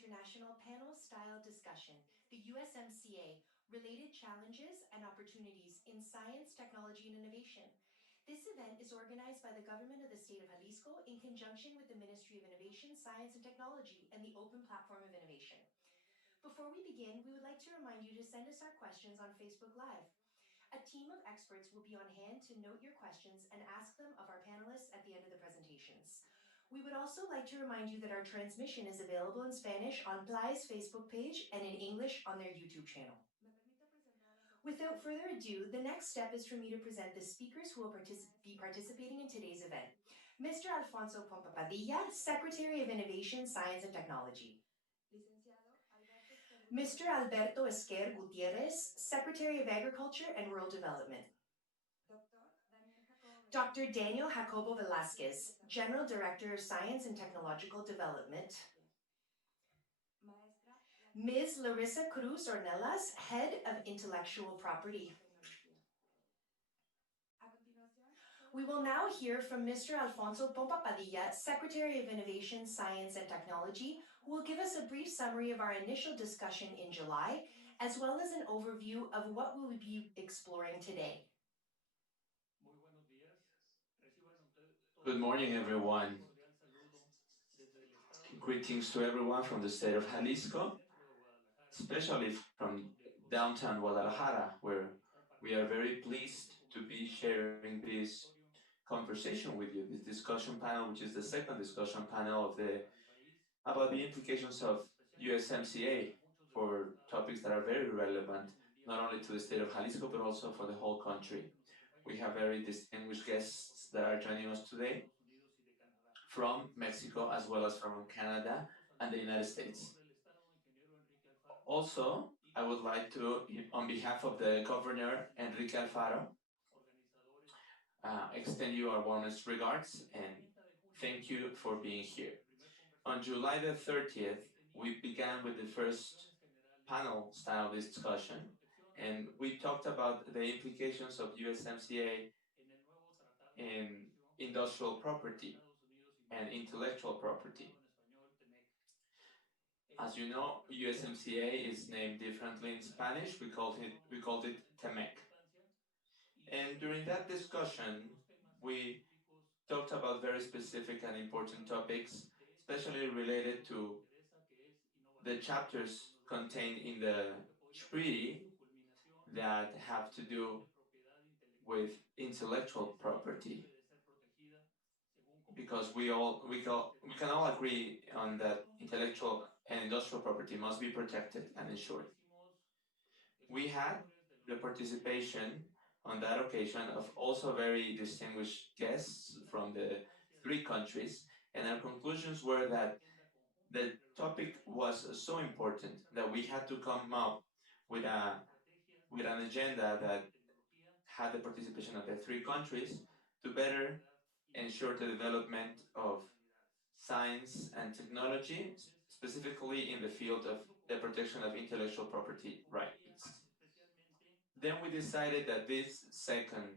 International Panel-Style Discussion, the USMCA, Related Challenges and Opportunities in Science, Technology, and Innovation. This event is organized by the government of the state of Jalisco in conjunction with the Ministry of Innovation, Science, and Technology and the Open Platform of Innovation. Before we begin, we would like to remind you to send us our questions on Facebook Live. A team of experts will be on hand to note your questions and ask them of our panelists at the end of the presentations. We would also like to remind you that our transmission is available in Spanish on PLAI's Facebook page and in English on their YouTube channel. Without further ado, the next step is for me to present the speakers who will be participating in today's event. Mr. Alfonso Pompa Padilla, Secretary of Innovation, Science, and Technology. Mr. Alberto Esquer Gutiérrez, Secretary of Agriculture and Rural Development. Dr. Daniel Jacobo Velasquez, General Director of Science and Technological Development. Ms. Larissa Cruz Ornelas, Head of Intellectual Property. We will now hear from Mr. Alfonso Pompa Padilla, Secretary of Innovation, Science, and Technology, who will give us a brief summary of our initial discussion in July, as well as an overview of what we will be exploring today. Good morning, everyone. Greetings to everyone from the state of Jalisco, especially from downtown Guadalajara, where we are very pleased to be sharing this conversation with you, this discussion panel, which is the second discussion panel about the implications of USMCA for topics that are very relevant, not only to the state of Jalisco, but also for the whole country. We have very distinguished guests that are joining us today from Mexico, as well as from Canada and the United States. Also, I would like to, on behalf of the Governor, Enrique Alfaro, extend you our warmest regards and thank you for being here. On July the 30th, we began with the first panel-style discussion, and we talked about the implications of USMCA in industrial property and intellectual property. As you know, USMCA is named differently in Spanish. We called it TEMEC. And during that discussion, we talked about very specific and important topics, especially related to the chapters contained in the treaty that have to do with intellectual property, because we can all agree on that intellectual and industrial property must be protected and ensured. We had the participation on that occasion of also very distinguished guests from the 3 countries, and our conclusions were that the topic was so important that we had to come up with an agenda that had the participation of the 3 countries to better ensure the development of science and technology, specifically in the field of the protection of intellectual property rights. Then we decided that this second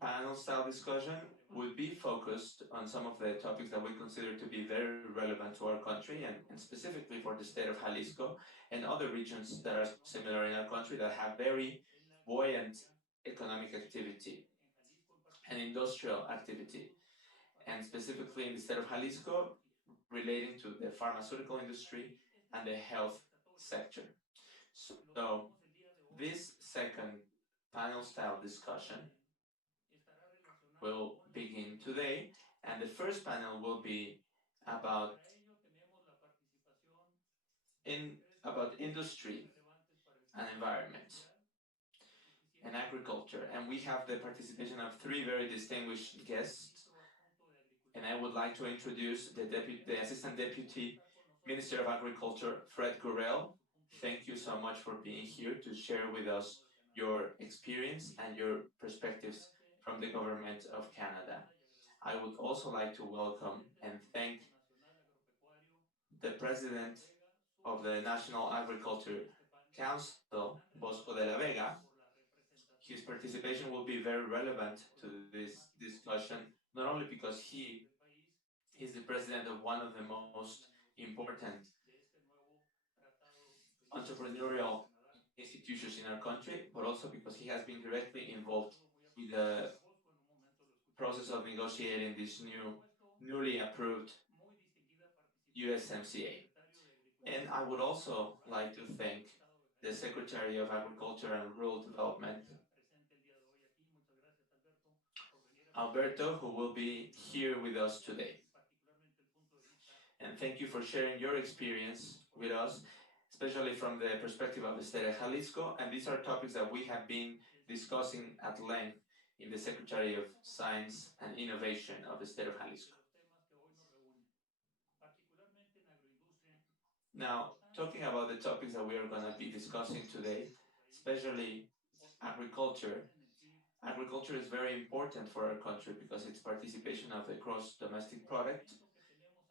panel-style discussion would be focused on some of the topics that we consider to be very relevant to our country and specifically for the state of Jalisco and other regions that are similar in our country that have very buoyant economic activity and industrial activity, and specifically in the state of Jalisco relating to the pharmaceutical industry and the health sector. So this second panel-style discussion will begin today, and the first panel will be about industry and environment and agriculture, and we have the participation of 3 very distinguished guests, and I would like to introduce the Assistant Deputy Minister of Agriculture, Fred Guerrero. Thank you so much for being here to share with us your experience and your perspectives from the government of Canada. I would also like to welcome and thank the President of the National Agriculture Council, Bosco de la Vega. His participation will be very relevant to this discussion, not only because he is the president of one of the most important entrepreneurial institutions in our country, but also because he has been directly involved with the process of negotiating this newly approved USMCA. And I would also like to thank the Secretary of Agriculture and Rural Development, Alberto, who will be here with us today. And thank you for sharing your experience with us, especially from the perspective of the state of Jalisco. And these are topics that we have been discussing at length in the Secretary of Science and Innovation of the state of Jalisco. Now, talking about the topics that we are going to be discussing today, especially agriculture. Agriculture is very important for our country because its participation of the gross domestic product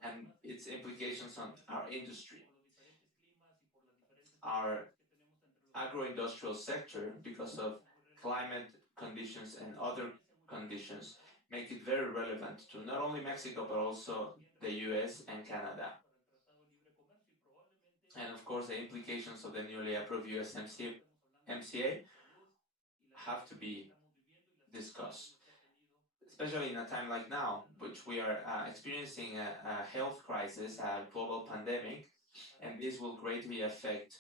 and its implications on our industry. Our agro-industrial sector, because of climate conditions and other conditions, make it very relevant to not only Mexico, but also the US and Canada. And of course, the implications of the newly approved USMCA have to be discussed, especially in a time like now, which we are experiencing a health crisis, a global pandemic, and this will greatly affect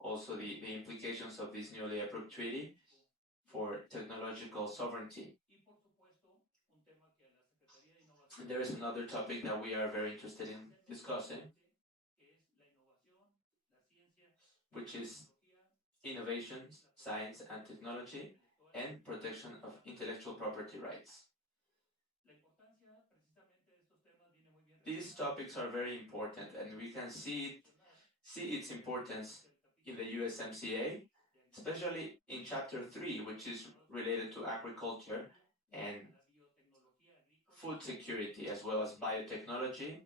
also the implications of this newly approved treaty for technological sovereignty. And there is another topic that we are very interested in discussing, which is innovations, science and technology, and protection of intellectual property rights. These topics are very important, and we can see its importance in the USMCA, especially in Chapter 3, which is related to agriculture and food security, as well as biotechnology.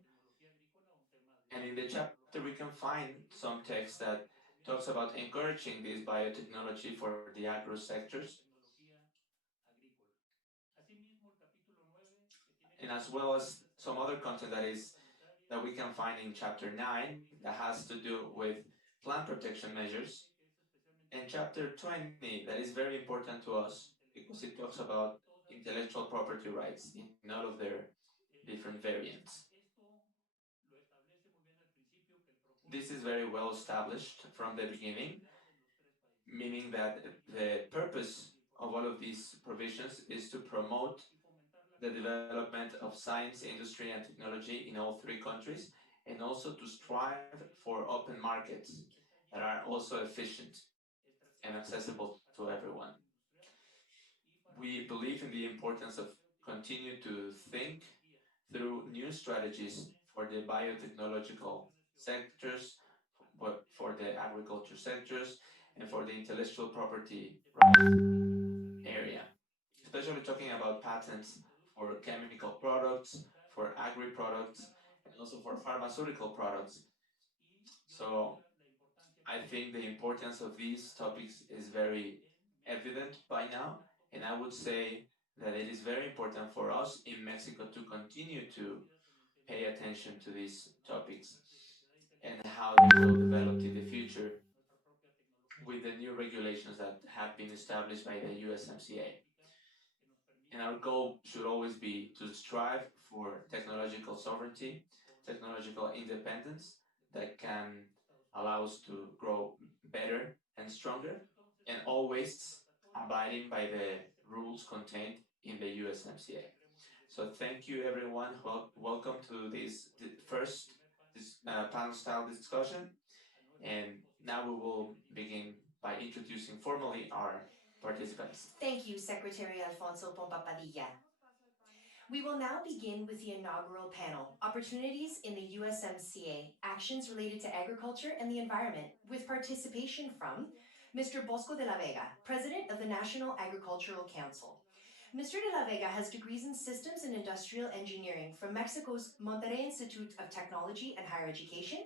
And in the chapter, we can find some text that talks about encouraging this biotechnology for the agro sectors, and as well as some other content that we can find in Chapter 9 that has to do with plant protection measures, and Chapter 20 that is very important to us because it talks about intellectual property rights in all of their different variants. This is very well established from the beginning, meaning that the purpose of all of these provisions is to promote the development of science, industry, and technology in all three countries, and also to strive for open markets that are also efficient and accessible to everyone. We believe in the importance of continue to think through new strategies for the biotechnological sectors, for the agriculture sectors, and for the intellectual property rights area, especially talking about patents for chemical products, for agri products, and also for pharmaceutical products. So I think the importance of these topics is very evident by now, and I would say that it is very important for us in Mexico to continue to pay attention to these topics and how they will develop in the future with the new regulations that have been established by the USMCA. And our goal should always be to strive for technological sovereignty, technological independence that can allow us to grow better and stronger, and always abiding by the rules contained in the USMCA. So thank you, everyone. Welcome to this first panel style discussion. And now we will begin by introducing formally our participants. Thank you, Secretary Alfonso Pompa Padilla. We will now begin with the inaugural panel, Opportunities in the USMCA, Actions Related to Agriculture and the Environment, with participation from Mr. Bosco de la Vega, President of the National Agricultural Council. Mr. de la Vega has degrees in Systems and Industrial Engineering from Mexico's Monterrey Institute of Technology and Higher Education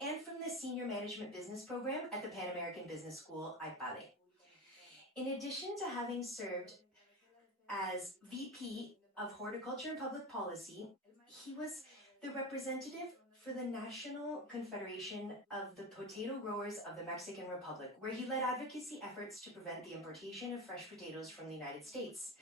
and from the Senior Management Business Program at the Pan American Business School, IPADE. In addition to having served as VP of Horticulture and Public Policy, he was the representative for the National Confederation of the Potato Growers of the Mexican Republic, where he led advocacy efforts to prevent the importation of fresh potatoes from the United States.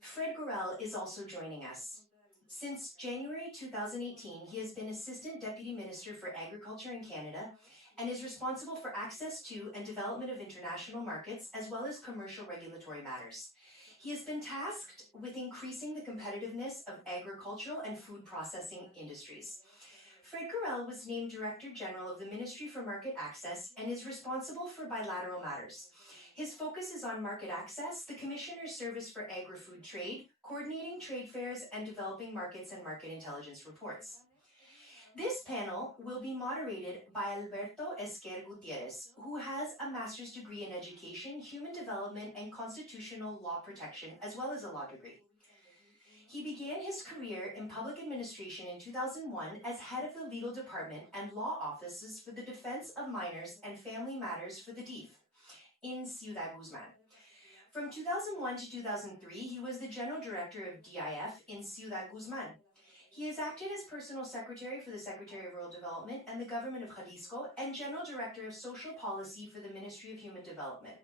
Fred Gorell is also joining us. Since January 2018, he has been Assistant Deputy Minister for Agriculture in Canada and is responsible for access to and development of international markets, as well as commercial regulatory matters. He has been tasked with increasing the competitiveness of agricultural and food processing industries. Fred Gorell was named Director General of the Ministry for Market Access and is responsible for bilateral matters. His focus is on market access, the Commissioner's Service for Agri-Food Trade, coordinating trade fairs, and developing markets and market intelligence reports. This panel will be moderated by Alberto Esquer Gutiérrez, who has a master's degree in education, human development, and constitutional law protection, as well as a law degree. He began his career in public administration in 2001 as head of the legal department and law offices for the Defense of Minors and Family Matters for the DIF in Ciudad Guzman. From 2001 to 2003, he was the general director of DIF in Ciudad Guzman. He has acted as personal secretary for the Secretary of Rural Development and the Government of Jalisco and general director of social policy for the Ministry of Human Development.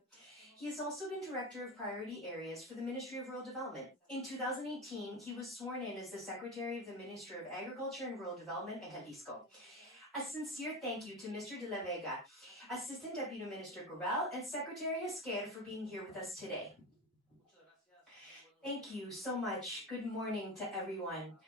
He has also been director of priority areas for the Ministry of Rural Development. In 2018, he was sworn in as the secretary of the Ministry of Agriculture and Rural Development in Jalisco. A sincere thank you to Mr. De La Vega, Assistant Deputy Minister Gorell, and Secretary Esquer for being here with us today. Thank you so much. Good morning to everyone.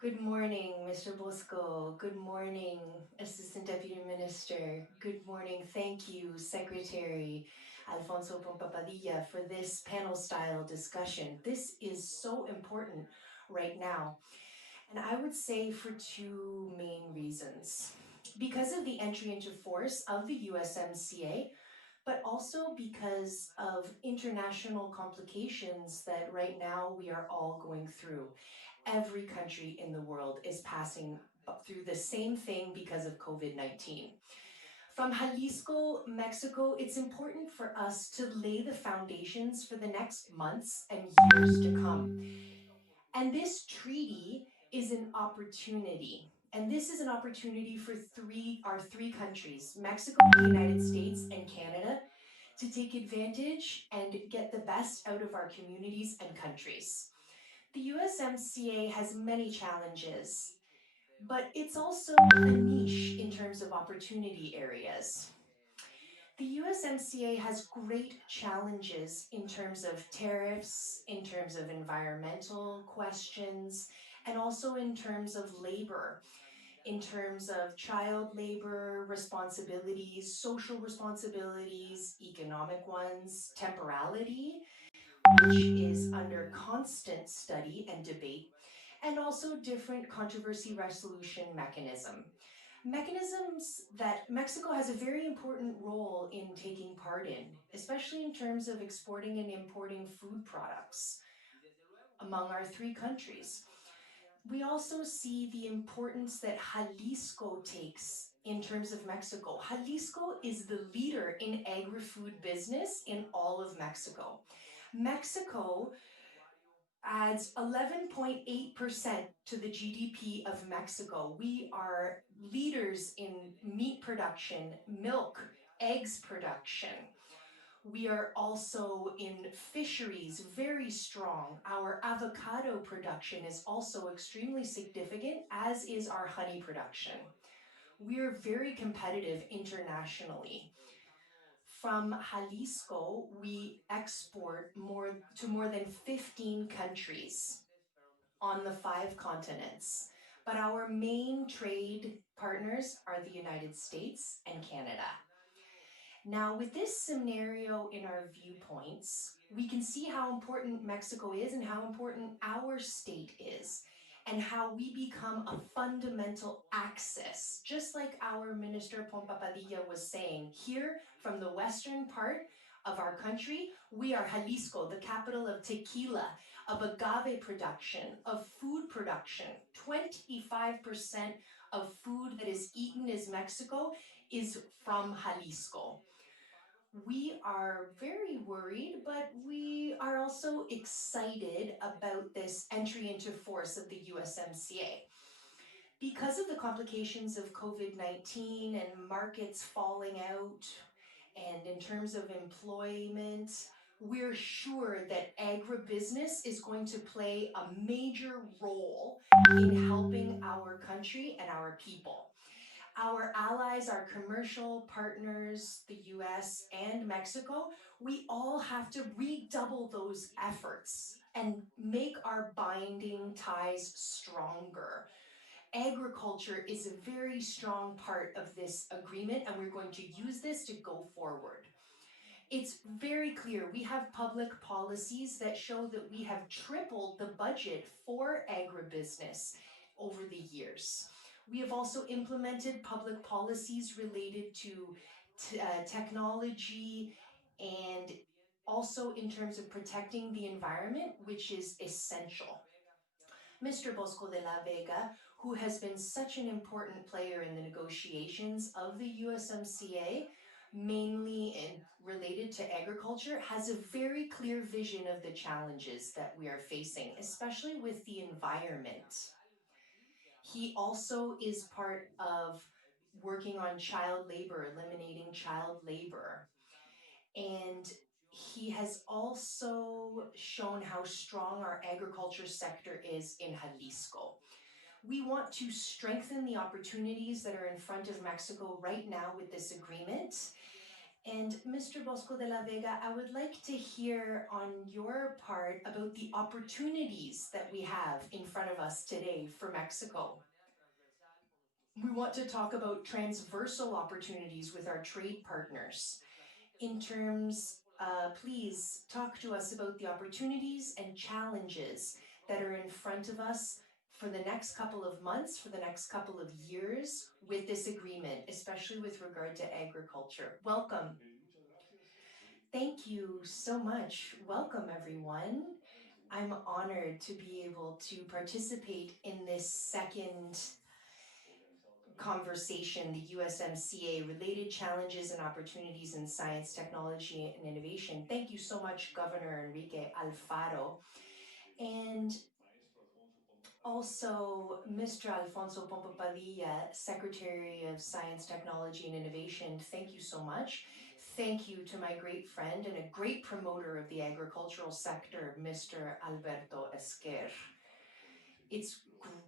Good morning, Mr. Bosco. Good morning, Assistant Deputy Minister. Good morning. Thank you, Secretary Alfonso Pompa Padilla, for this panel-style discussion. This is so important right now, and I would say for two main reasons. Because of the entry into force of the USMCA, but also because of international complications that right now we are all going through. Every country in the world is passing through the same thing because of COVID-19. From Jalisco, Mexico, it's important for us to lay the foundations for the next months and years to come. And this treaty is an opportunity. And this is an opportunity for our three countries, Mexico, the United States, and Canada, to take advantage and get the best out of our communities and countries. The USMCA has many challenges, but it's also a niche in terms of opportunity areas. The USMCA has great challenges in terms of tariffs, in terms of environmental questions, and also in terms of labor, in terms of child labor responsibilities, social responsibilities, economic ones, temporality, which is under constant study and debate, and also different controversy resolution mechanisms that Mexico has a very important role in taking part in, especially in terms of exporting and importing food products among our three countries. We also see the importance that Jalisco takes in terms of Mexico. Jalisco is the leader in agri-food business in all of Mexico. Mexico adds 11.8% to the GDP of Mexico. We are leaders in meat production, milk, eggs production. We are also in fisheries, very strong. Our avocado production is also extremely significant, as is our honey production. We are very competitive internationally. From Jalisco, we export to more than 15 countries on the 5 continents. But our main trade partners are the United States and Canada. Now, with this scenario in our viewpoints, we can see how important Mexico is and how important our state is, and how we become a fundamental axis, just like our Minister Pompa Padilla was saying. Here, from the western part of our country, we are Jalisco, the capital of tequila, of agave production, of food production. 25% of food that is eaten in Mexico is from Jalisco. We are very worried, but we are also excited about this entry into force of the USMCA. Because of the complications of COVID-19 and markets falling out, and in terms of employment, we're sure that agribusiness is going to play a major role in helping our country and our people. Our allies, our commercial partners, the US and Mexico, we all have to redouble those efforts and make our binding ties stronger. Agriculture is a very strong part of this agreement, and we're going to use this to go forward. It's very clear we have public policies that show that we have tripled the budget for agribusiness over the years. We have also implemented public policies related to technology and also in terms of protecting the environment, which is essential. Mr. Bosco de la Vega, who has been such an important player in the negotiations of the USMCA, mainly related to agriculture, has a very clear vision of the challenges that we are facing, especially with the environment. He also is part of working on child labor, eliminating child labor. And he has also shown how strong our agriculture sector is in Jalisco. We want to strengthen the opportunities that are in front of Mexico right now with this agreement. And Mr. Bosco de la Vega, I would like to hear on your part about the opportunities that we have in front of us today for Mexico. We want to talk about transversal opportunities with our trade partners. In terms, please talk to us about the opportunities and challenges that are in front of us for the next couple of months, for the next couple of years with this agreement, especially with regard to agriculture. Welcome. Thank you so much. Welcome, everyone. I'm honored to be able to participate in this second conversation, the USMCA, related challenges and opportunities in science, technology, and innovation. Thank you so much, Governor Enrique Alfaro. And also, Mr. Alfonso Pompa Padilla, Secretary of Science, Technology, and Innovation, thank you so much. Thank you to my great friend and a great promoter of the agricultural sector, Mr. Alberto Esquer. It's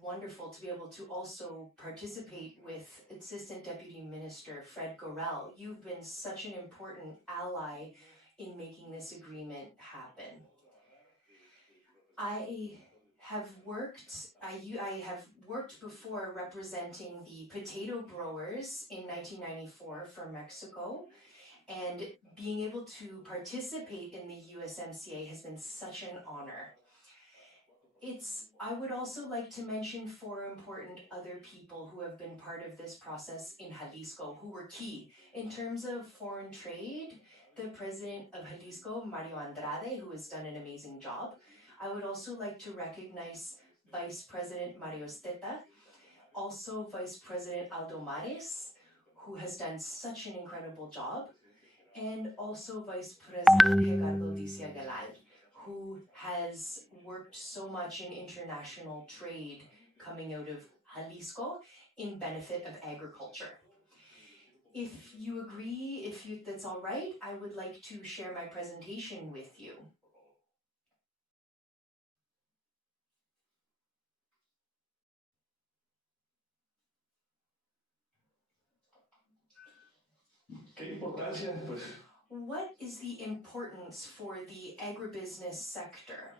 wonderful to be able to also participate with Assistant Deputy Minister Fred Guerrero. You've been such an important ally in making this agreement happen. I have worked before representing the potato growers in 1994 for Mexico, and being able to participate in the USMCA has been such an honor. I would also like to mention four important other people who have been part of this process in Jalisco, who were key. In terms of foreign trade, the president of Jalisco, Mario Andrade, who has done an amazing job. I would also like to recognize Vice President Mario Steta, also Vice President Aldo Mares, who has done such an incredible job, and also Vice President Gerardo Dicia Galal, who has worked so much in international trade coming out of Jalisco in benefit of agriculture. If you agree, that's all right, I would like to share my presentation with you. What is the importance for the agribusiness sector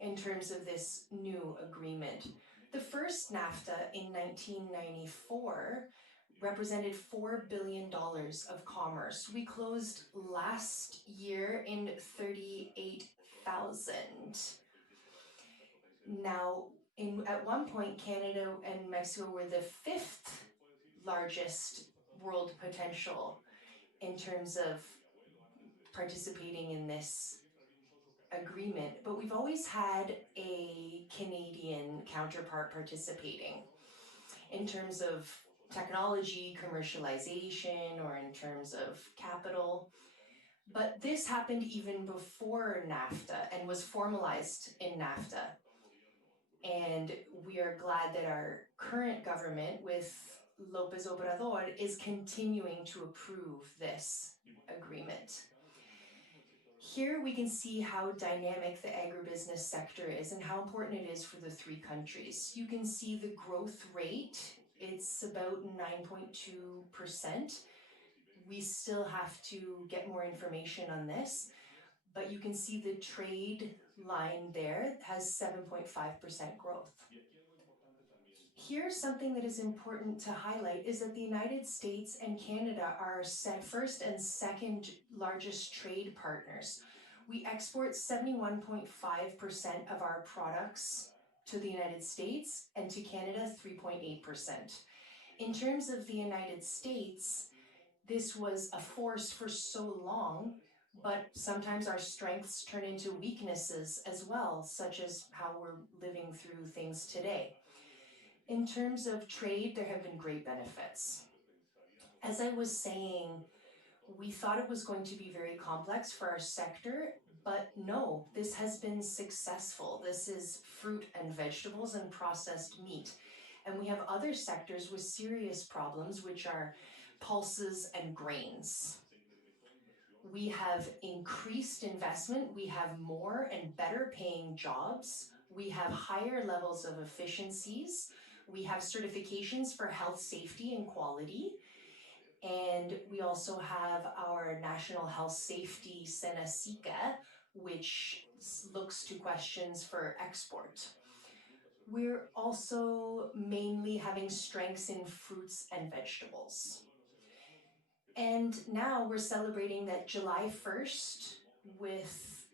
in terms of this new agreement? The first NAFTA in 1994 represented $4 billion of commerce. We closed last year in 38,000. Now, at one point, Canada and Mexico were the fifth largest world potential in terms of participating in this agreement, but we've always had a Canadian counterpart participating in terms of technology, commercialization, or in terms of capital. But this happened even before NAFTA and was formalized in NAFTA. And we are glad that our current government with López Obrador is continuing to approve this agreement. Here we can see how dynamic the agribusiness sector is and how important it is for the three countries. You can see the growth rate, it's about 9.2%. We still have to get more information on this, but you can see the trade line there has 7.5% growth. Here's something that is important to highlight is that the United States and Canada are first and second largest trade partners. We export 71.5% of our products to the United States and to Canada 3.8%. In terms of the United States, this was a force for so long, but sometimes our strengths turn into weaknesses as well, such as how we're living through things today. In terms of trade, there have been great benefits. As I was saying, we thought it was going to be very complex for our sector, but no, this has been successful. This is fruit and vegetables and processed meat. And we have other sectors with serious problems, which are pulses and grains. We have increased investment. We have more and better paying jobs. We have higher levels of efficiencies. We have certifications for health, safety, and quality. And we also have our National Health Safety SENASICA, which looks to questions for export. We're also mainly having strengths in fruits and vegetables. And now we're celebrating that July 1st with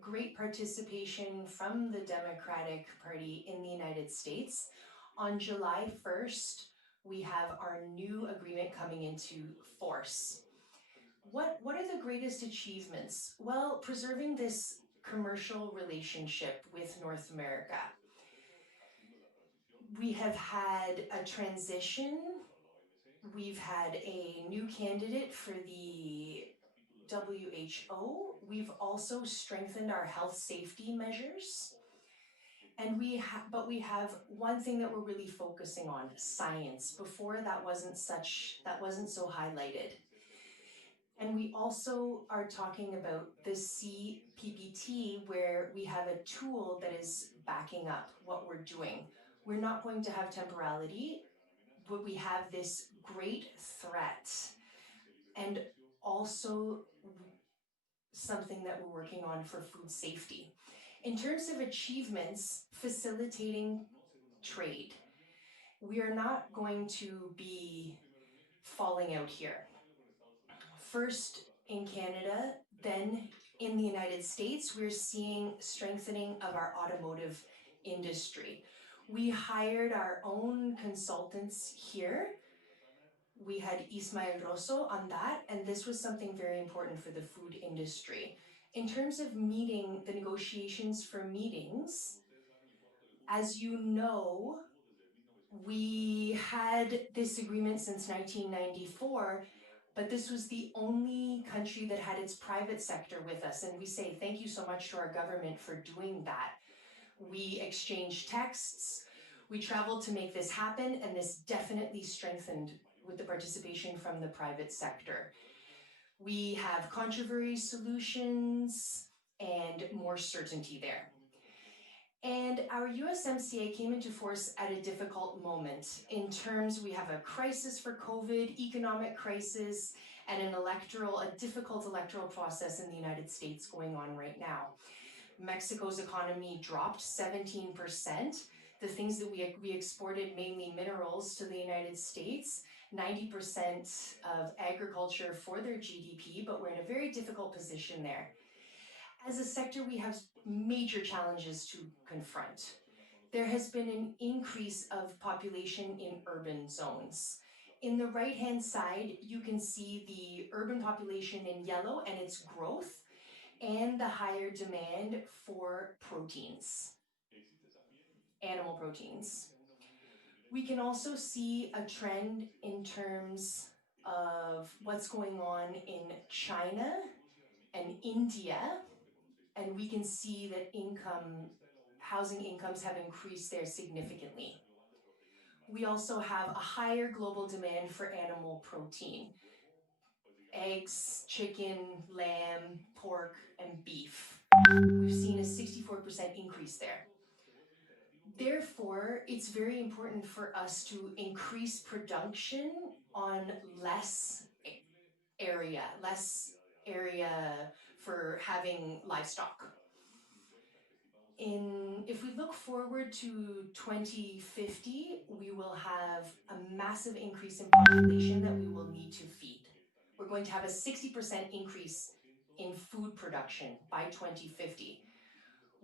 great participation from the Democratic Party in the United States. On July 1st, we have our new agreement coming into force. What are the greatest achievements? Well, preserving this commercial relationship with North America. We have had a transition. We've had a new candidate for the WHO. We've also strengthened our health safety measures. And we have one thing that we're really focusing on, science. Before that wasn't so highlighted. And we also are talking about the CPPT, where we have a tool that is backing up what we're doing. We're not going to have temporality, but we have this great threat and also something that we're working on for food safety. In terms of achievements, facilitating trade, we are not going to be falling out here. First in Canada, then in the United States, we're seeing strengthening of our automotive industry. We hired our own consultants here. We had Ismael Rosso on that, and this was something very important for the food industry. In terms of meeting the negotiations for meetings, as you know, we had this agreement since 1994, but this was the only country that had its private sector with us, and we say thank you so much to our government for doing that. We exchanged texts, we traveled to make this happen, and this definitely strengthened with the participation from the private sector. We have controversy solutions and more certainty there. And our USMCA came into force at a difficult moment. In terms, we have a crisis for COVID, economic crisis, and a difficult electoral process in the United States going on right now. Mexico's economy dropped 17%. The things that we exported, mainly minerals, to the United States, 90% of agriculture for their GDP, but we're in a very difficult position there. As a sector, we have major challenges to confront. There has been an increase of population in urban zones. In the right-hand side, you can see the urban population in yellow and its growth and the higher demand for proteins, animal proteins. We can also see a trend in terms of what's going on in China and India, and we can see that income housing incomes have increased there significantly. We also have a higher global demand for animal protein: eggs, chicken, lamb, pork, and beef. We've seen a 64% increase there. Therefore, it's very important for us to increase production on less area for having livestock. If we look forward to 2050, we will have a massive increase in population that we will need to feed. We're going to have a 60% increase in food production by 2050.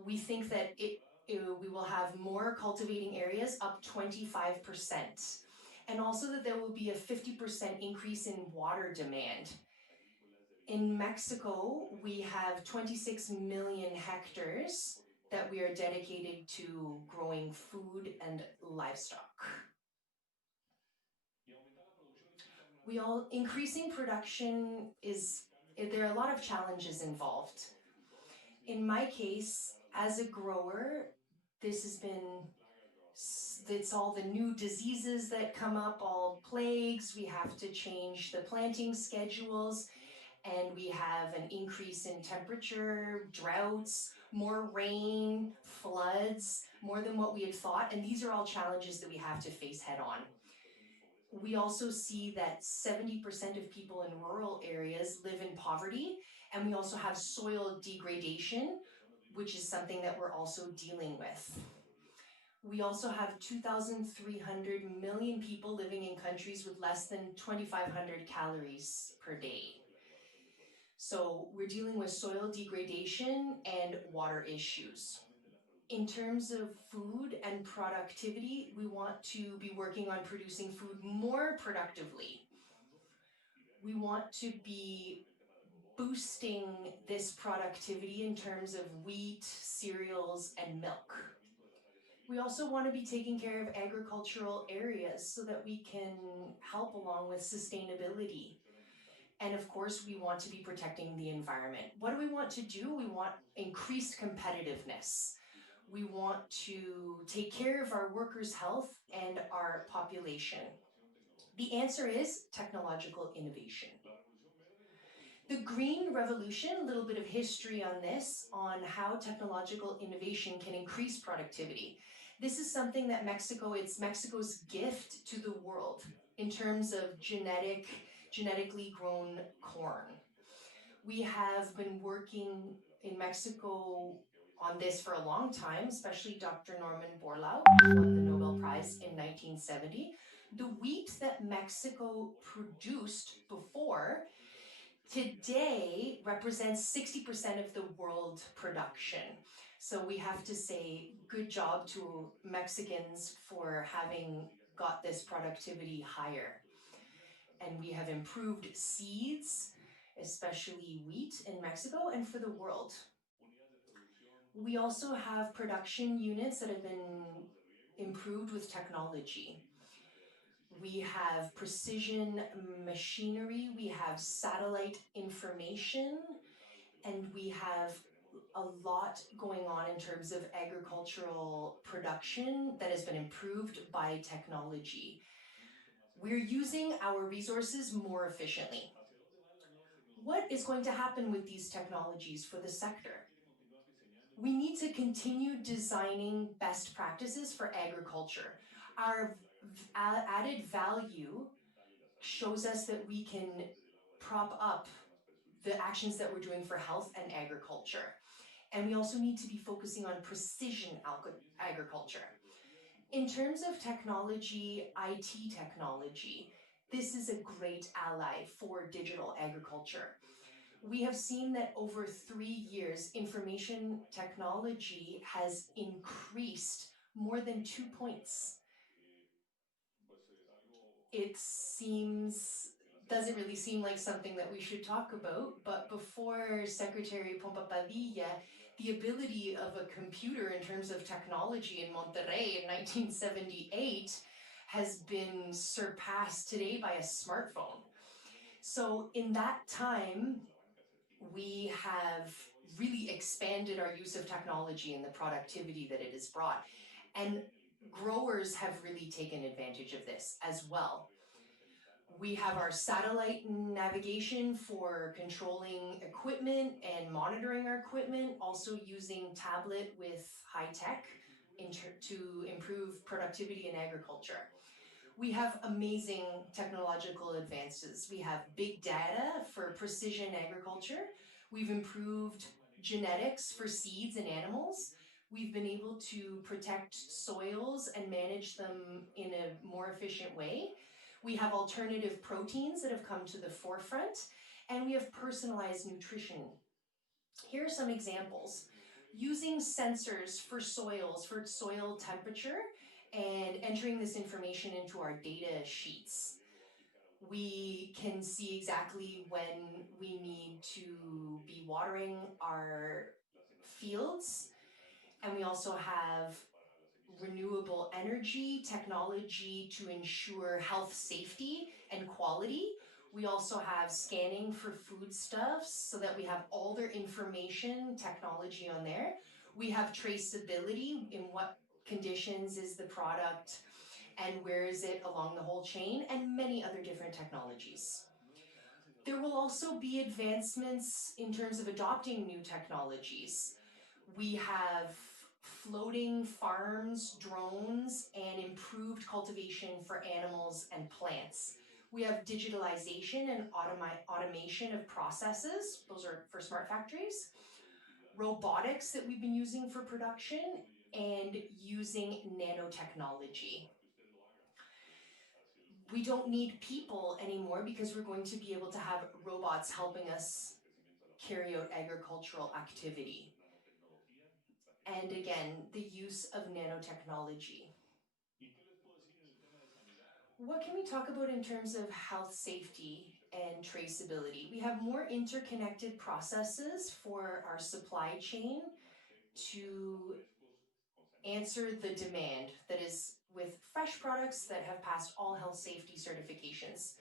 We think that we will have more cultivating areas, up 25%, and also that there will be a 50% increase in water demand. In Mexico, we have 26 million hectares that we are dedicated to growing food and livestock. Increasing production there are a lot of challenges involved. In my case, as a grower, it's all the new diseases that come up, all plagues. We have to change the planting schedules, and we have an increase in temperature, droughts, more rain, floods, more than what we had thought. And these are all challenges that we have to face head on. We also see that 70% of people in rural areas live in poverty, and we also have soil degradation, which is something that we're also dealing with. We also have 2,300 million people living in countries with less than 2,500 calories per day. So we're dealing with soil degradation and water issues. In terms of food and productivity, we want to be working on producing food more productively. We want to be boosting this productivity in terms of wheat, cereals, and milk. We also want to be taking care of agricultural areas so that we can help along with sustainability. And of course, we want to be protecting the environment. What do we want to do? We want increased competitiveness. We want to take care of our workers' health and our population. The answer is technological innovation. The Green Revolution, a little bit of history on this, on how technological innovation can increase productivity. This is something that it's Mexico's gift to the world in terms of genetically grown corn. We have been working in Mexico on this for a long time, especially Dr. Norman Borlaug, who won the Nobel Prize in 1970. The wheat that Mexico produced before today represents 60% of the world production. So we have to say good job to Mexicans for having got this productivity higher. And we have improved seeds, especially wheat in Mexico and for the world. We also have production units that have been improved with technology. We have precision machinery, we have satellite information, and we have a lot going on in terms of agricultural production that has been improved by technology. We're using our resources more efficiently. What is going to happen with these technologies for the sector? We need to continue designing best practices for agriculture. Our added value shows us that we can prop up the actions that we're doing for health and agriculture. And we also need to be focusing on precision agriculture. In terms of technology, IT technology, this is a great ally for digital agriculture. We have seen that over 3 years, information technology has increased more than 2 points. Doesn't really seem like something that we should talk about, but before Secretary Pompa Padilla, the ability of a computer in terms of technology in Monterrey in 1978 has been surpassed today by a smartphone. So in that time, We have really expanded our use of technology and the productivity that it has brought. And growers have really taken advantage of this as well. We have our satellite navigation for controlling equipment and monitoring our equipment, also using tablet with high tech to improve productivity in agriculture. We have amazing technological advances. We have big data for precision agriculture. We've improved genetics for seeds and animals. We've been able to protect soils and manage them in a more efficient way. We have alternative proteins that have come to the forefront, and we have personalized nutrition. Here are some examples. Using sensors for soils, for soil temperature, and entering this information into our data sheets. We can see exactly when we need to be watering our fields, and we also have renewable energy technology to ensure health, safety, and quality. We also have scanning for foodstuffs so that we have all their information, technology on there. We have traceability, in what conditions is the product and where is it along the whole chain, and many other different technologies. There will also be advancements in terms of adopting new technologies. We have floating farms, drones, and improved cultivation for animals and plants. We have digitalization and automation of processes. Those are for smart factories. Robotics that we've been using for production, and using nanotechnology. We don't need people anymore because we're going to be able to have robots helping us carry out agricultural activity. And again, the use of nanotechnology. What can we talk about in terms of health, safety, and traceability? We have more interconnected processes for our supply chain to answer the demand that is with fresh products that have passed all health safety certifications.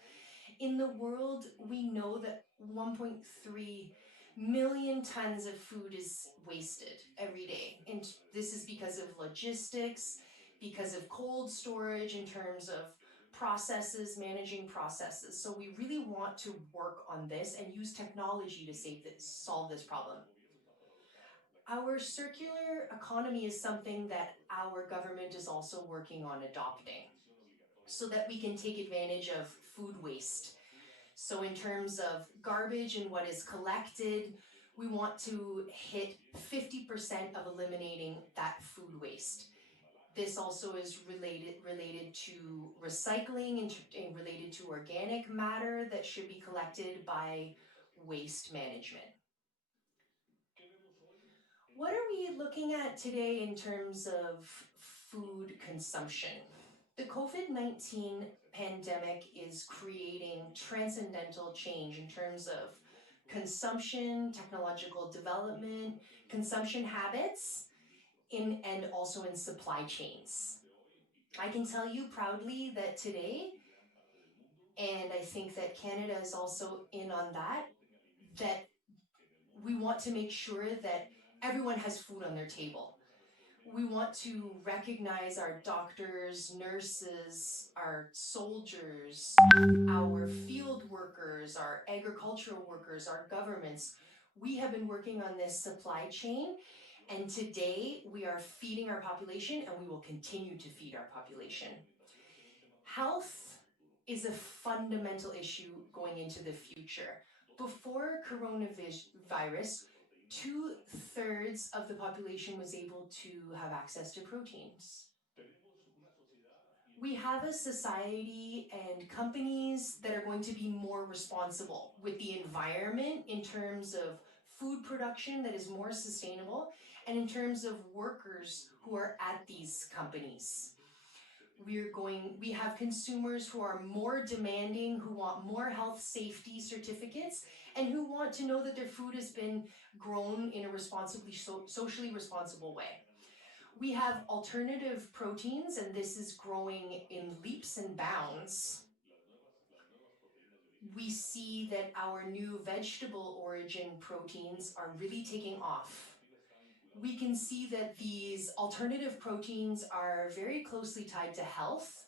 In the world, we know that 1.3 million tons of food is wasted every day. And this is because of logistics, because of cold storage in terms of processes, managing processes. So we really want to work on this and use technology to solve this problem. Our circular economy is something that our government is also working on adopting so that we can take advantage of food waste. So in terms of garbage and what is collected, we want to hit 50% of eliminating that food waste. This also is related to recycling and related to organic matter that should be collected by waste management. What are we looking at today in terms of food consumption? The COVID-19 pandemic is creating transcendental change in terms of consumption, technological development, consumption habits, and also in supply chains. I can tell you proudly that today, and I think that Canada is also in on that we want to make sure that everyone has food on their table. We want to recognize our doctors, nurses, our soldiers, our field workers, our agricultural workers, our governments. We have been working on this supply chain, and today we are feeding our population, and we will continue to feed our population. Health is a fundamental issue going into the future. Before coronavirus, 2/3 of the population was able to have access to proteins. We have a society and companies that are going to be more responsible with the environment in terms of food production that is more sustainable, and in terms of workers who are at these companies. We have consumers who are more demanding, who want more health safety certificates, and who want to know that their food has been grown in a socially responsible way. We have alternative proteins, and this is growing in leaps and bounds. we see that our new vegetable origin proteins are really taking off. We can see that these alternative proteins are very closely tied to health,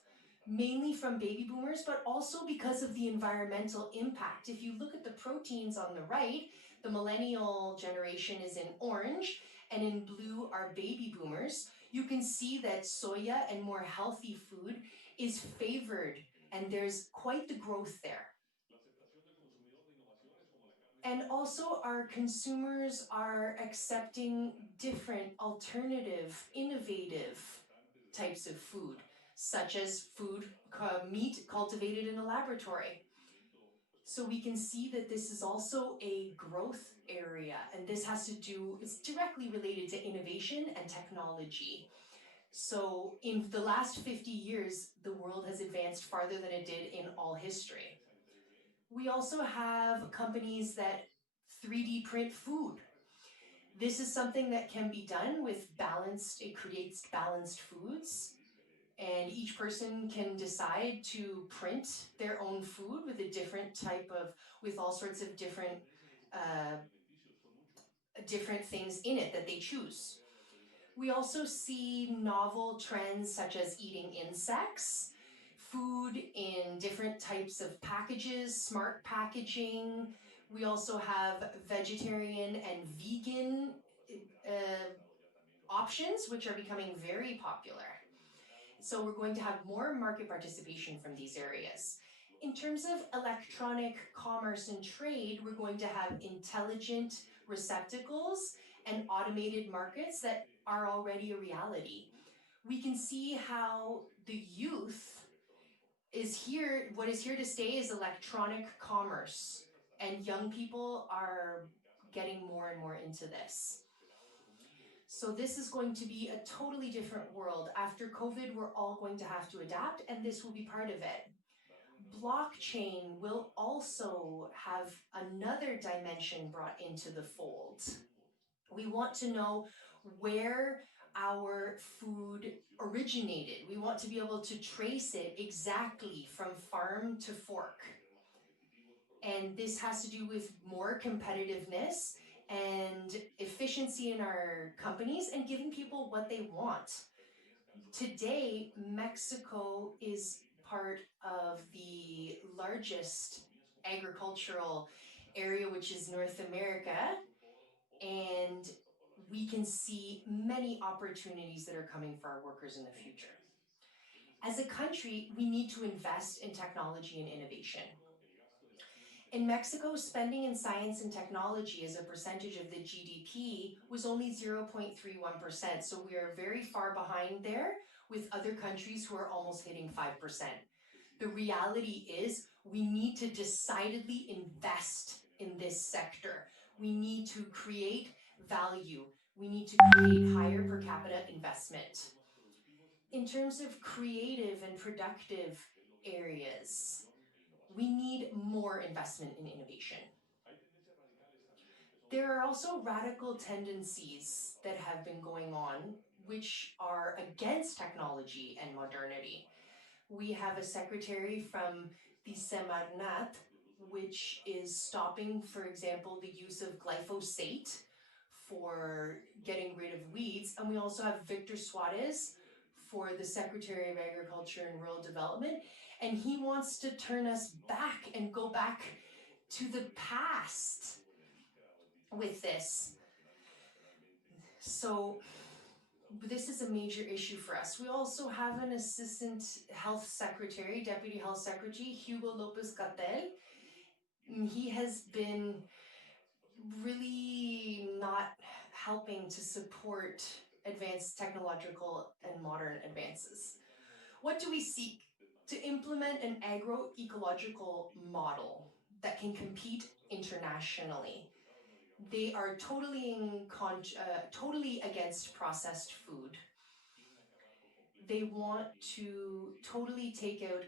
mainly from baby boomers, but also because of the environmental impact. If you look at the proteins on the right, the millennial generation is in orange, and in blue are baby boomers. You can see that soya and more healthy food is favored, and there's quite the growth there. And also, our consumers are accepting different, alternative, innovative types of food, such as meat cultivated in a laboratory. So we can see that this is also a growth area, and this has to do, it's directly related to innovation and technology. So in the last 50 years, the world has advanced farther than it did in all history. We also have companies that 3D print food. This is something that can be done with it creates balanced foods, and each person can decide to print their own food with with all sorts of uh, different things in it that they choose. We also see novel trends such as eating insects, food in different types of packages, smart packaging. We also have vegetarian and vegan uh, options, which are becoming very popular. So we're going to have more market participation from these areas. In terms of electronic commerce and trade, we're going to have intelligent receptacles and automated markets that are already a reality. We can see how the youth is here. What is here to stay is electronic commerce, and young people are getting more and more into this. So this is going to be a totally different world. After COVID, we're all going to have to adapt, and this will be part of it. Blockchain will also have another dimension brought into the fold. We want to know where our food originated. We want to be able to trace it exactly from farm to fork. And this has to do with more competitiveness and efficiency in our companies and giving people what they want. Today, Mexico is part of the largest agricultural area, which is North America, and we can see many opportunities that are coming for our workers in the future. As a country, we need to invest in technology and innovation. In Mexico, spending in science and technology as a percentage of the GDP was only 0.31%, so we are very far behind there with other countries who are almost hitting 5%. The reality is we need to decidedly invest in this sector. We need to create value. We need to create higher per capita investment. In terms of creative and productive areas, we need more investment in innovation. There are also radical tendencies that have been going on, which are against technology and modernity. We have a secretary from the Semarnat, which is stopping, for example, the use of glyphosate for getting rid of weeds. And we also have Victor Suarez for the Secretary of Agriculture and Rural Development. And he wants to turn us back and go back to the past with this. So this is a major issue for us. We also have an assistant health secretary, deputy health secretary, Hugo Lopez Catel. He has been really not helping to support advanced technological and modern advances. What do we seek? To implement an agroecological model that can compete internationally. They are totally against processed food. They want to totally take out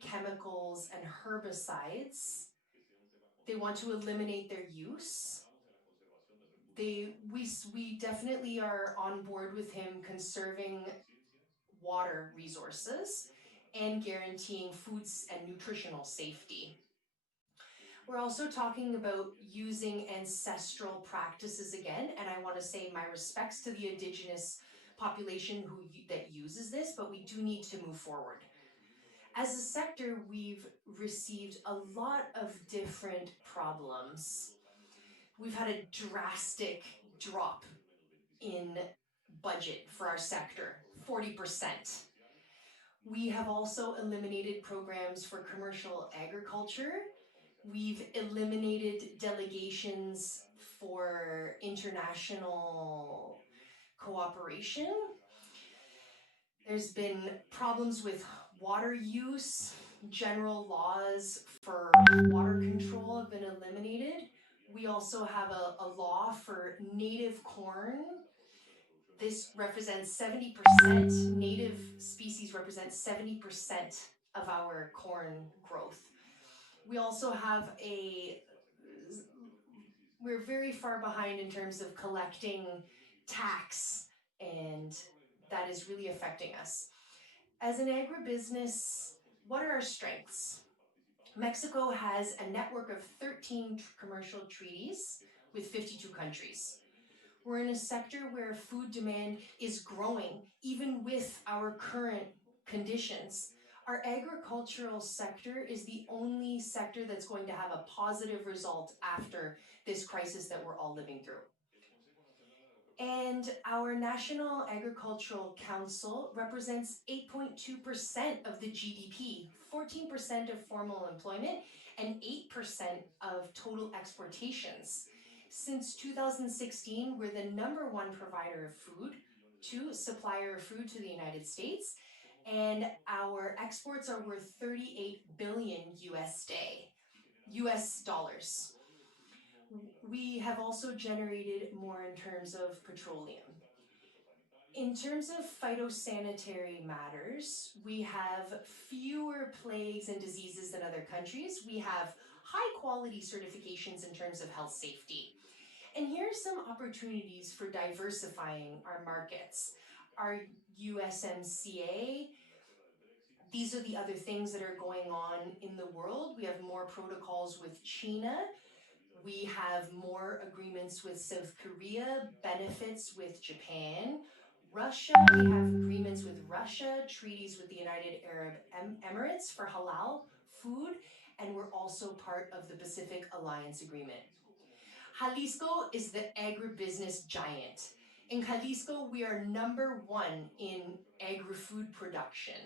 chemicals and herbicides. They want to eliminate their use. We definitely are on board with him conserving water resources and guaranteeing foods and nutritional safety. We're also talking about using ancestral practices again, and I want to say my respects to the indigenous population that uses this, but we do need to move forward. As a sector, we've received a lot of different problems. We've had a drastic drop in budget for our sector, 40%. We have also eliminated programs for commercial agriculture. We've eliminated delegations for international cooperation. There's been problems with water use. General laws for water control have been eliminated. We also have a law for native corn. This represents 70%. Native species represent 70% of our corn growth. We also have we're very far behind in terms of collecting tax, and that is really affecting us. As an agribusiness, what are our strengths? Mexico has a network of 13 commercial treaties with 52 countries. We're in a sector where food demand is growing, even with our current conditions. Our agricultural sector is the only sector that's going to have a positive result after this crisis that we're all living through. And our National Agricultural Council represents 8.2% of the GDP, 14% of formal employment, and 8% of total exportations. Since 2016, we're the #1 provider of food to supplier of food to the United States, and our exports are worth 38 billion US dollars. We have also generated more in terms of petroleum. In terms of phytosanitary matters, we have fewer plagues and diseases than other countries. We have high quality certifications in terms of health safety. And here are some opportunities for diversifying our markets. Our USMCA, these are the other things that are going on in the world. We have more protocols with China. We have more agreements with South Korea, benefits with Japan. Russia, we have agreements with Russia, treaties with the United Arab Emirates for halal food, and we're also part of the Pacific Alliance Agreement. Jalisco is the agribusiness giant. In Jalisco, we are #1 in agri-food production.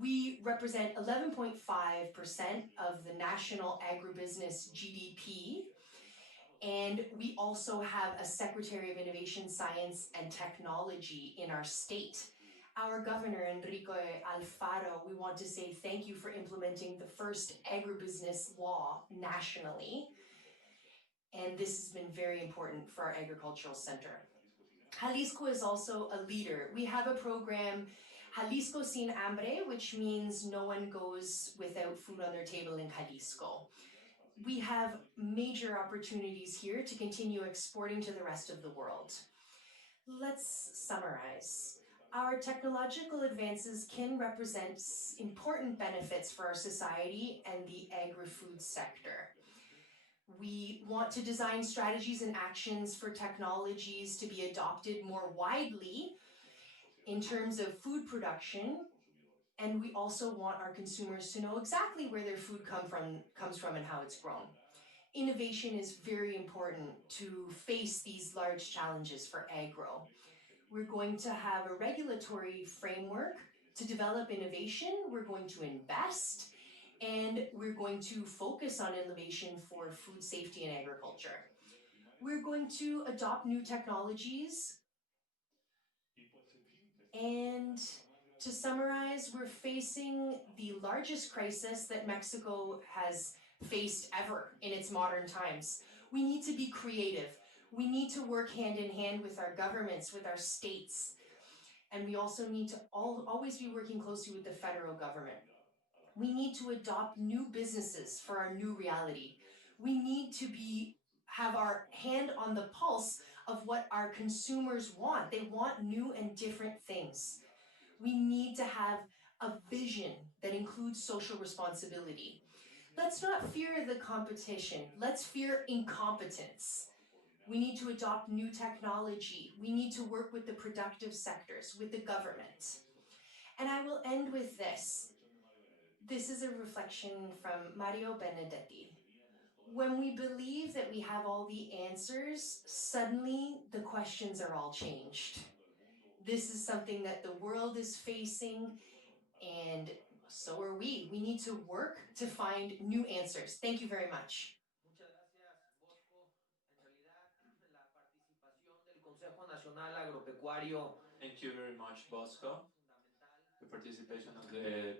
We represent 11.5% of the national agribusiness GDP, and we also have a Secretary of Innovation, Science, and Technology in our state. Our governor, Enrique Alfaro, we want to say thank you for implementing the first agribusiness law nationally, and this has been very important for our agricultural center. Jalisco is also a leader. We have a program, Jalisco Sin Hambre, which means no one goes without food on their table in Jalisco. We have major opportunities here to continue exporting to the rest of the world. Let's summarize. Our technological advances can represent important benefits for our society and the agri-food sector. We want to design strategies and actions for technologies to be adopted more widely in terms of food production, and we also want our consumers to know exactly where their food comes from and how it's grown. Innovation is very important to face these large challenges for agro. We're going to have a regulatory framework to develop innovation. We're going to invest, and we're going to focus on innovation for food safety and agriculture. We're going to adopt new technologies. And to summarize, we're facing the largest crisis that Mexico has faced ever in its modern times. We need to be creative. We need to work hand in hand with our governments, with our states. And we also need to always be working closely with the federal government. We need to adopt new businesses for our new reality. We need to have our hand on the pulse of what our consumers want. They want new and different things. We need to have a vision that includes social responsibility. Let's not fear the competition. Let's fear incompetence. We need to adopt new technology. We need to work with the productive sectors, with the government. And I will end with this. This is a reflection from Mario Benedetti. When we believe that we have all the answers, suddenly the questions are all changed. This is something that the world is facing, and so are we. We need to work to find new answers. Thank you very much. Muchas gracias, Bosco. En realidad, la participación del Consejo Nacional Agropecuario Thank you very much, Bosco. fundamental. The participation of the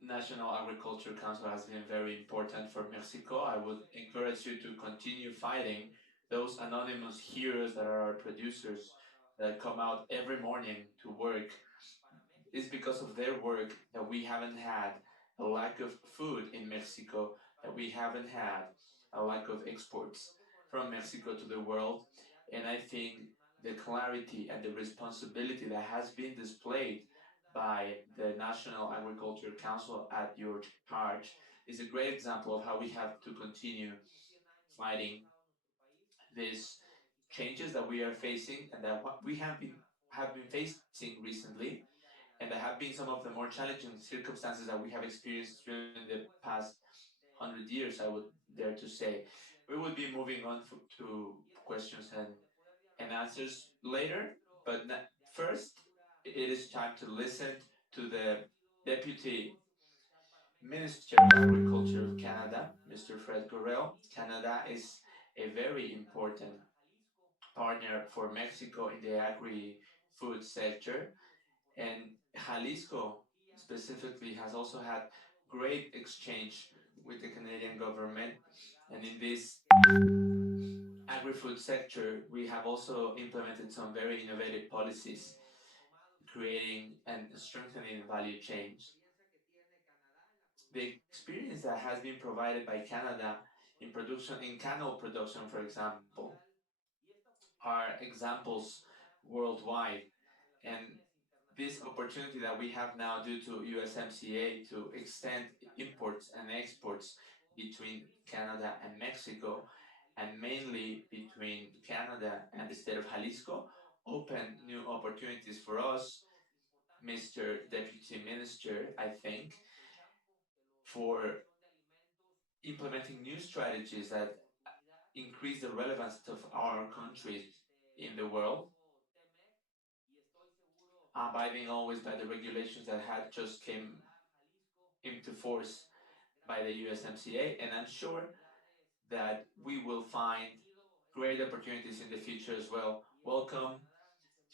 National Agriculture Council has been very important for Mexico. I would encourage you to continue fighting those anonymous heroes that are our producers that come out every morning to work. It's because of their work that we haven't had a lack of food in Mexico, that we haven't had a lack of exports from Mexico to the world. And I think the clarity and the responsibility that has been displayed by the National Agriculture Council at your charge is a great example of how we have to continue fighting these changes that we are facing and that we have been facing recently, and there have been some of the more challenging circumstances that we have experienced during the past 100 years, I would dare to say. We will be moving on to questions and answers later, but first, it is time to listen to the Deputy Minister of Agriculture of Canada, Mr. Fred Guerrero. Canada is a very important partner for Mexico in the agri-food sector, and Jalisco specifically has also had great exchange with the Canadian government. And in this agri-food sector, we have also implemented some very innovative policies, creating and strengthening value chains. The experience that has been provided by Canada in production, in canola production, for example, are examples worldwide. And this opportunity that we have now due to USMCA to extend imports and exports between Canada and Mexico, and mainly between Canada and the state of Jalisco, open new opportunities for us, Mr. Deputy Minister, I think, for implementing new strategies that increase the relevance of our countries in the world, abiding always by the regulations that had just came into force by the USMCA. And I'm sure that we will find great opportunities in the future as well. Welcome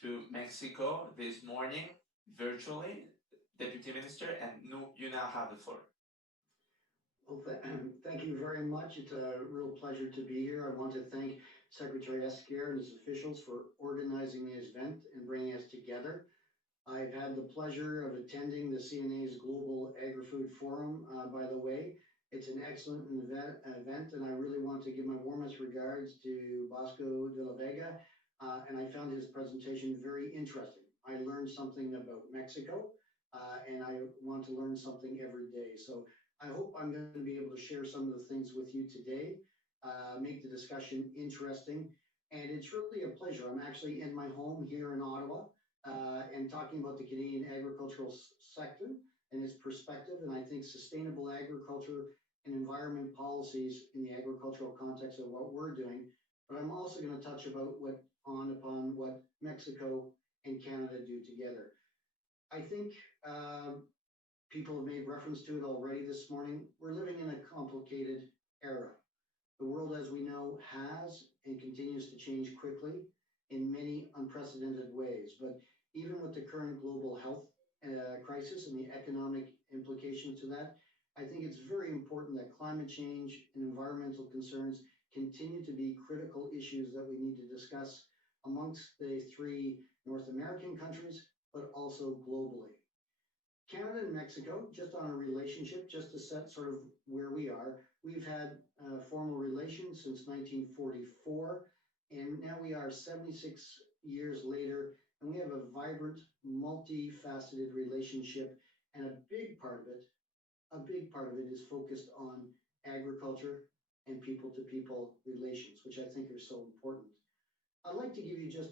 to Mexico this morning, virtually, Deputy Minister, and you now have the floor. Well, thank you very much. It's a real pleasure to be here. I want to thank Secretary Esquer and his officials for organizing this event and bringing us together. I've had the pleasure of attending the CNA's Global Agri-Food Forum, by the way. It's an excellent event, and I really want to give my warmest regards to Bosco de la Vega, and I found his presentation very interesting. I learned something about Mexico, and I want to learn something every day. So I hope I'm going to be able to share some of the things with you today, make the discussion interesting, and it's really a pleasure. I'm actually in my home here in Ottawa, and talking about the Canadian agricultural sector and its perspective. And I think sustainable agriculture and environment policies in the agricultural context of what we're doing. But I'm also going to touch upon what Mexico and Canada do together. I think people have made reference to it already this morning. We're living in a complicated era. The world, as we know, has and continues to change quickly in many unprecedented ways. But even with the current global health crisis and the economic implications to that, I think it's very important that climate change and environmental concerns continue to be critical issues that we need to discuss amongst the three North American countries, but also globally. Canada and Mexico, just on a relationship, just to set sort of where we are, we've had formal relations since 1944, and now we are 76 years later, and we have a vibrant, multifaceted relationship, and a big part of it a big part of it is focused on agriculture and people to people relations, which I think are so important. I'd like to give you just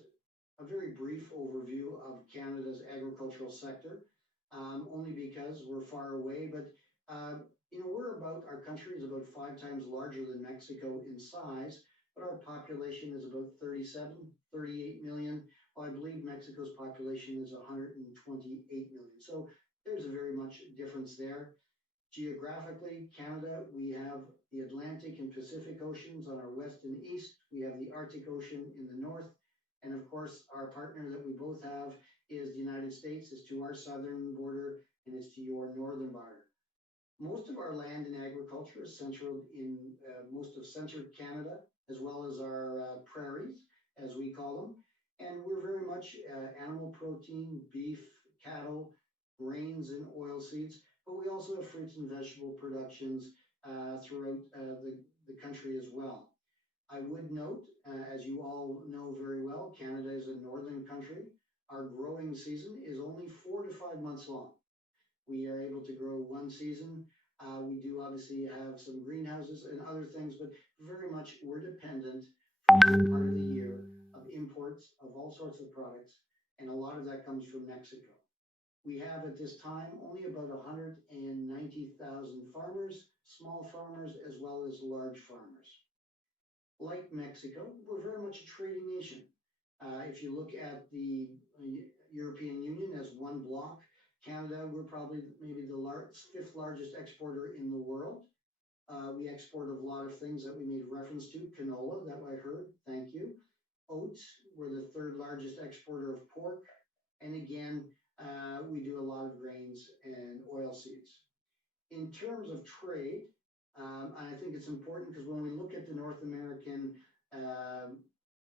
a very brief overview of Canada's agricultural sector, only because we're far away, but our country is about 5 times larger than Mexico in size, but our population is about 37, 38 million. Well, I believe Mexico's population is 128 million. So there's a very much difference there. Geographically, Canada, we have the Atlantic and Pacific Oceans on our west and east. We have the Arctic Ocean in the north. And of course, our partner that we both have is the United States. It's to our southern border and it's to your northern border. Most of our land in agriculture is centered in most of central Canada, as well as our prairies, as we call them. And we're very much animal protein, beef, cattle, grains, and oil seeds. But we also have fruits and vegetable productions throughout the country as well. I would note, as you all know very well, Canada is a northern country. Our growing season is only 4 to 5 months long. We are able to grow one season. We do obviously have some greenhouses and other things, but very much we're dependent for the part of the year of imports of all sorts of products, and a lot of that comes from Mexico. We have at this time only about 190,000 farmers, small farmers, as well as large farmers. Like Mexico, we're very much a trading nation. If you look at the European Union as one block, Canada, we're probably maybe the fifth largest exporter in the world. We export a lot of things that we made reference to. Canola, that I heard, thank you. Oats, we're the third largest exporter of pork. And again, we do a lot of grains and oil seeds. In terms of trade, I think it's important because when we look at the North American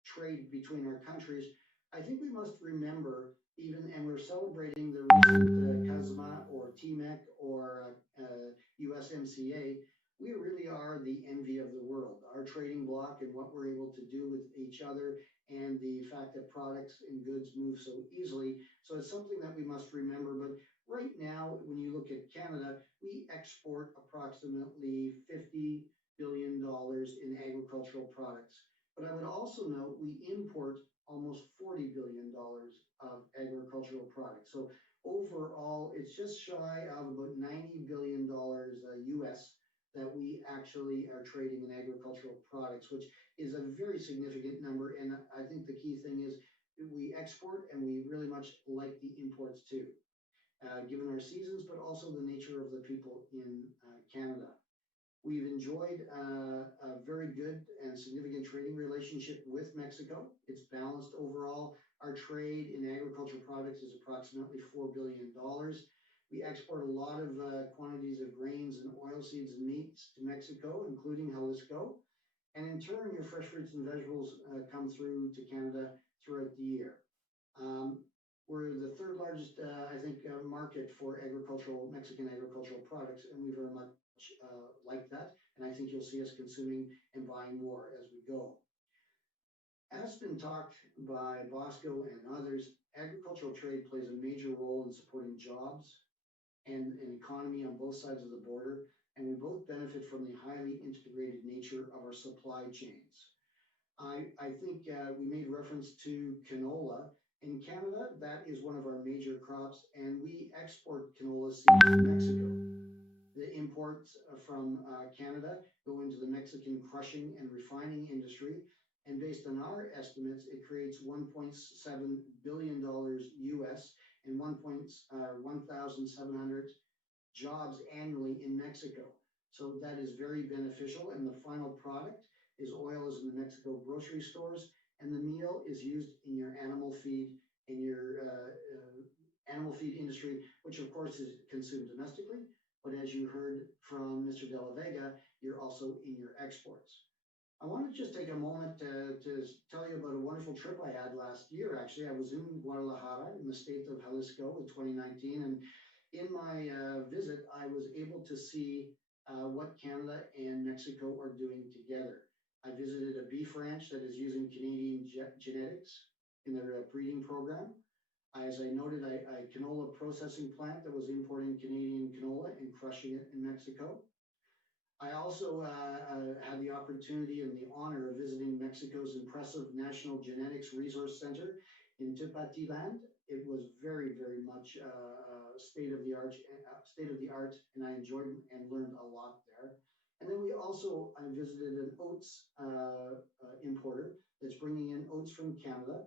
trade between our countries, I think we must remember and we're celebrating the recent CUSMA or TMEC or USMCA, we really are the envy of the world. Our trading bloc and what we're able to do with each other and the fact that products and goods move so easily. So it's something that we must remember. But right now, when you look at Canada, we export approximately $50 billion in agricultural products. But I would also note we import almost $40 billion of agricultural products. So overall, it's just shy of about $90 billion US that we actually are trading in agricultural products, which is a very significant number. And I think the key thing is we export and we really much like the imports too, given our seasons, but also the nature of the people in Canada. We've enjoyed a very good and significant trading relationship with Mexico. It's balanced overall. Our trade in agricultural products is approximately $4 billion. We export a lot of quantities of grains and oil seeds and meats to Mexico, including Jalisco. And in turn, your fresh fruits and vegetables come through to Canada throughout the year. We're the third largest, market for Mexican agricultural products, and we very much like that. And I think you'll see us consuming and buying more as we go. As been talked by Bosco and others, agricultural trade plays a major role in supporting jobs and an economy on both sides of the border, and we both benefit from the highly integrated nature of our supply chains. I think we made reference to canola. In Canada, that is one of our major crops, and we export canola seeds to Mexico. The imports from Canada go into the Mexican crushing and refining industry, and based on our estimates, it creates $1.7 billion US and 1,700 jobs annually in Mexico. So that is very beneficial, and the final product is oil is in the Mexico grocery stores, and the meal is used in your animal feed industry, which of course is consumed domestically. But as you heard from Mr. De La Vega, you're also in your exports. I want to just take a moment to tell you about a wonderful trip I had last year. Actually, I was in Guadalajara in the state of Jalisco in 2019, and in my visit, I was able to see what Canada and Mexico are doing together. I visited a beef ranch that is using Canadian genetics in their breeding program. As I noted, a canola processing plant that was importing Canadian canola and crushing it in Mexico. I also had the opportunity and the honor of visiting Mexico's impressive National Genetics Resource Center in Tepatitlán. It was very, very much state of the art, and I enjoyed and learned a lot there. And then I visited an oats importer that's bringing in oats from Canada,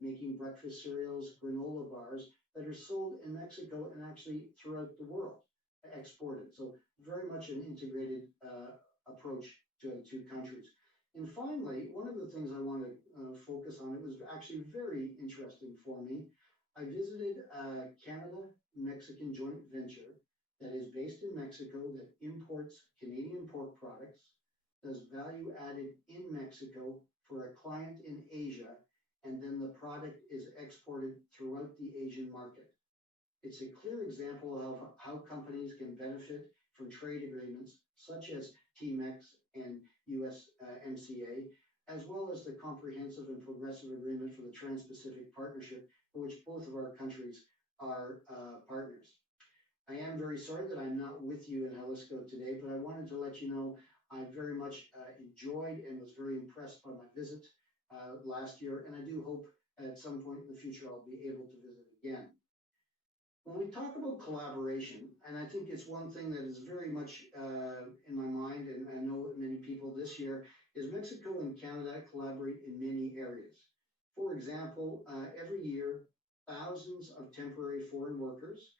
making breakfast cereals, granola bars that are sold in Mexico and actually throughout the world, exported. So very much an integrated approach to the two countries. And finally, one of the things I want to focus on, it was actually very interesting for me. I visited a Canada-Mexican joint venture that is based in Mexico that imports Canadian pork products, does value added in Mexico for a client in Asia, and then the product is exported throughout the Asian market. It's a clear example of how companies can benefit from trade agreements such as TMEX and USMCA, as well as the comprehensive and progressive agreement for the Trans-Pacific Partnership, for which both of our countries are partners. I am very sorry that I'm not with you in Jalisco today, but I wanted to let you know I very much enjoyed and was very impressed by my visit last year, and I do hope at some point in the future I'll be able to visit again. When we talk about collaboration, and I think it's one thing that is very much in my mind, and I know many people this year, is Mexico and Canada collaborate in many areas. For example, every year, thousands of temporary foreign workers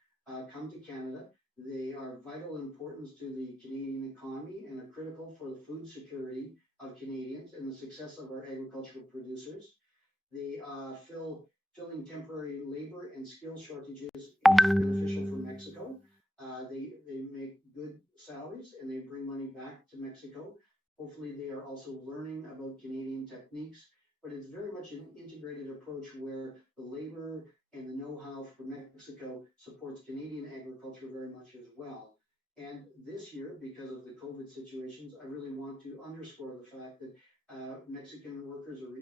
come to Canada. They are vital importance to the Canadian economy and are critical for the food security of Canadians and the success of our agricultural producers. They filling temporary labor and skill shortages is beneficial for Mexico. They make good salaries and they bring money back to Mexico. Hopefully they are also learning about Canadian techniques, but it's very much an integrated approach where the labor and the know-how for Mexico supports Canadian agriculture very much as well. And this year, because of the COVID situations, I really want to underscore the fact that Mexican workers are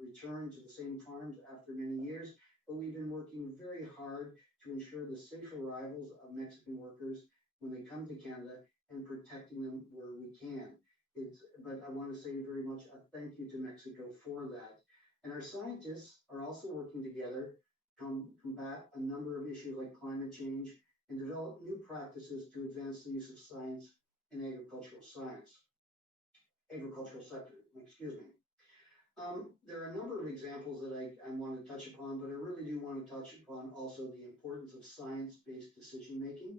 returned to the same farms after many years, but we've been working very hard to ensure the safe arrivals of Mexican workers when they come to Canada and protecting them where we can. But I want to say very much a thank you to Mexico for that. And our scientists are also working together to combat a number of issues like climate change and develop new practices to advance the use of science in agricultural sector, excuse me. There are a number of examples that I want to touch upon, but I really do want to touch upon also the importance of science-based decision-making,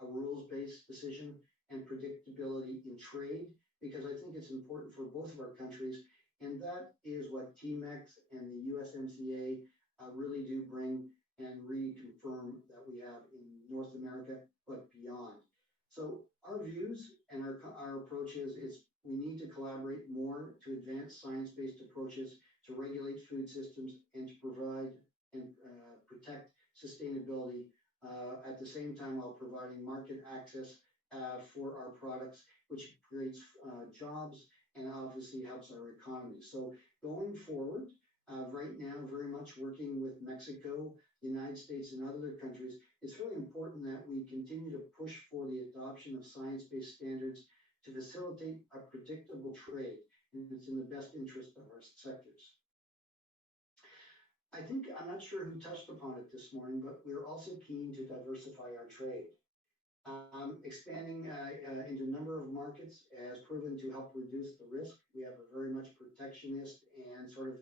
a rules-based decision, and predictability in trade, because I think it's important for both of our countries, and that is what TMEX and the USMCA really do bring and reconfirm that we have in North America, but beyond. So our views and our approaches is we need to collaborate more to advance science-based approaches to regulate food systems and to provide and protect sustainability at the same time while providing market access for our products, which creates jobs and obviously helps our economy. So going forward, right now, very much working with Mexico, the United States, and other countries, it's very important that we continue to push for the adoption of science-based standards to facilitate a predictable trade, and it's in the best interest of our sectors. I think, I'm not sure who touched upon it this morning, but we're also keen to diversify our trade. Expanding into a number of markets has proven to help reduce the risk. We have a very much protectionist and sort of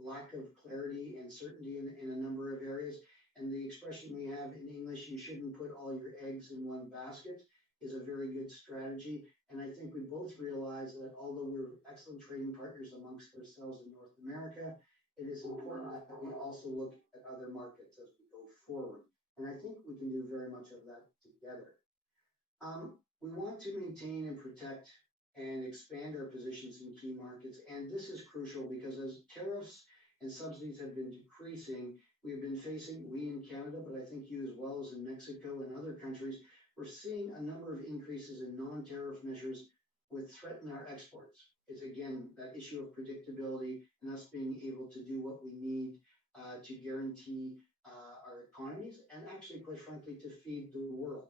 lack of clarity and certainty in a number of areas. And the expression we have in English, you shouldn't put all your eggs in one basket, is a very good strategy. And I think we both realize that although we're excellent trading partners amongst ourselves in North America, it is important that we also look at other markets as we go forward. And I think we can do very much of that together. We want to maintain and protect and expand our positions in key markets. And this is crucial because as tariffs and subsidies have been decreasing, we in Canada, but I think you as well as in Mexico and other countries, we're seeing a number of increases in non-tariff measures which threaten our exports. It's again, that issue of predictability and us being able to do what we need to guarantee our our economies and actually, quite frankly, to feed the world.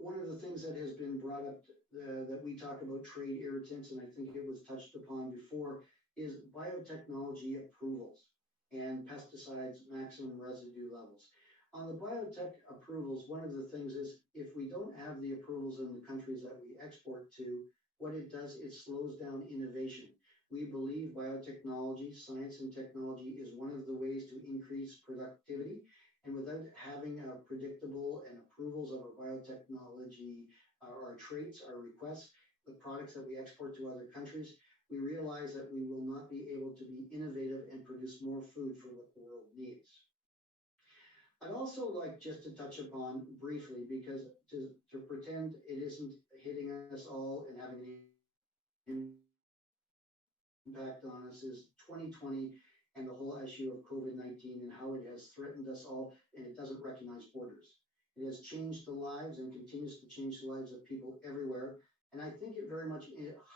One of the things that has been brought up that we talk about trade irritants, and I think it was touched upon before, is biotechnology approvals and pesticides maximum residue levels. On the biotech approvals, one of the things is if we don't have the approvals in the countries that we export to, what it does, it slows down innovation. We believe biotechnology, science and technology is one of the ways to increase productivity. And without having predictable and approvals of our biotechnology, our traits, our requests, the products that we export to other countries, we realize that we will not be able to be innovative and produce more food for what the world needs. I'd also like just to touch upon briefly, because to pretend it isn't hitting us all and having an impact on us, is 2020 and the whole issue of COVID-19 and how it has threatened us all, and it doesn't recognize borders. It has changed the lives and continues to change the lives of people everywhere. And I think it very much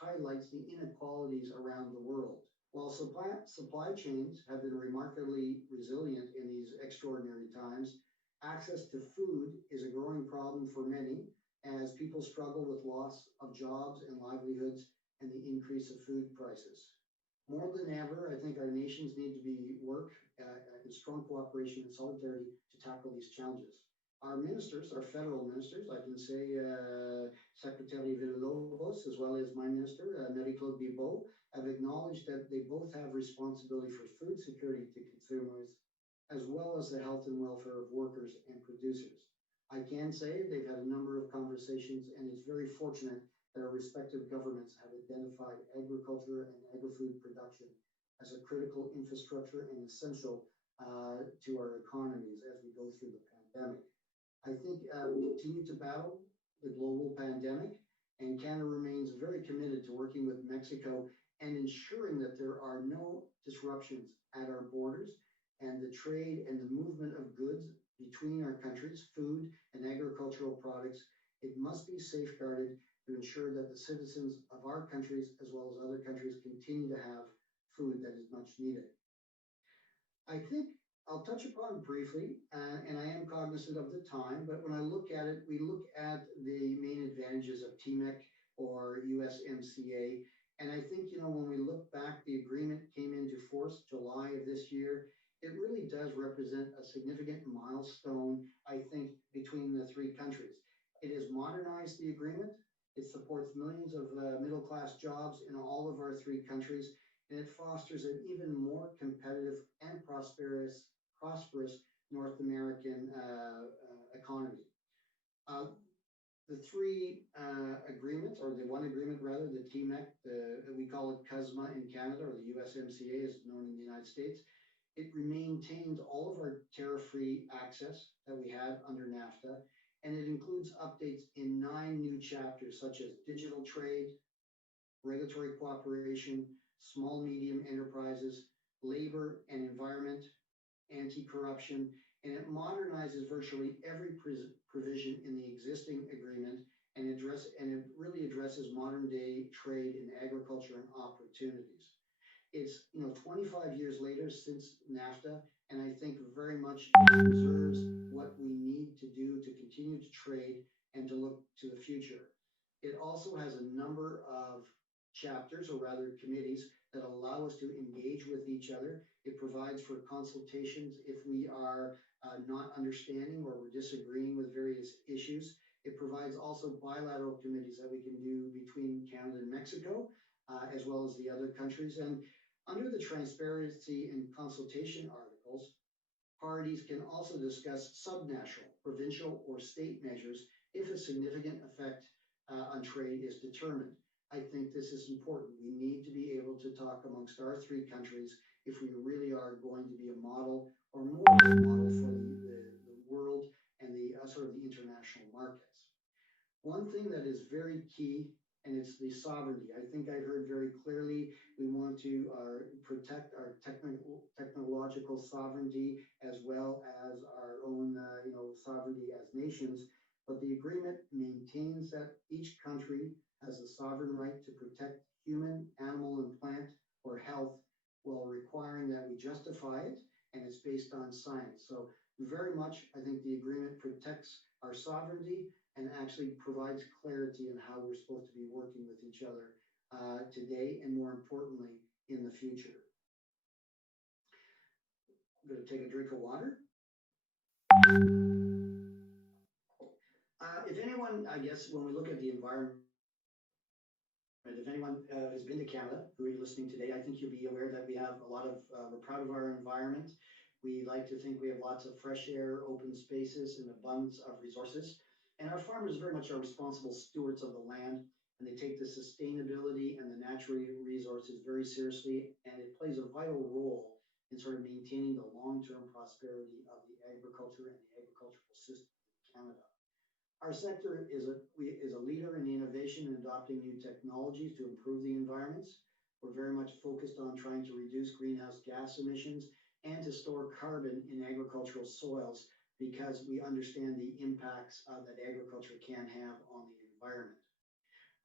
highlights the inequalities around the world. While supply chains have been remarkably resilient in these extraordinary times, access to food is a growing problem for many as people struggle with loss of jobs and livelihoods and the increase of food prices. More than ever, I think our nations need to work in strong cooperation and solidarity to tackle these challenges. Our ministers, our federal ministers, I can say Secretary Villalobos, as well as my minister, Marie-Claude Bibeau, have acknowledged that they both have responsibility for food security to consumers, as well as the health and welfare of workers and producers. I can say they've had a number of conversations, and it's very fortunate that our respective governments have identified agriculture and agri-food production as a critical infrastructure and essential to our economies as we go through the pandemic. I think we continue to battle the global pandemic, and Canada remains very committed to working with Mexico and ensuring that there are no disruptions at our borders, and the trade and the movement of goods between our countries, food and agricultural products, it must be safeguarded to ensure that the citizens of our countries, as well as other countries, continue to have food that is much needed. I think I'll touch upon briefly, and I am cognizant of the time, but when I look at it, we look at the main advantages of TMEC or USMCA. And I think, when we look back, the agreement came into force July of this year. It really does represent a significant milestone, I think, between the three countries. It has modernized the agreement. It supports millions of middle-class jobs in all of our three countries, and it fosters an even more competitive and prosperous North American economy. The three agreements, or the one agreement rather, the TMEC, we call it CUSMA in Canada, or the USMCA is known in the United States. It maintains all of our tariff-free access that we had under NAFTA, and it includes updates in 9 new chapters, such as digital trade, regulatory cooperation, small medium enterprises, labor and environment, anti-corruption, and it modernizes virtually every provision in the existing agreement, and it really addresses modern day trade in agriculture and opportunities. It's 25 years later since NAFTA, and I think very much preserves what we need to do to continue to trade and to look to the future. It also has a number of chapters, or rather committees, that allow us to engage with each other. It provides for consultations if we are not understanding or we're disagreeing with various issues. It provides also bilateral committees that we can do between Canada and Mexico, as well as the other countries. And under the transparency and consultation articles, parties can also discuss subnational, provincial, or state measures if a significant effect on trade is determined. I think this is important. We need to be able to talk amongst our three countries if we really are going to be a model, or more of a model for the world and the sort of the international markets. One thing that is very key, and it's the sovereignty. I think I heard very clearly we want to protect our technological sovereignty as well as our own sovereignty as nations. But the agreement maintains that each country has the sovereign right to protect human, animal, and plant or health, while requiring that we justify it and it's based on science. So very much, I think the agreement protects our sovereignty and actually provides clarity in how we're supposed to be working with each other today and more importantly in the future. I'm going to take a drink of water. If anyone, I guess, when we look at the environment, if anyone has been to Canada, who are listening today, I think you'll be aware that we have a lot of, we're proud of our environment. We like to think we have lots of fresh air, open spaces, and abundance of resources. And our farmers very much are responsible stewards of the land, and they take the sustainability and the natural resources very seriously, and it plays a vital role in sort of maintaining the long-term prosperity of the agriculture and the agricultural system in Canada. Our sector is a leader in innovation and adopting new technologies to improve the environments. We're very much focused on trying to reduce greenhouse gas emissions and to store carbon in agricultural soils because we understand the impacts that agriculture can have on the environment.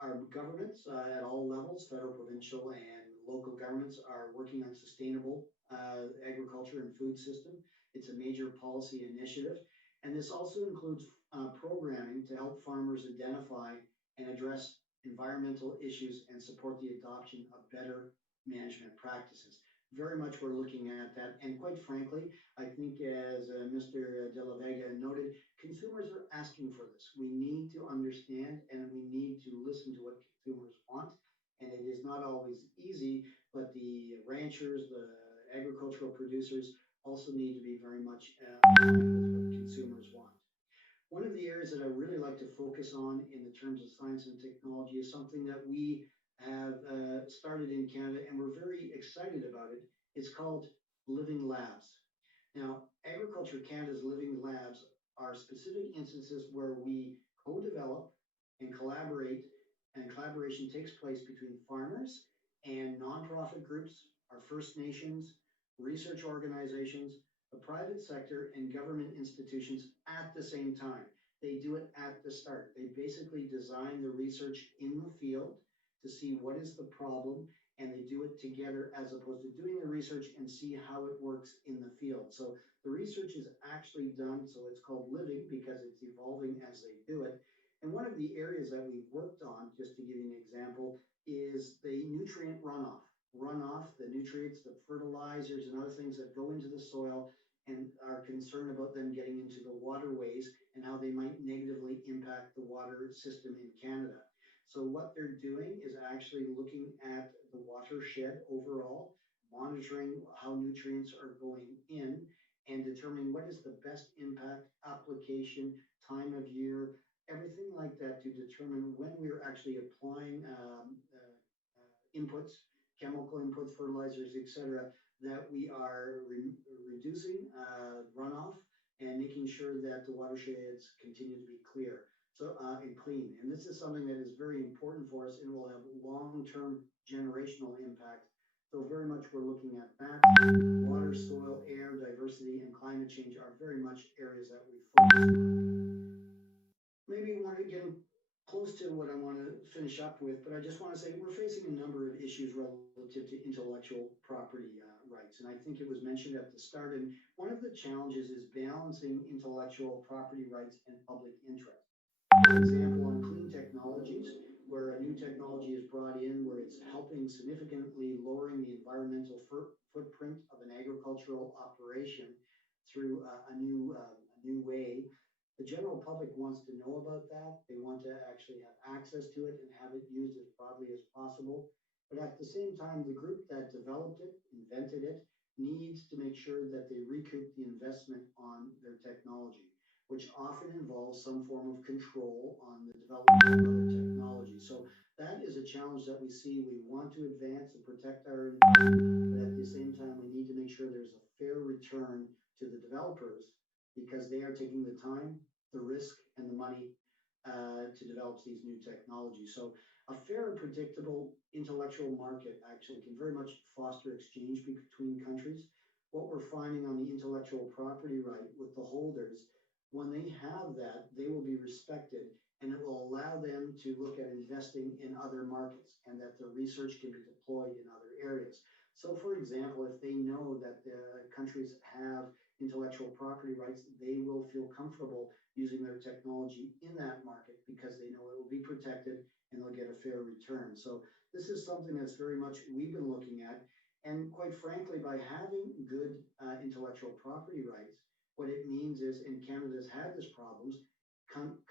Our governments at all levels, federal, provincial, and local governments, are working on sustainable agriculture and food system. It's a major policy initiative. And this also includes programming to help farmers identify and address environmental issues and support the adoption of better management practices. Very much we're looking at that. And quite frankly, I think as Mr. De La Vega noted, consumers are asking for this. We need to understand and we need to listen to what consumers want. And it is not always easy, but the ranchers, the agricultural producers also need to be very much aligned with what consumers want. One of the areas that I really like to focus on in the terms of science and technology is something that we have started in Canada and we're very excited about it. It's called Living Labs. Now, Agriculture Canada's Living Labs are specific instances where we co-develop and collaborate, and collaboration takes place between farmers and nonprofit groups, our First Nations, research organizations, the private sector, and government institutions at the same time. They do it at the start. They basically design the research in the field to see what is the problem, and they do it together as opposed to doing the research and see how it works in the field. So the research is actually done, so it's called living because it's evolving as they do it. And one of the areas that we've worked on, just to give you an example, is the nutrient runoff. Runoff, the nutrients, the fertilizers, and other things that go into the soil and are concerned about them getting into the waterways and how they might negatively impact the water system in Canada. So what they're doing is actually looking at the watershed overall, monitoring how nutrients are going in, and determining what is the best impact, application, time of year, everything like that to determine when we're actually applying inputs, chemical inputs, fertilizers, etc., that we are reducing runoff and making sure that the watersheds continue to be clear and clean. And this is something that is very important for us and will have long-term generational impact. So very much we're looking at that. Water, soil, air, diversity, and climate change are very much areas that we focus on. Maybe we're getting close to what I want to finish up with, but I just want to say we're facing a number of issues relative to intellectual property rights. And I think it was mentioned at the start. And one of the challenges is balancing intellectual property rights and public interest. For example, on clean technologies, where a new technology is brought in, where it's helping significantly lowering the environmental footprint of an agricultural operation through a new way. The general public wants to know about that. They want to actually have access to it and have it used as broadly as possible. But at the same time, the group that developed it, invented it, needs to make sure that they recoup the investment on their technology, which often involves some form of control on the development of other technology. So that is a challenge that we see. We want to advance and protect our environment, but at the same time, we need to make sure there's a fair return to the developers because they are taking the time, the risk, and the money to develop these new technologies. So a fair and predictable intellectual market actually can very much foster exchange between countries. What we're finding on the intellectual property right with the holders, when they have that, they will be respected and it will allow them to look at investing in other markets and that the research can be deployed in other areas. So, for example, if they know that the countries have intellectual property rights, they will feel comfortable using their technology in that market because they know it will be protected and they'll get a fair return. So, this is something that's very much we've been looking at. And quite frankly, by having good intellectual property rights, what it means is, and Canada's had this problems,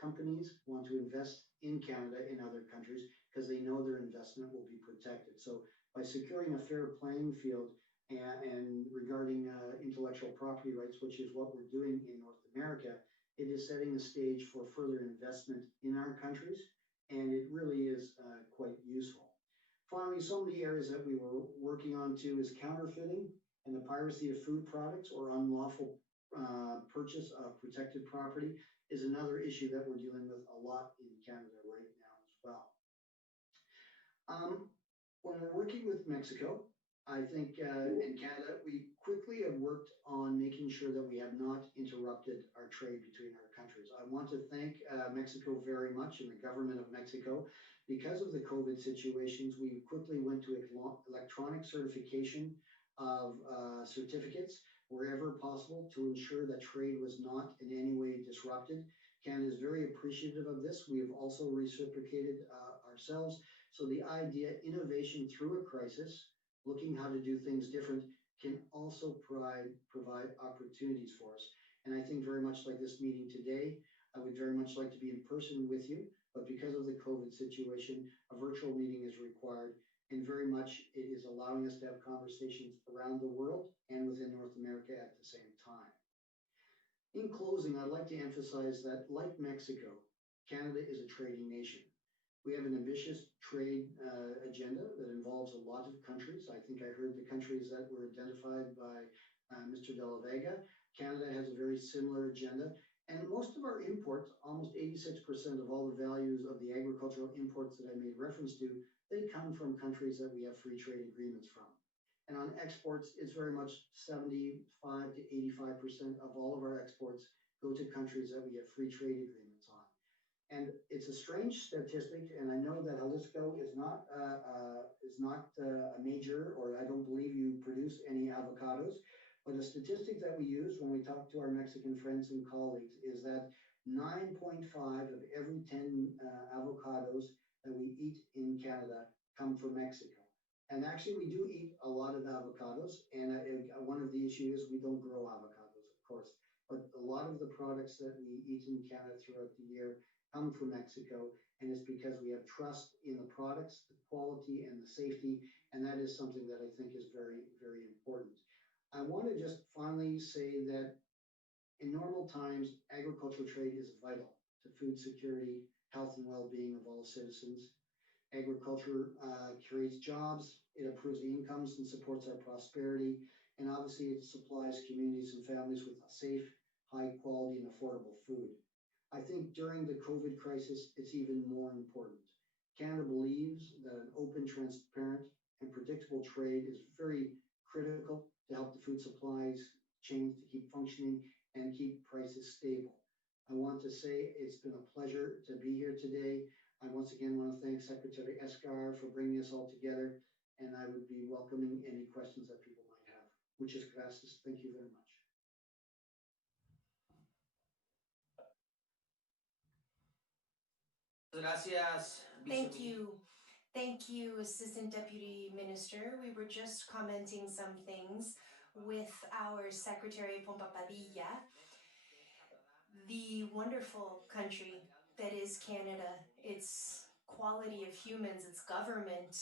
companies want to invest in Canada in other countries because they know their investment will be protected. So by securing a fair playing field and regarding intellectual property rights, which is what we're doing in North America, it is setting the stage for further investment in our countries, and it really is quite useful. Finally, some of the areas that we were working on too is counterfeiting and the piracy of food products or unlawful purchase of protected property is another issue that we're dealing with a lot in Canada right now as well. When we're working with Mexico, I think in Canada, we quickly have worked on making sure that we have not interrupted our trade between our countries. I want to thank Mexico very much and the government of Mexico. Because of the COVID situations, we quickly went to electronic certification of certificates wherever possible to ensure that trade was not in any way disrupted. Canada is very appreciative of this. We have also reciprocated ourselves. So the idea, innovation through a crisis, looking how to do things different, can also provide opportunities for us. And I think very much like this meeting today, I would very much like to be in person with you, but because of the COVID situation, a virtual meeting is required. And very much it is allowing us to have conversations around the world and within North America at the same time. In closing, I'd like to emphasize that, like Mexico, Canada is a trading nation. We have an ambitious trade agenda that involves a lot of countries. I think I heard the countries that were identified by Mr. De La Vega. Canada has a very similar agenda. And most of our imports, almost 86% of all the values of the agricultural imports that I made reference to, they come from countries that we have free trade agreements from. And on exports, it's very much 75 to 85% of all of our exports go to countries that we have free trade agreements on. And it's a strange statistic, and I know that Jalisco is not a major, or I don't believe you produce any avocados, but a statistic that we use when we talk to our Mexican friends and colleagues is that 9.5 of every 10 avocados that we eat in Canada come from Mexico. And actually, we do eat a lot of avocados, and one of the issues is we don't grow avocados, of course, but a lot of the products that we eat in Canada throughout the year come from Mexico, and it's because we have trust in the products, the quality, and the safety, and that is something that I think is very, very important. I want to just finally say that in normal times, agricultural trade is vital to food security, health and well-being of all citizens. Agriculture creates jobs, it improves the incomes and supports our prosperity, and obviously it supplies communities and families with safe, high quality and affordable food. I think during the COVID crisis, it's even more important. Canada believes that an open, transparent, and predictable trade is very critical to help the food supplies chains to keep functioning and keep prices stable. I want to say it's been a pleasure to be here today. I once again want to thank Secretary Esquer for bringing us all together, and I would be welcoming any questions that people might have. Muchas gracias. Thank you very much. Gracias, Thank you. Thank you, Assistant Deputy Minister. We were just commenting some things with our Secretary Pompa Padilla. The wonderful country that is Canada, its quality of humans, its government,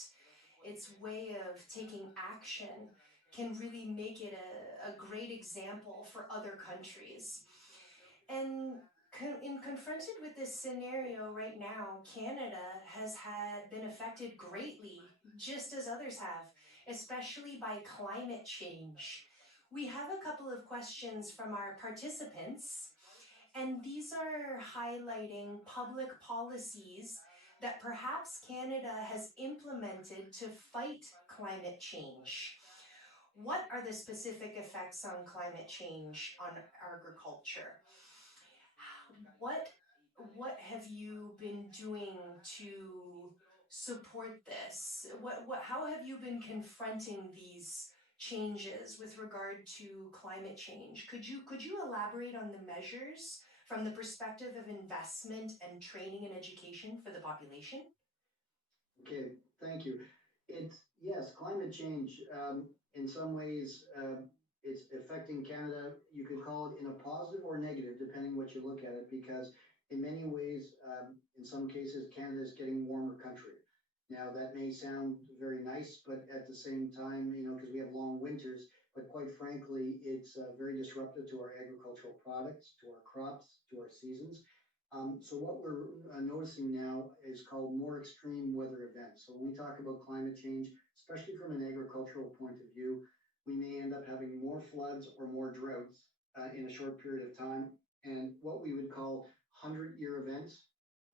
its way of taking action can really make it a great example for other countries. And confronted with this scenario right now, Canada has been affected greatly, just as others have, especially by climate change. We have a couple of questions from our participants, and these are highlighting public policies that perhaps Canada has implemented to fight climate change. What are the specific effects on climate change on agriculture? What have you been doing to support this? How have you been confronting these changes with regard to climate change? Could you elaborate on the measures from the perspective of investment and training and education for the population? Okay, thank you. Yes, climate change, in some ways, it's affecting Canada. You could call it in a positive or negative, depending what you look at it, because in many ways, in some cases, Canada is getting warmer country. Now, that may sound very nice, but at the same time, because we have long winters, but quite frankly, it's very disruptive to our agricultural products, to our crops, to our seasons. So what we're noticing now is called more extreme weather events. So when we talk about climate change, especially from an agricultural point of view, we may end up having more floods or more droughts in a short period of time. And what we would call 100-year events,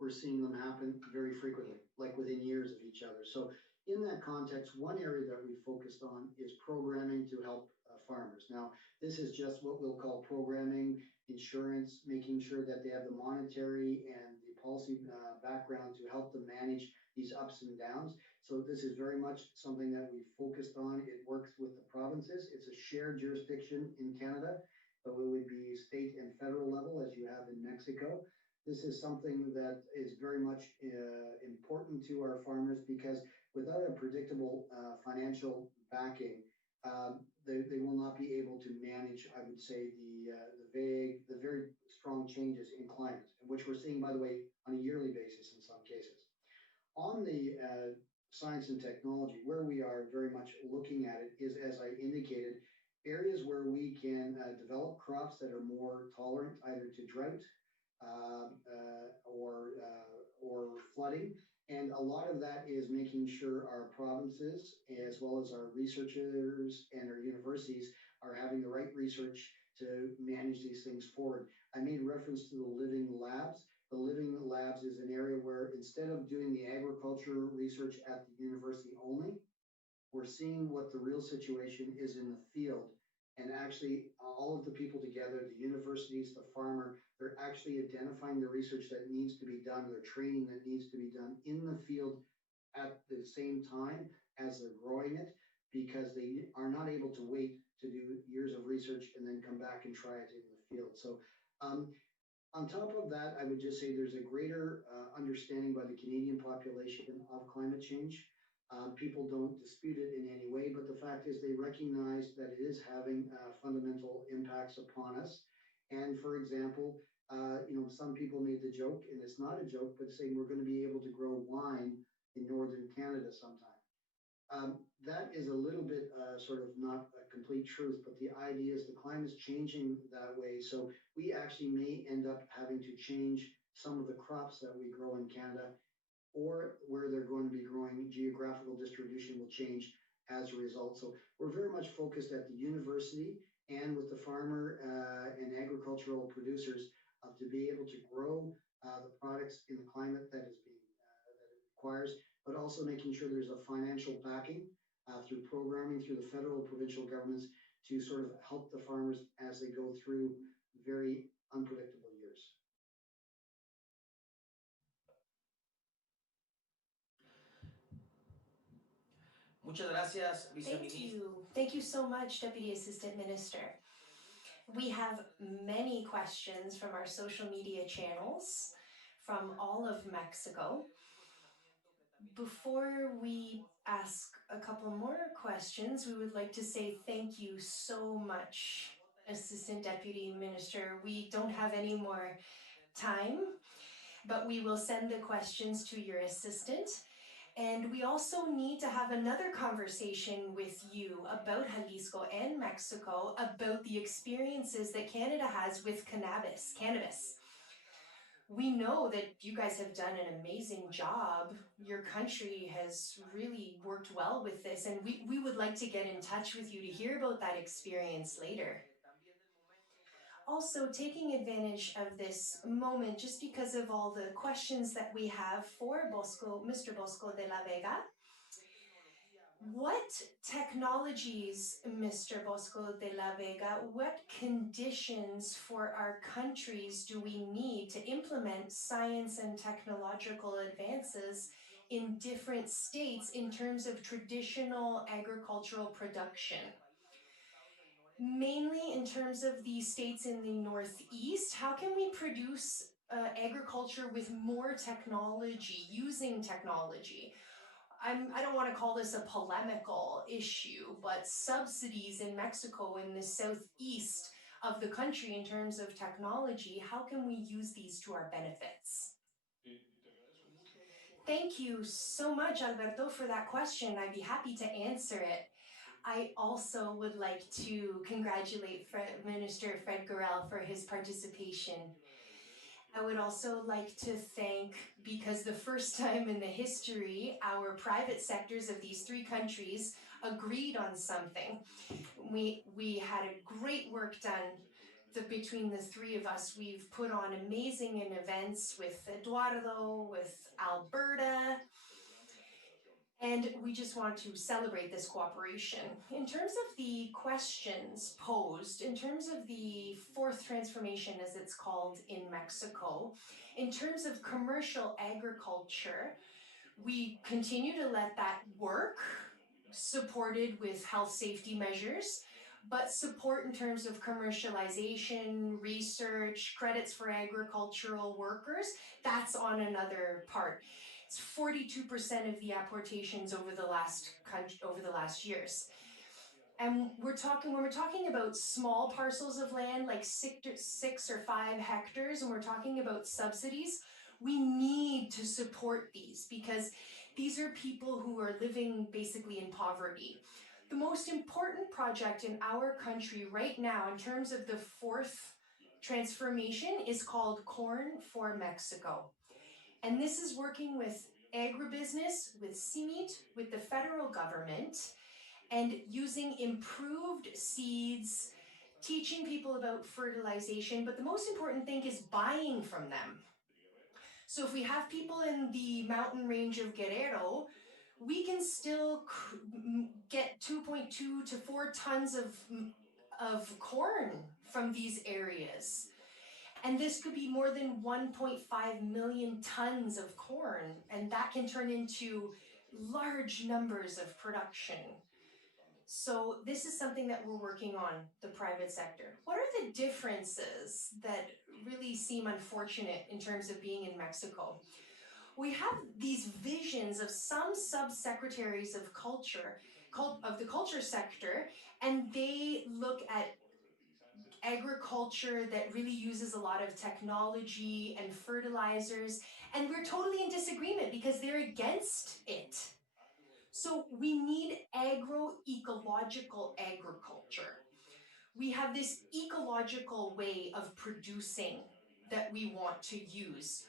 we're seeing them happen very frequently, like within years of each other. So in that context, one area that we focused on is programming to help farmers. Now, this is just what we'll call programming, insurance, making sure that they have the monetary and the policy background to help them manage these ups and downs. So this is very much something that we focused on. It works with the provinces. It's a shared jurisdiction in Canada, but it would be state and federal level as you have in Mexico. This is something that is very much important to our farmers because without a predictable financial backing, they will not be able to manage, I would say, the very strong changes in climate, which we're seeing, by the way, on a yearly basis in some cases. On the science and technology, where we are very much looking at it is, as I indicated, areas where we can develop crops that are more tolerant either to drought or flooding. And a lot of that is making sure our provinces, as well as our researchers and our universities, are having the right research to manage these things forward. I made reference to the living labs. The living labs is an area where instead of doing the agriculture research at the university only, we're seeing what the real situation is in the field. And actually, all of the people together, the universities, the farmer, they're actually identifying the research that needs to be done, the training that needs to be done in the field at the same time as they're growing it, because they are not able to wait to do years of research and then come back and try it in the field. So on top of that, I would just say there's a greater understanding by the Canadian population of climate change. People don't dispute it in any way, but the fact is they recognize that it is having fundamental impacts upon us. And for example, some people made the joke, and it's not a joke, but saying we're going to be able to grow wine in northern Canada sometime. That is a little bit sort of not a complete truth, but the idea is the climate's changing that way. So we actually may end up having to change some of the crops that we grow in Canada, or where they're going to be growing, geographical distribution will change as a result. So we're very much focused at the university and with the farmer and agricultural producers to be able to grow the products in the climate that it requires, but also making sure there's a financial backing through programming, through the federal and provincial governments to sort of help the farmers as they go through very unpredictable years. Muchas gracias, Thank you so much, Deputy Assistant Minister. We have many questions from our social media channels from all of Mexico. Before we ask a couple more questions, we would like to say thank you so much, Assistant Deputy Minister. We don't have any more time, but we will send the questions to your assistant. And we also need to have another conversation with you about Jalisco and Mexico about the experiences that Canada has with cannabis. We know that you guys have done an amazing job. Your country has really worked well with this, and we would like to get in touch with you to hear about that experience later. Also, taking advantage of this moment, just because of all the questions that we have for Mr. Bosco de la Vega, what technologies, Mr. Bosco de la Vega, what conditions for our countries do we need to implement science and technological advances in different states in terms of traditional agricultural production. Mainly in terms of the states in the Northeast, how can we produce agriculture with more technology, using technology? I don't want to call this a polemical issue, but subsidies in Mexico in the southeast of the country in terms of technology, how can we use these to our benefits? Thank you so much, Alberto, for that question. I'd be happy to answer it. I also would like to congratulate Minister Fred Guerrero for his participation. I would also like to thank, because the first time in the history, our private sectors of these three countries agreed on something. We had a great work done between the three of us. We've put on amazing events with Eduardo, with Alberta, and we just want to celebrate this cooperation. In terms of the questions posed, in terms of the fourth transformation, as it's called in Mexico, in terms of commercial agriculture, we continue to let that work, supported with health safety measures, but support in terms of commercialization, research, credits for agricultural workers, that's on another part. It's 42% of the apportations over the last years. And when we're talking about small parcels of land, like 6 or 5 hectares, and we're talking about subsidies, we need to support these because these are people who are living basically in poverty. The most important project in our country right now in terms of the fourth transformation is called Corn for Mexico. And this is working with agribusiness, with CIMIT, with the federal government, and using improved seeds, teaching people about fertilization, but the most important thing is buying from them. So if we have people in the mountain range of Guerrero, we can still get 2.2 to 4 tons of corn from these areas. And this could be more than 1.5 million tons of corn, and that can turn into large numbers of production. So this is something that we're working on, the private sector. What are the differences that really seem unfortunate in terms of being in Mexico? We have these visions of some subsecretaries of culture, of the culture sector, and they look at agriculture that really uses a lot of technology and fertilizers, and we're totally in disagreement because they're against it. So we need agroecological agriculture. We have this ecological way of producing that we want to use.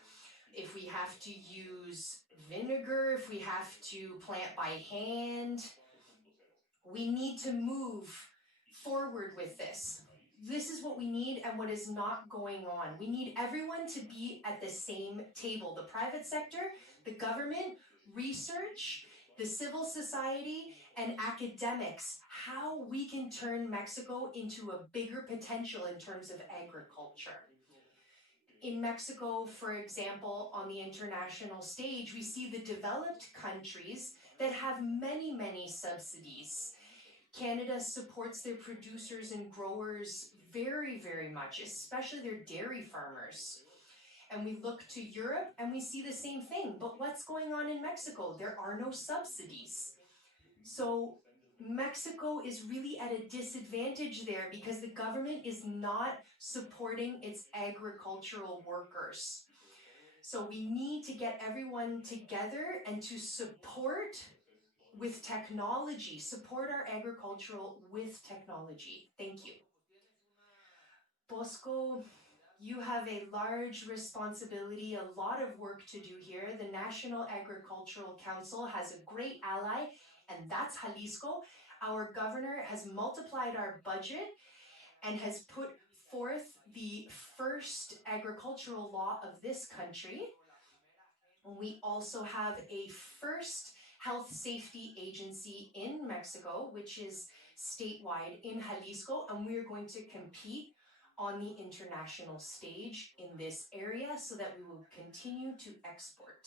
If we have to use vinegar, if we have to plant by hand, we need to move forward with this. This is what we need and what is not going on. We need everyone to be at the same table. The private sector, the government, research, the civil society, and academics, how we can turn Mexico into a bigger potential in terms of agriculture. In Mexico, for example, on the international stage, we see the developed countries that have many, many subsidies. Canada supports their producers and growers very, very much, especially their dairy farmers. And we look to Europe and we see the same thing. But what's going on in Mexico? There are no subsidies. So Mexico is really at a disadvantage there because the government is not supporting its agricultural workers. So we need to get everyone together and to support with technology, support our agricultural with technology. Thank you. Bosco, you have a large responsibility, a lot of work to do here. The National Agricultural Council has a great ally, and that's Jalisco. Our governor has multiplied our budget and has put forth the first agricultural law of this country. We also have a first health safety agency in Mexico, which is statewide in Jalisco, and we're going to compete on the international stage in this area so that we will continue to export.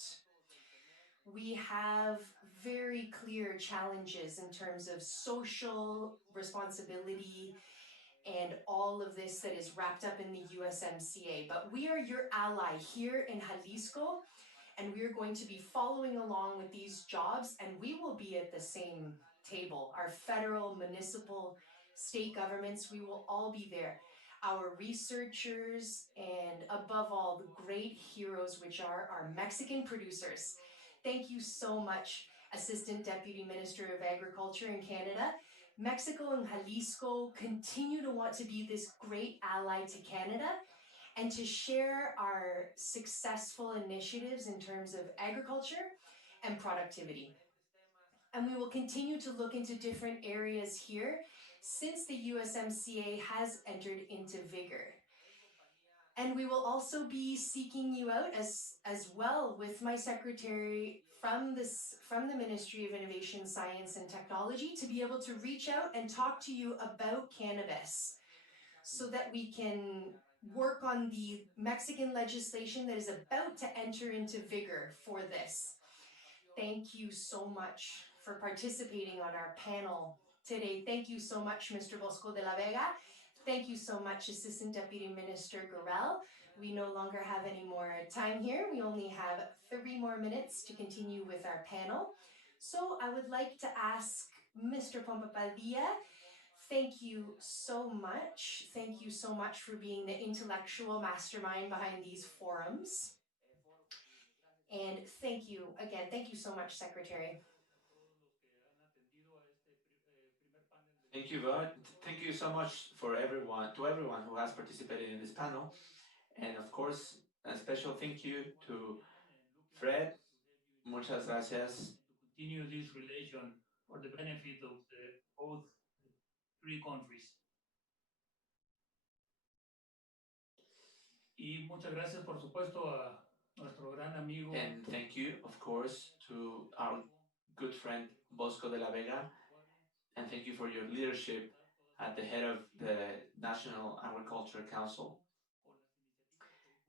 we have very clear challenges in terms of social responsibility and all of this that is wrapped up in the USMCA. But we are your ally here in Jalisco, and we are going to be following along with these jobs, and we will be at the same table. Our federal, municipal, state governments, we will all be there. Our researchers, and above all, the great heroes, which are our Mexican producers. Thank you so much, Assistant Deputy Minister of Agriculture in Canada. Mexico and Jalisco continue to want to be this great ally to Canada and to share our successful initiatives in terms of agriculture and productivity. And we will continue to look into different areas here since the USMCA has entered into vigor. And we will also be seeking you out as well with my secretary from the Ministry of Innovation, Science and Technology to be able to reach out and talk to you about cannabis so that we can work on the Mexican legislation that is about to enter into vigor for this. Thank you so much for participating on our panel today. Thank you so much, Mr. Bosco de la Vega. Thank you so much, Assistant Deputy Minister Guerrero. We no longer have any more time here. We only have 3 more minutes to continue with our panel. So I would like to ask Mr. Pompa Padilla, thank you so much. Thank you so much for being the intellectual mastermind behind these forums. And thank you again. Thank you so much, Secretary. Thank you, Bud. Thank you so much for everyone who has participated in this panel. And of course, a special thank you to Fred. Muchas gracias. To continue this relation for the benefit of both 3 countries. Y muchas gracias, por supuesto, a nuestro gran amigo. And thank you, of course, to our good friend Bosco de la Vega. And thank you for your leadership at the head of the National Agriculture Council.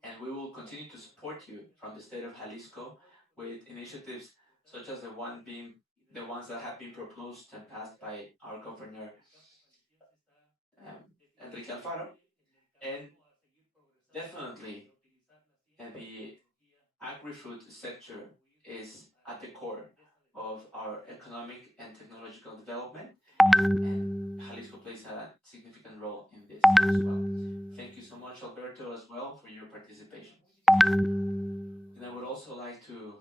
And we will continue to support you from the state of Jalisco with initiatives such as the ones that have been proposed and passed by our governor, Enrique Alfaro. And definitely, the agri-food sector is at the core of our economic and technological development, and Jalisco plays a significant role in this as well. Thank you so much, Alberto, as well, for your participation. And I would also like to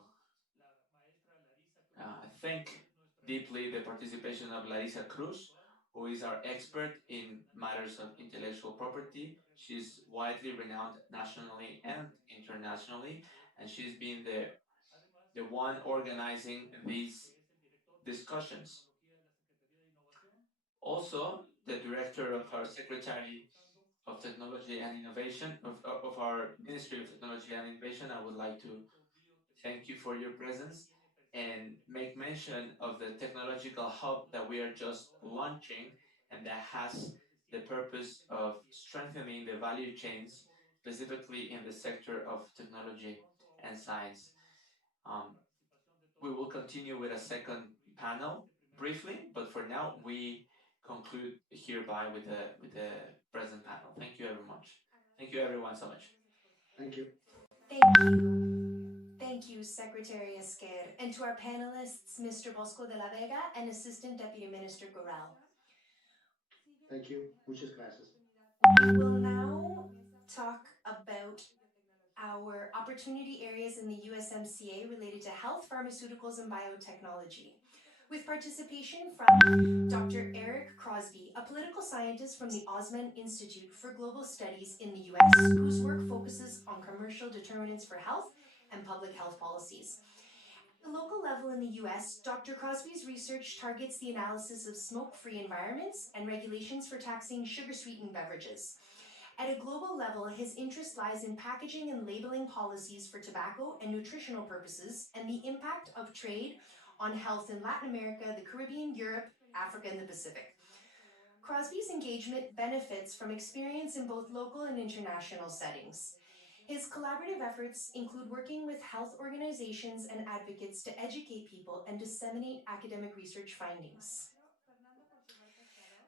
thank deeply the participation of Larissa Cruz, who is our expert in matters of intellectual property. She's widely renowned nationally and internationally, and she's been the one organizing these discussions. Also, the director of our Secretary of Technology and Innovation, of our Ministry of Technology and Innovation, I would like to thank you for your presence and make mention of the technological hub that we are just launching and that has the purpose of strengthening the value chains, specifically in the sector of technology and science. We will continue with a second panel briefly, but for now we conclude hereby with the present panel. Thank you very much. Thank you everyone so much. Thank you. Thank you. Thank you, Secretary Esquer. And to our panelists, Mr. Bosco de la Vega and Assistant Deputy Minister Guerrero. Thank you. Muchas gracias. We will now talk about our opportunity areas in the USMCA related to health, pharmaceuticals, and biotechnology, with participation from Dr. Eric Crosby, a political scientist from the Osman Institute for Global Studies in the US, whose work focuses on commercial determinants for health and public health policies. At the local level in the US, Dr. Crosby's research targets the analysis of smoke-free environments and regulations for taxing sugar-sweetened beverages. At a global level, his interest lies in packaging and labeling policies for tobacco and nutritional purposes and the impact of trade on health in Latin America, the Caribbean, Europe, Africa, and the Pacific. Crosby's engagement benefits from experience in both local and international settings. His collaborative efforts include working with health organizations and advocates to educate people and disseminate academic research findings.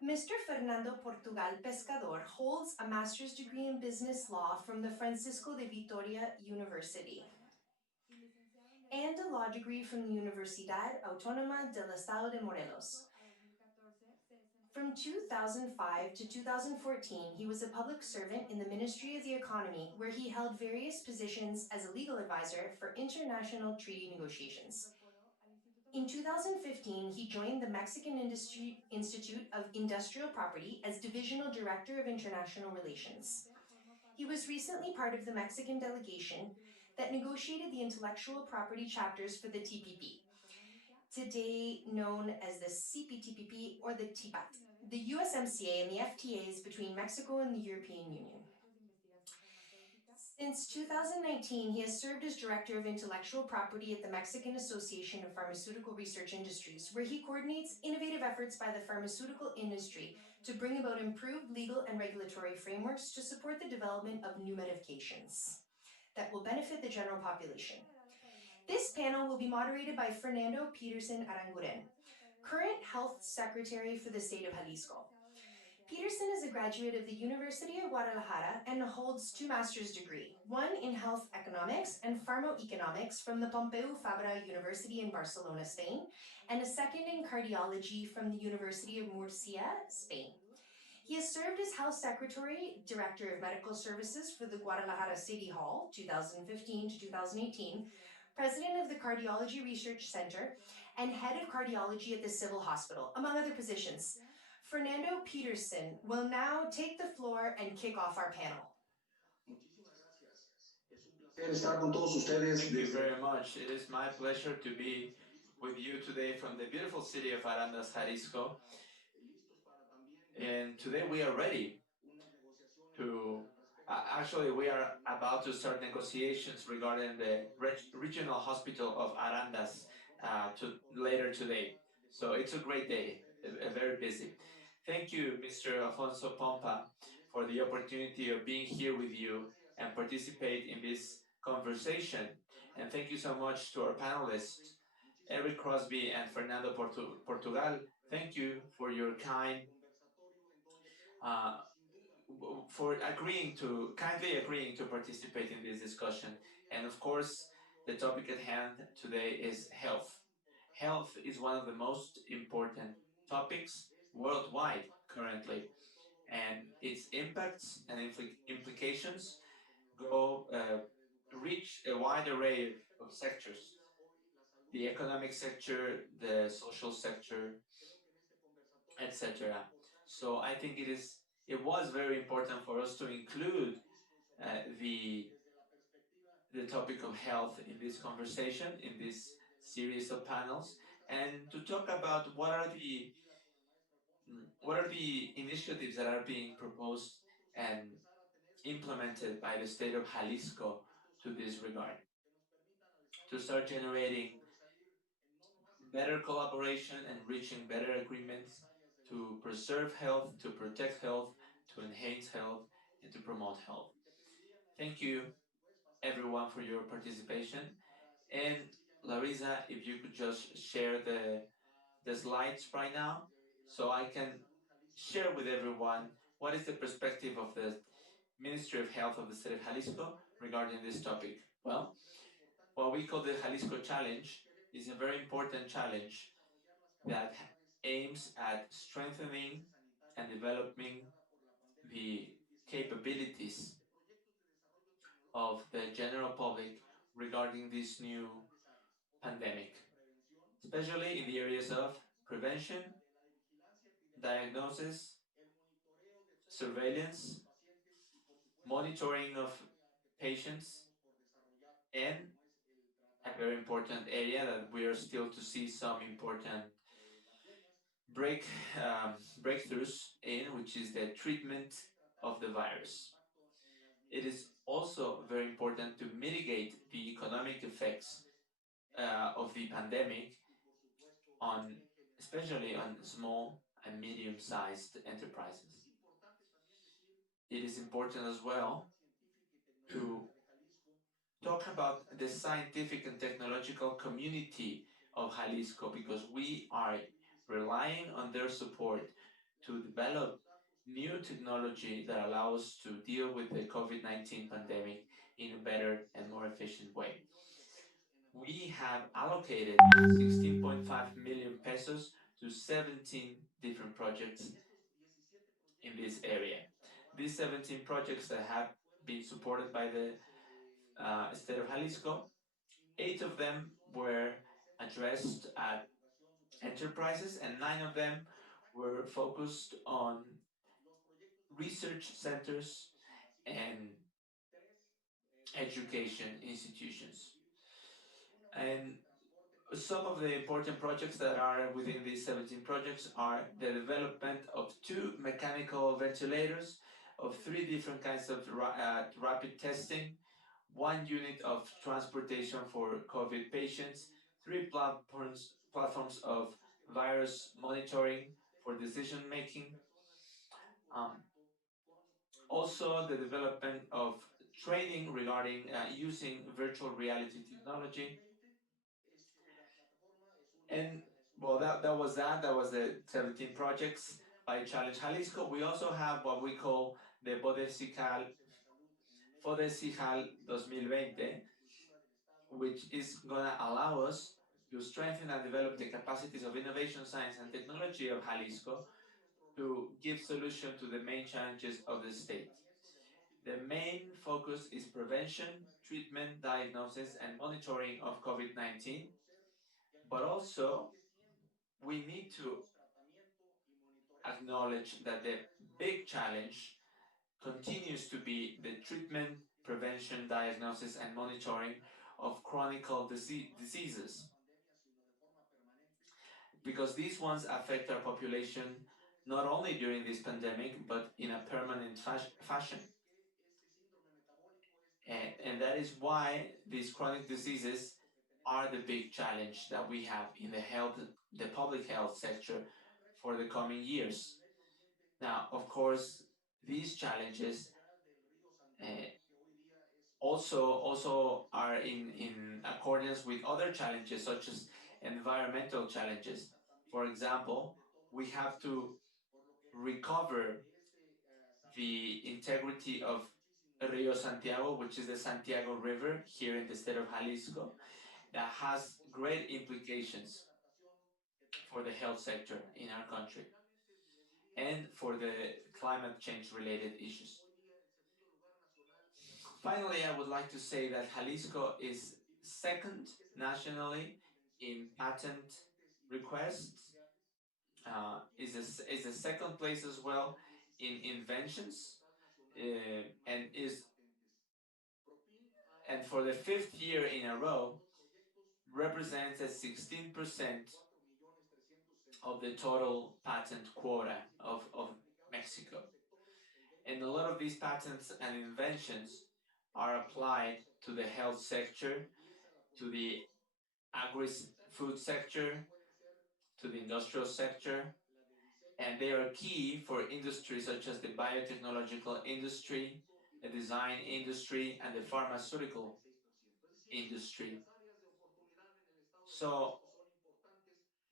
Mr. Fernando Portugal Pescador holds a master's degree in business law from the Francisco de Vitoria University and a law degree from the Universidad Autónoma del Estado de Morelos. From 2005 to 2014, he was a public servant in the Ministry of the Economy, where he held various positions as a legal advisor for international treaty negotiations. In 2015, he joined the Mexican Institute of Industrial Property as Divisional Director of International Relations. He was recently part of the Mexican delegation that negotiated the intellectual property chapters for the TPP, today known as the CPTPP or the TPAT, the USMCA and the FTAs between Mexico and the European Union. Since 2019, he has served as Director of Intellectual Property at the Mexican Association of Pharmaceutical Research Industries, where he coordinates innovative efforts by the pharmaceutical industry to bring about improved legal and regulatory frameworks to support the development of new medications that will benefit the general population. This panel will be moderated by Fernando Peterson Aranguren, current Health Secretary for the State of Jalisco. Peterson is a graduate of the University of Guadalajara and holds 2 master's degrees, one in health economics and pharmacoeconomics from the Pompeu Fabra University in Barcelona, Spain, and a second in cardiology from the University of Murcia, Spain. He has served as Health Secretary, Director of Medical Services for the Guadalajara City Hall, 2015 to 2018, President of the Cardiology Research Center, and Head of Cardiology at the Civil Hospital, among other positions. Fernando Peterson will now take the floor and kick off our panel. Thank you very much. It is my pleasure to be with you today from the beautiful city of Arandas, Jalisco. And today we are ready to, actually we are about to start negotiations regarding the regional hospital of Arandas later today. So it's a great day, very busy. Thank you, Mr. Alfonso Pompa, for the opportunity of being here with you and participate in this conversation. And thank you so much to our panelists, Eric Crosby and Fernando Portugal. Thank you for your kindly agreeing to participate in this discussion. And of course, the topic at hand today is health. Health is one of the most important topics worldwide currently, and its impacts and implications reach a wide array of sectors: the economic sector, the social sector, etc. So I think it was very important for us to include the topic of health in this conversation, in this series of panels, and to talk about what are the initiatives that are being proposed and implemented by the state of Jalisco to this regard, to start generating better collaboration and reaching better agreements to preserve health, to protect health, to enhance health, and to promote health. Thank you, everyone, for your participation. And Larissa, if you could just share the slides right now, so I can share with everyone what is the perspective of the Ministry of Health of the state of Jalisco regarding this topic. Well, what we call the Jalisco Challenge is a very important challenge that aims at strengthening and developing the capabilities of the general public regarding this new pandemic, especially in the areas of prevention, diagnosis, surveillance, monitoring of patients, and a very important area that we are still to see some important breakthroughs in, which is the treatment of the virus. It is also very important to mitigate the economic effects of the pandemic especially on small and medium-sized enterprises. It is important as well to talk about the scientific and technological community of Jalisco because we are relying on their support to develop new technology that allow us to deal with the COVID-19 pandemic in a better and more efficient way. We have allocated 16.5 million pesos to 17 different projects in this area. These 17 projects that have been supported by the state of Jalisco, 8 of them were addressed at enterprises, and 9 of them were focused on research centers and education institutions. And some of the important projects that are within these 17 projects are the development of 2 mechanical ventilators, of 3 different kinds of rapid testing, 1 unit of transportation for COVID patients, 3 platforms of virus monitoring for decision making, um, also the development of training regarding using virtual reality technology. And well, that was the 17 projects by Challenge Jalisco. We also have what we call the Bodecical 2020, which is going to allow us to strengthen and develop the capacities of innovation, science, and technology of Jalisco to give solution to the main challenges of the state. The main focus is prevention, treatment, diagnosis, and monitoring of COVID-19, but also we need to acknowledge that the big challenge continues to be the treatment, prevention, diagnosis, and monitoring of chronic diseases, because these ones affect our population not only during this pandemic, but in a permanent fashion. And that is why these chronic diseases are the big challenge that we have in the public health sector for the coming years. Now, of course, these challenges uh, also are in accordance with other challenges such as environmental challenges. For example, we have to recover the integrity of Rio Santiago, which is the Santiago River here in the state of Jalisco, that has great implications for the health sector in our country and for the climate change related issues. Finally, I would like to say that Jalisco is second nationally in patent requests, is the second place as well in inventions, and and for the fifth year in a row represents a 16% of the total patent quota of Mexico. And a lot of these patents and inventions are applied to the health sector, to the agri-food sector, to the industrial sector, and they are key for industries such as the biotechnological industry, the design industry, and the pharmaceutical industry. So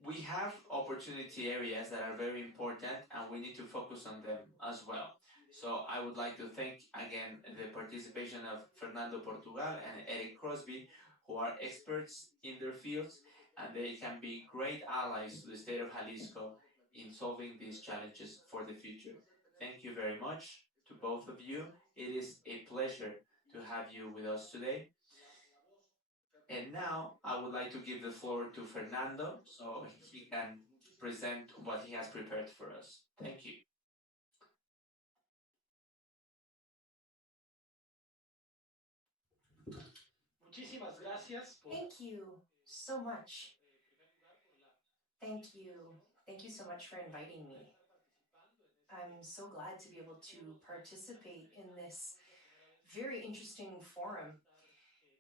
we have opportunity areas that are very important and we need to focus on them as well. So I would like to thank again the participation of Fernando Portugal and Eric Crosby, who are experts in their fields, and they can be great allies to the state of Jalisco in solving these challenges for the future. Thank you very much to both of you. It is a pleasure to have you with us today. And now I would like to give the floor to Fernando so he can present what he has prepared for us. Thank you. Thank you so much. Thank you. Thank you so much for inviting me. I'm so glad to be able to participate in this very interesting forum.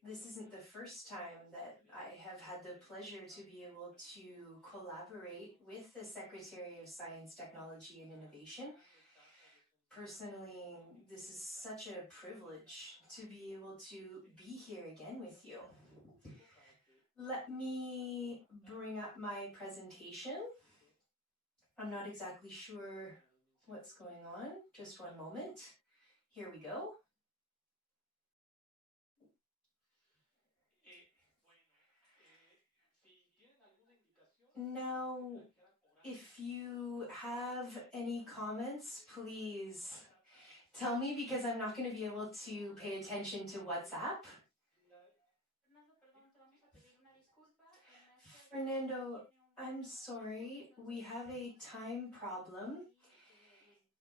This isn't the first time that I have had the pleasure to be able to collaborate with the Secretary of Science, Technology, and Innovation, Personally, this is such a privilege to be able to be here again with you. Let me bring up my presentation. I'm not exactly sure what's going on. Just one moment. Here we go. Now, if you have any comments, please tell me, because I'm not going to be able to pay attention to WhatsApp. Fernando, I'm sorry, we have a time problem.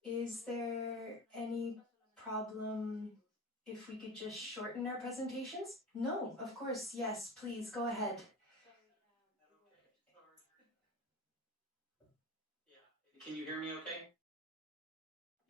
Is there any problem if we could just shorten our presentations? No, of course, yes, please, go ahead. Can you hear me okay?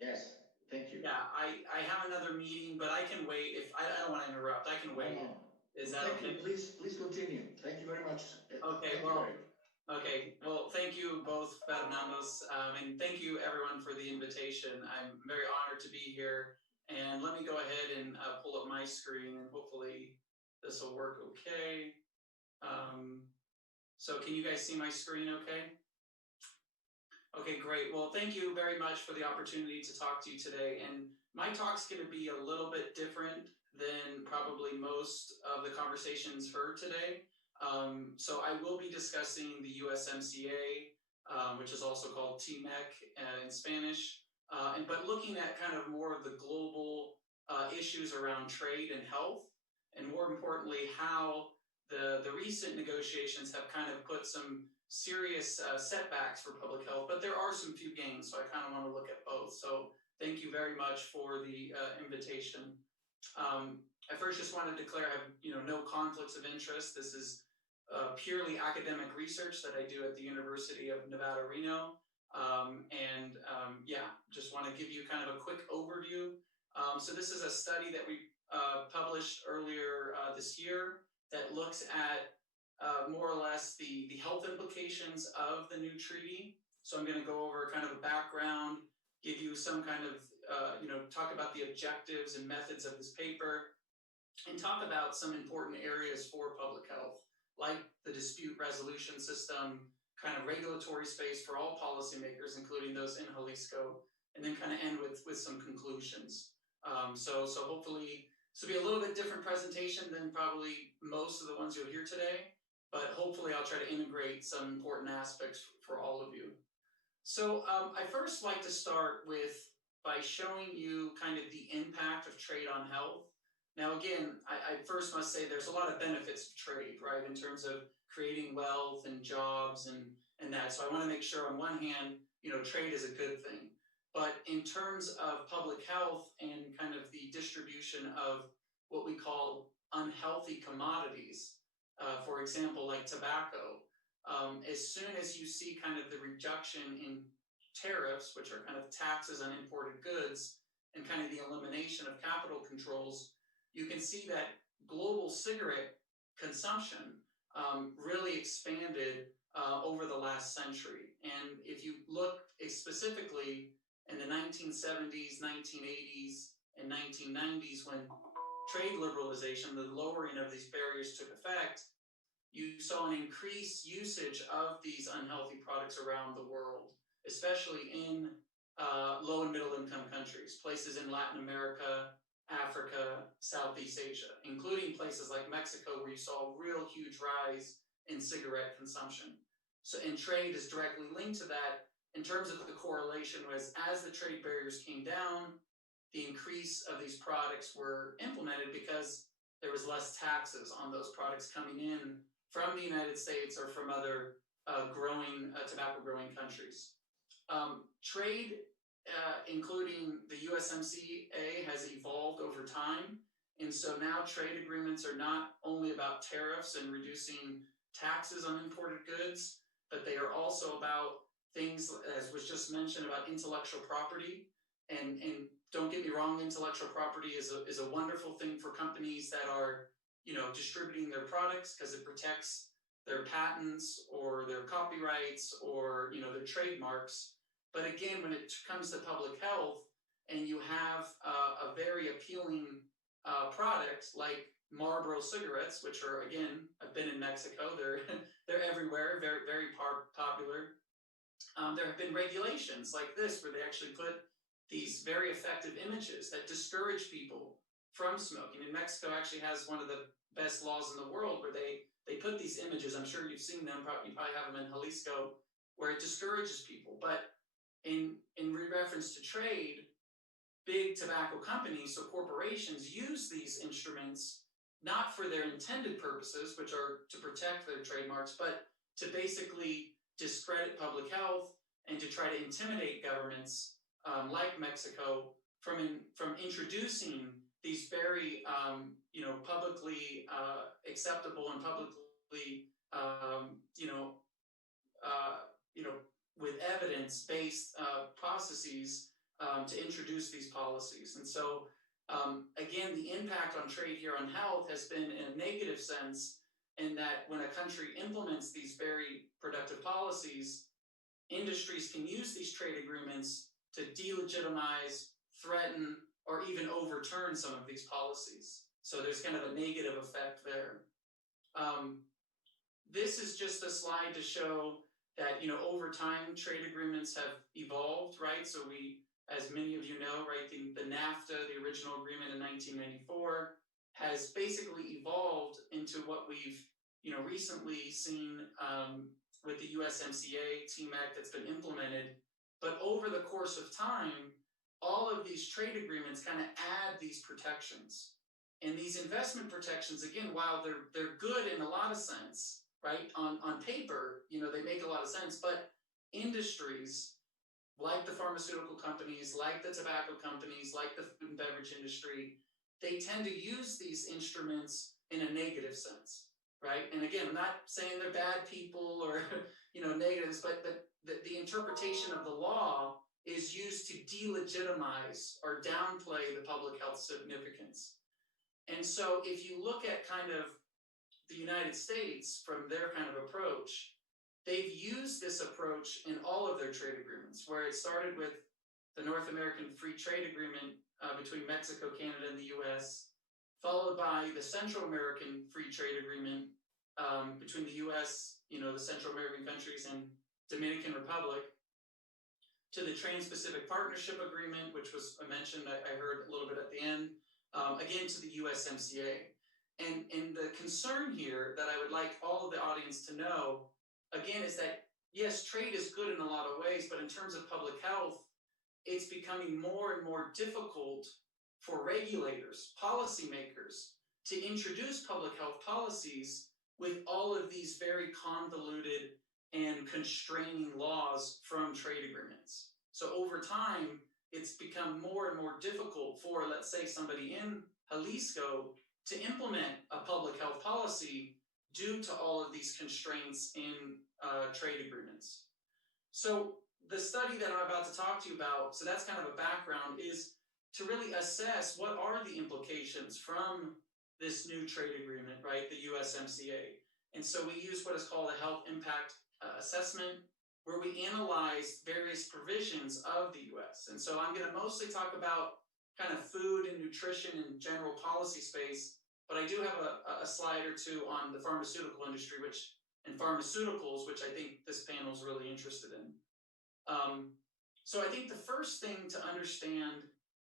Yes, thank you. Yeah, I have another meeting, but I can wait. If I don't want to interrupt, I can wait. No. Is Well, that thank okay? you. Please continue. Thank you very much. Okay, Thank well, you, okay. Well, thank you both, Fernandos, and thank you everyone for the invitation. I'm very honored to be here. And let me go ahead and pull up my screen, and hopefully this will work okay. So can you guys see my screen okay? Okay, great. Well, thank you very much for the opportunity to talk to you today. And my talk's going to be a little bit different than probably most of the conversations heard today. So I will be discussing the USMCA, which is also called TMEC in Spanish, but looking at kind of more of the global issues around trade and health, and more importantly, how the recent negotiations have kind of put some serious setbacks for public health, but there are some few gains, so I kind of want to look at both. So thank you very much for the invitation. I first just want to declare I have no conflicts of interest. This is purely academic research that I do at the University of Nevada, Reno. Yeah, just want to give you kind of a quick overview. So this is a study that we published earlier this year that looks at more or less the health implications of the new treaty. So I'm going to go over kind of a background, give you some kind of, talk about the objectives and methods of this paper, and talk about some important areas for public health, like the dispute resolution system, kind of regulatory space for all policymakers, including those in Jalisco, and then kind of end with some conclusions. So hopefully this will be a little bit different presentation than probably most of the ones you'll hear today, but hopefully I'll try to integrate some important aspects for all of you. So I first like to start by showing you kind of the impact of trade on health. Now, again, I first must say there's a lot of benefits to trade, right, in terms of creating wealth and jobs and that. So I want to make sure on one hand, trade is a good thing. But in terms of public health and kind of the distribution of what we call unhealthy commodities, for example, like tobacco, as soon as you see kind of the reduction in tariffs, which are kind of taxes on imported goods, and kind of the elimination of capital controls, you can see that global cigarette consumption really expanded over the last century. And if you look specifically in the 1970s, 1980s, and 1990s, when trade liberalization, the lowering of these barriers took effect, you saw an increased usage of these unhealthy products around the world, especially in low and middle income countries, places in Latin America, Africa, Southeast Asia, including places like Mexico, where you saw a real huge rise in cigarette consumption. So, and trade is directly linked to that in terms of the correlation was as the trade barriers came down, the increase of these products were implemented because there was less taxes on those products coming in from the United States or from other tobacco growing countries. Trade, including the USMCA, has evolved over time. And so now trade agreements are not only about tariffs and reducing taxes on imported goods, but they are also about things, as was just mentioned, about intellectual property. And don't get me wrong, intellectual property is a wonderful thing for companies that are, distributing their products because it protects their patents or their copyrights or, their trademarks. But again, when it comes to public health, and you have a very appealing product like Marlboro cigarettes, which are, again, I've been in Mexico, they're everywhere, very, very popular. There have been regulations like this where they actually put these very effective images that discourage people from smoking. And Mexico actually has one of the best laws in the world where they put these images, I'm sure you've seen them, you probably have them in Jalisco, where it discourages people. But in reference to trade, big tobacco companies, so corporations, use these instruments not for their intended purposes, which are to protect their trademarks, but to basically discredit public health and to try to intimidate governments like Mexico from introducing these very publicly acceptable and publicly with evidence-based processes to introduce these policies. And so again, the impact on trade here on health has been in a negative sense, in that when a country implements these very productive policies, industries can use these trade agreements to delegitimize, threaten, or even overturn some of these policies. So there's kind of a negative effect there. This is just a slide to show that, over time, trade agreements have evolved, right? So we, as many of you know, right, the NAFTA, the original agreement in 1994, has basically evolved into what we've, recently seen with the USMCA, TMAC, that's been implemented. But over the course of time, all of these trade agreements kind of add these protections. And these investment protections, again, while they're good in a lot of sense, right, on paper, they make a lot of sense, but industries like the pharmaceutical companies, like the tobacco companies, like the food and beverage industry, they tend to use these instruments in a negative sense, right? And again, I'm not saying they're bad people or, negatives, but the interpretation of the law is used to delegitimize or downplay the public health significance. And so if you look at kind of the United States from their kind of approach, they've used this approach in all of their trade agreements, where it started with the North American Free Trade Agreement between Mexico, Canada, and the US, followed by the Central American Free Trade Agreement between the US, the Central American countries, and Dominican Republic, to the Trans-Pacific Partnership Agreement, which was mentioned, I heard a little bit at the end, again to the USMCA. And the concern here that I would like all of the audience to know, again, is that, yes, trade is good in a lot of ways, but in terms of public health, it's becoming more and more difficult for regulators, policymakers, to introduce public health policies with all of these very convoluted and constraining laws from trade agreements. So over time, it's become more and more difficult for, let's say, somebody in Jalisco to implement a public health policy due to all of these constraints in trade agreements. So the study that I'm about to talk to you about, so that's kind of a background, is to really assess what are the implications from this new trade agreement, right, the USMCA. And so we use what is called a health impact assessment, where we analyze various provisions of the US. And so I'm going to mostly talk about kind of food and nutrition and general policy space, but I do have a slide or two on the pharmaceutical industry, and pharmaceuticals, which I think this panel is really interested in. So I think the first thing to understand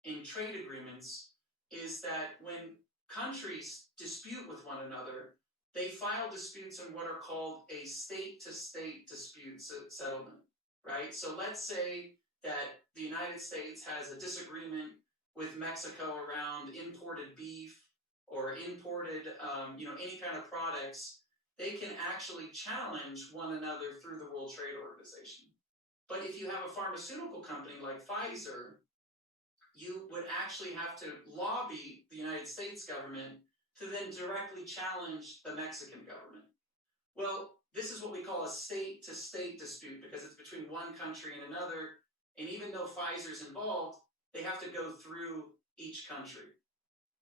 in trade agreements is that when countries dispute with one another, they file disputes in what are called a state-to-state dispute settlement, right? So let's say that the United States has a disagreement with Mexico around imported beef or imported, any kind of products. They can actually challenge one another through the World Trade Organization. But if you have a pharmaceutical company like Pfizer, you would actually have to lobby the United States government to then directly challenge the Mexican government. Well, this is what we call a state-to-state dispute, because it's between one country and another. And even though Pfizer's involved, they have to go through each country.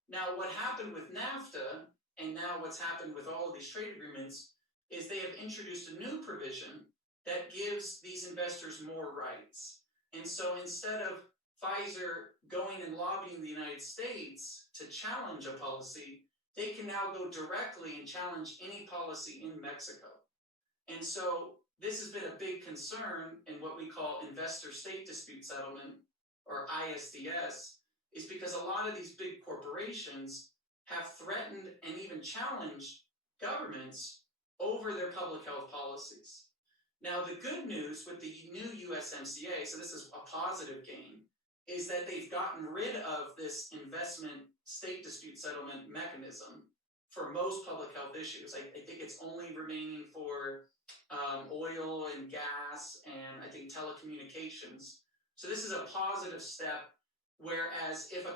Now, what happened with NAFTA, and now what's happened with all of these trade agreements, is they have introduced a new provision that gives these investors more rights. And so instead of Pfizer going and lobbying the United States to challenge a policy, they can now go directly and challenge any policy in Mexico. And so this has been a big concern in what we call investor state dispute settlement, or ISDS, is because a lot of these big corporations have threatened and even challenged governments over their public health policies. Now, the good news with the new USMCA, so this is a positive gain, is that they've gotten rid of this investment state dispute settlement mechanism for most public health issues. I think it's only remaining for oil and gas, and I think telecommunications. So this is a positive step. Whereas if a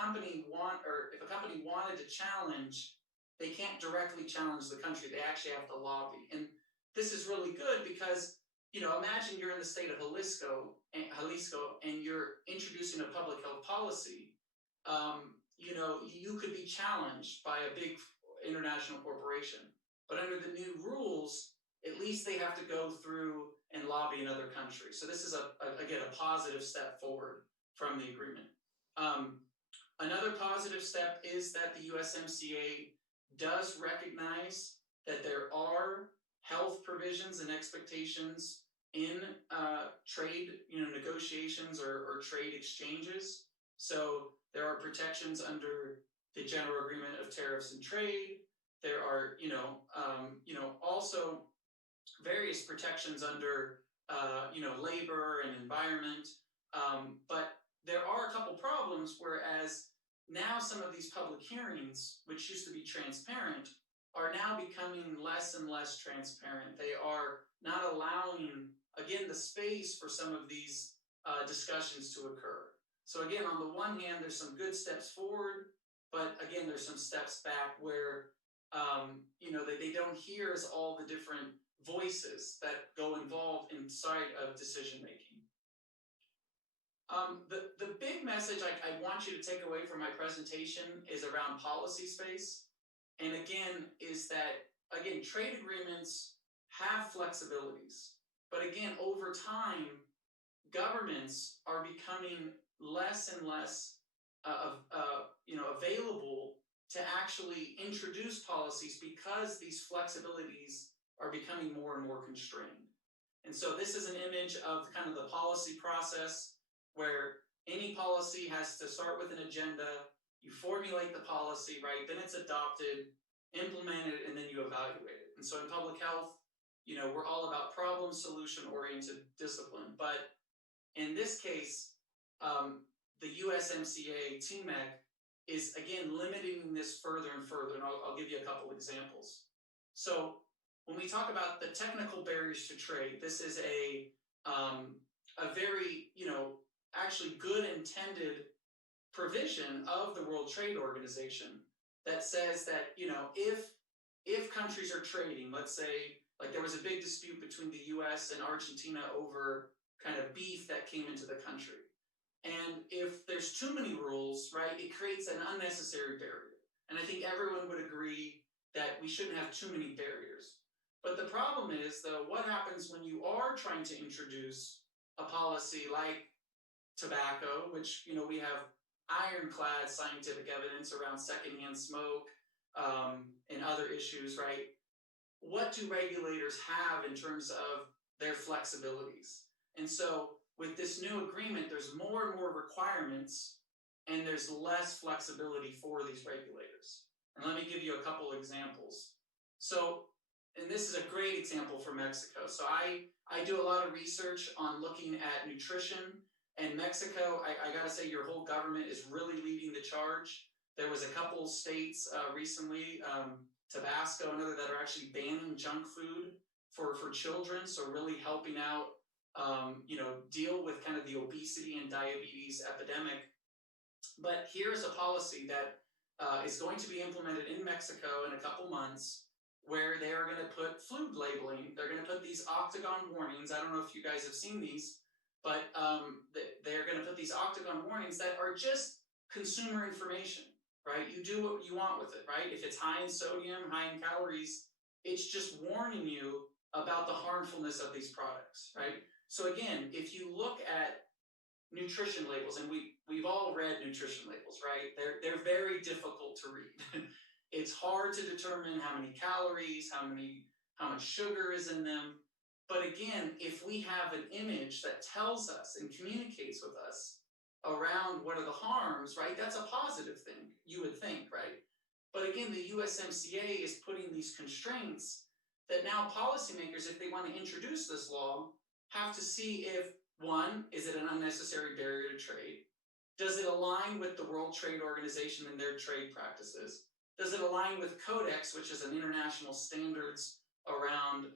company wanted to challenge, they can't directly challenge the country. They actually have to lobby. And this is really good because, imagine you're in the state of Jalisco, and you're introducing a public health policy. You could be challenged by a big international corporation. But under the new rules, at least they have to go through and lobby in other countries. So this is, again, a positive step forward from the agreement. Another positive step is that the USMCA does recognize that there are health provisions and expectations in trade negotiations or trade exchanges. So there are protections under the General Agreement of Tariffs and Trade. There are also various protections under labor and environment. But there are a couple problems, whereas now some of these public hearings, which used to be transparent, are now becoming less and less transparent. They are not allowing, again, the space for some of these discussions to occur. So again, on the one hand, there's some good steps forward, but again, there's some steps back where they don't hear as all the different voices that go involved inside of decision making. The big message I want you to take away from my presentation is around policy space. And again, is that, trade agreements have flexibilities. But again, over time, governments are becoming less and less available to actually introduce policies because these flexibilities are becoming more and more constrained. And so this is an image of kind of the policy process where any policy has to start with an agenda, you formulate the policy, right? Then it's adopted, implemented, and then you evaluate it. And so in public health, we're all about problem solution oriented discipline. But in this case, the USMCA TMEC is again limiting this further and further. And I'll give you a couple examples. So when we talk about the technical barriers to trade, this is a very, actually good intended provision of the World Trade Organization that says that, if countries are trading, let's say, like there was a big dispute between the US and Argentina over kind of beef that came into the country. And if there's too many rules, right, it creates an unnecessary barrier. And I think everyone would agree that we shouldn't have too many barriers. But the problem is, though, what happens when you are trying to introduce a policy like tobacco, which, we have ironclad scientific evidence around secondhand smoke and other issues, right? What do regulators have in terms of their flexibilities? And so with this new agreement, there's more and more requirements and there's less flexibility for these regulators. And let me give you a couple examples. So, and this is a great example for Mexico. So I do a lot of research on looking at nutrition. And Mexico, I gotta say, your whole government is really leading the charge. There was a couple states recently, Tabasco and other, that are actually banning junk food for children. So really helping out, deal with kind of the obesity and diabetes epidemic. But here's a policy that is going to be implemented in Mexico in a couple months, where they are going to put food labeling. They're going to put these octagon warnings. I don't know if you guys have seen these, but they're going to put these octagon warnings that are just consumer information, right? You do what you want with it, right? If it's high in sodium, high in calories, it's just warning you about the harmfulness of these products, right? So again, if you look at nutrition labels, and we've all read nutrition labels, right? They're very difficult to read. It's hard to determine how many calories, how much sugar is in them. But again, if we have an image that tells us and communicates with us around what are the harms, right? That's a positive thing, you would think, right? But again, the USMCA is putting these constraints that now policymakers, if they want to introduce this law, have to see if, one, is it an unnecessary barrier to trade? Does it align with the World Trade Organization and their trade practices? Does it align with Codex, which is an international standards around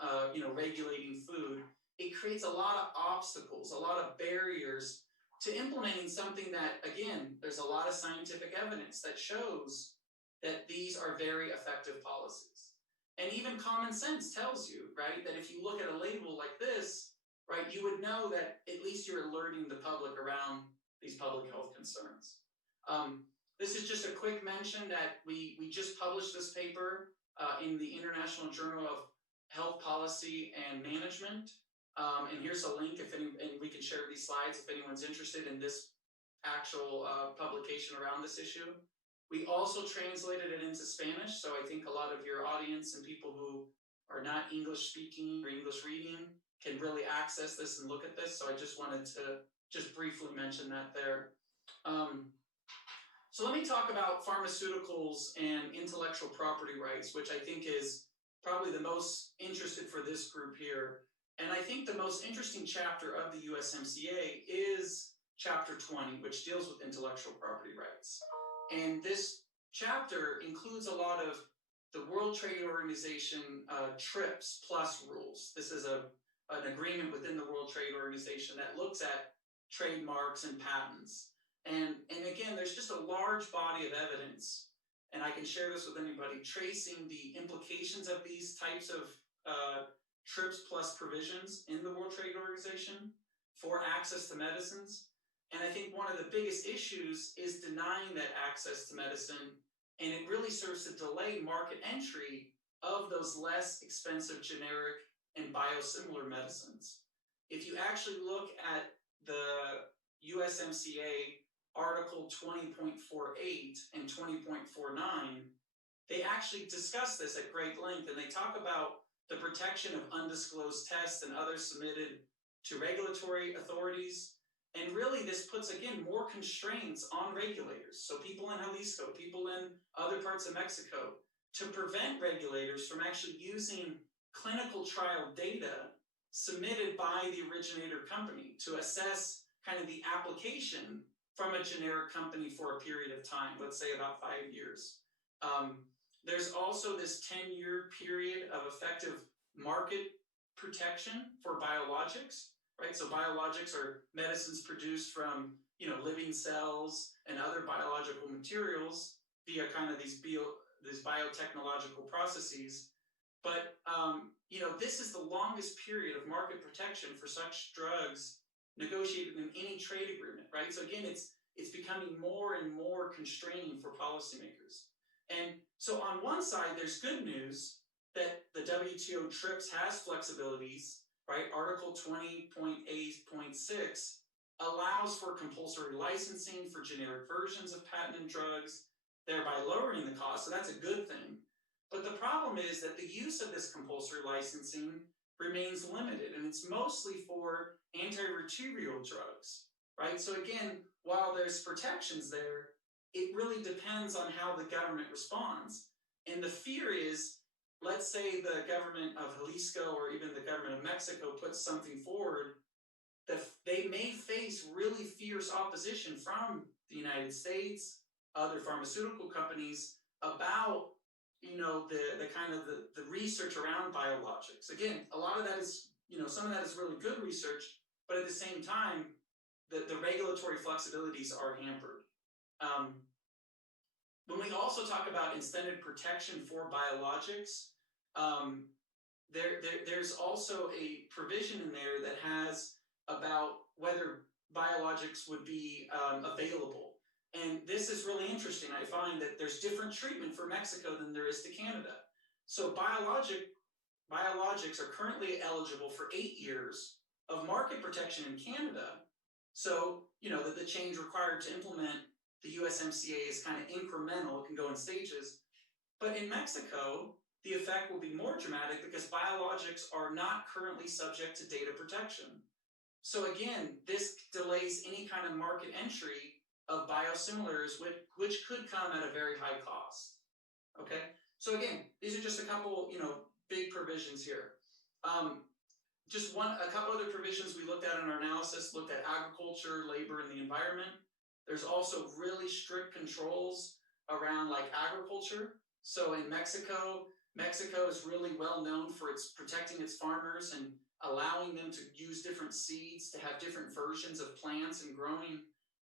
regulating food? It creates a lot of obstacles, a lot of barriers to implementing something that, again, there's a lot of scientific evidence that shows that these are very effective policies. And even common sense tells you, right, that if you look at a label like this, right, you would know that at least you're alerting the public around these public health concerns. This is just a quick mention that we just published this paper in the International Journal of Health Policy and Management. And here's a link and we can share these slides if anyone's interested in this actual publication around this issue. We also translated it into Spanish, so I think a lot of your audience and people who are not English speaking or English reading can really access this and look at this. So I just wanted to just briefly mention that there. So let me talk about pharmaceuticals and intellectual property rights, which I think is probably the most interested for this group here. And I think the most interesting chapter of the USMCA is chapter 20, which deals with intellectual property rights. And this chapter includes a lot of the World Trade Organization TRIPS plus rules. This is an agreement within the World Trade Organization that looks at trademarks and patents. And again, there's just a large body of evidence, and I can share this with anybody, tracing the implications of these types of TRIPS plus provisions in the World Trade Organization for access to medicines. And I think one of the biggest issues is denying that access to medicine, and it really serves to delay market entry of those less expensive generic and biosimilar medicines. If you actually look at the USMCA Article 20.48 and 20.49, they actually discuss this at great length, and they talk about the protection of undisclosed tests and others submitted to regulatory authorities. And really, this puts, again, more constraints on regulators. So people in Jalisco, people in other parts of Mexico, to prevent regulators from actually using clinical trial data submitted by the originator company to assess kind of the application from a generic company for a period of time, let's say about 5 years. There's also this 10-year period of effective market protection for biologics, right? So biologics are medicines produced from, living cells and other biological materials via kind of these biotechnological processes. But, this is the longest period of market protection for such drugs negotiated in any trade agreement, right? So again, it's becoming more and more constraining for policymakers. And so on one side, there's good news that the WTO TRIPS has flexibilities, right? Article 20.8.6 allows for compulsory licensing for generic versions of patented drugs, thereby lowering the cost. So that's a good thing. But the problem is that the use of this compulsory licensing remains limited, and it's mostly for antiretroviral drugs, right? So again, while there's protections there, it really depends on how the government responds. And the fear is, let's say the government of Jalisco or even the government of Mexico puts something forward, that they may face really fierce opposition from the United States, other pharmaceutical companies about the kind of the research around biologics. Again, a lot of that is, some of that is really good research, but at the same time, the regulatory flexibilities are hampered. When we also talk about extended protection for biologics, there's also a provision in there that has about whether biologics would be available. And this is really interesting. I find that there's different treatment for Mexico than there is to Canada. So biologics are currently eligible for 8 years of market protection in Canada, So, the change required to implement the USMCA is kind of incremental, it can go in stages. But in Mexico, the effect will be more dramatic because biologics are not currently subject to data protection. So again, this delays any kind of market entry of biosimilars, which could come at a very high cost. Okay, so again, these are just a couple, big provisions here. Just a couple other provisions we looked at in our analysis, looked at agriculture, labor, and the environment. There's also really strict controls around like agriculture. So in Mexico is really well known for protecting its farmers and allowing them to use different seeds, to have different versions of plants and growing.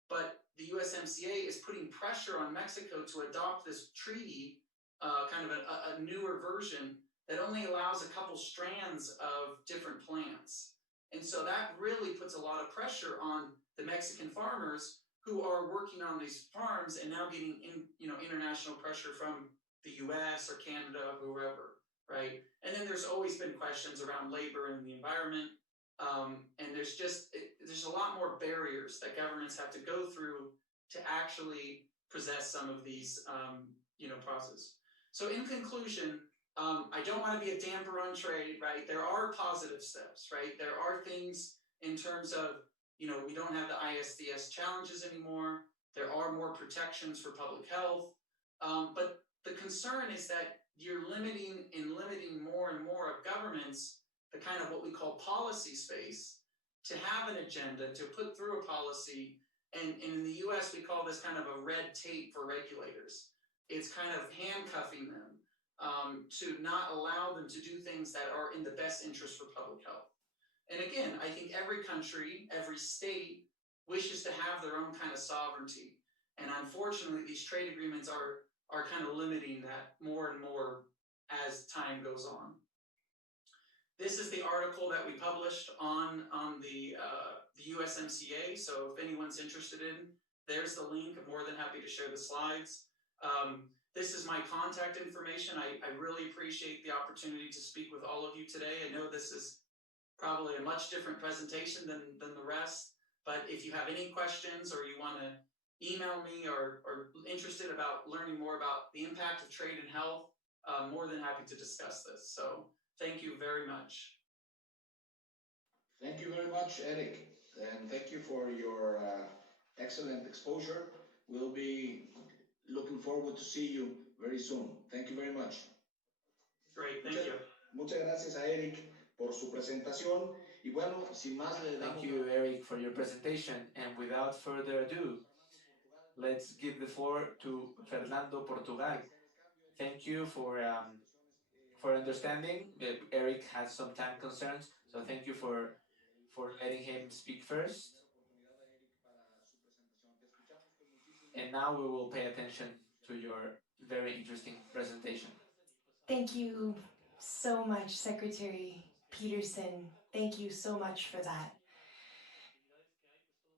But the USMCA is putting pressure on Mexico to adopt this treaty, kind of a newer version that only allows a couple strands of different plants. And so that really puts a lot of pressure on the Mexican farmers who are working on these farms and now getting international pressure from the US or Canada, whoever, right? And then there's always been questions around labor and the environment. And there's a lot more barriers that governments have to go through to actually possess some of these, processes. So in conclusion, I don't want to be a damper on trade, right? There are positive steps, right? There are things in terms of, we don't have the ISDS challenges anymore. There are more protections for public health. But the concern is that you're limiting more and more of governments, the kind of what we call policy space, to have an agenda, to put through a policy. And in the US, we call this kind of a red tape for regulators. It's kind of handcuffing them to not allow them to do things that are in the best interest for public health. And again, I think every country, every state wishes to have their own kind of sovereignty. And unfortunately, these trade agreements are kind of limiting that more and more as time goes on. This is the article that we published on the USMCA. So if anyone's interested in, there's the link. I'm more than happy to share the slides. This is my contact information. I really appreciate the opportunity to speak with all of you today. I know this is probably a much different presentation than the rest, but if you have any questions or you want to email me or interested about learning more about the impact of trade and health, I'm more than happy to discuss this. So thank you very much. Thank you very much, Eric, and thank you for your excellent exposure. We'll be looking forward to see you very soon. Thank you very much. Great, thank you. Muchas gracias a Eric por su presentación. Y bueno, sin más le damos. Thank you, Eric, for your presentation. And without further ado, let's give the floor to Fernando Portugal. Thank you for understanding. Eric has some time concerns, so thank you for letting him speak first. And now we will pay attention to your very interesting presentation. Thank you so much, Secretary Peterson. Thank you so much for that.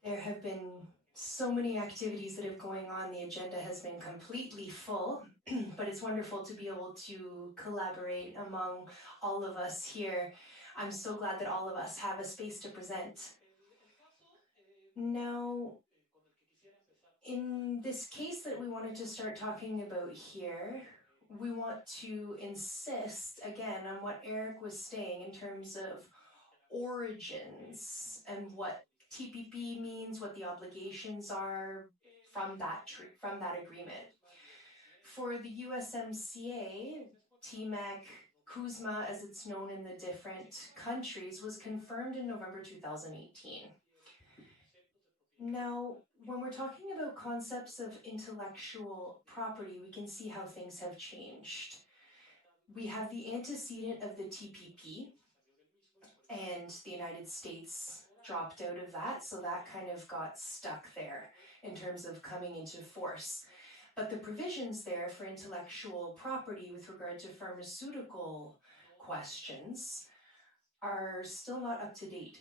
There have been so many activities that have going on. The agenda has been completely full, but it's wonderful to be able to collaborate among all of us here. I'm so glad that all of us have a space to present. Now, in this case that we wanted to start talking about here, we want to insist again on what Eric was saying in terms of origins and what TPP means, what the obligations are from that agreement. For the USMCA, TMAC, CUSMA, as it's known in the different countries, was confirmed in November 2018. Now, when we're talking about concepts of intellectual property, we can see how things have changed. We have the antecedent of the TPP, and the United States dropped out of that, so that kind of got stuck there in terms of coming into force. But the provisions there for intellectual property with regard to pharmaceutical questions are still not up to date.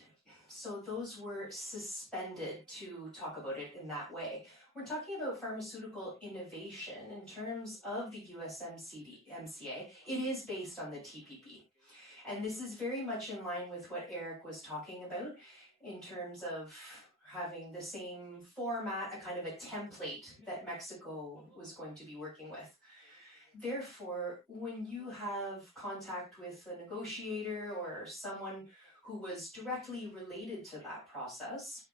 So those were suspended to talk about it in that way. We're talking about pharmaceutical innovation in terms of the USMCA. It is based on the TPP. And this is very much in line with what Eric was talking about in terms of having the same format, a kind of a template that Mexico was going to be working with. Therefore, when you have contact with a negotiator or someone who was directly related to that process,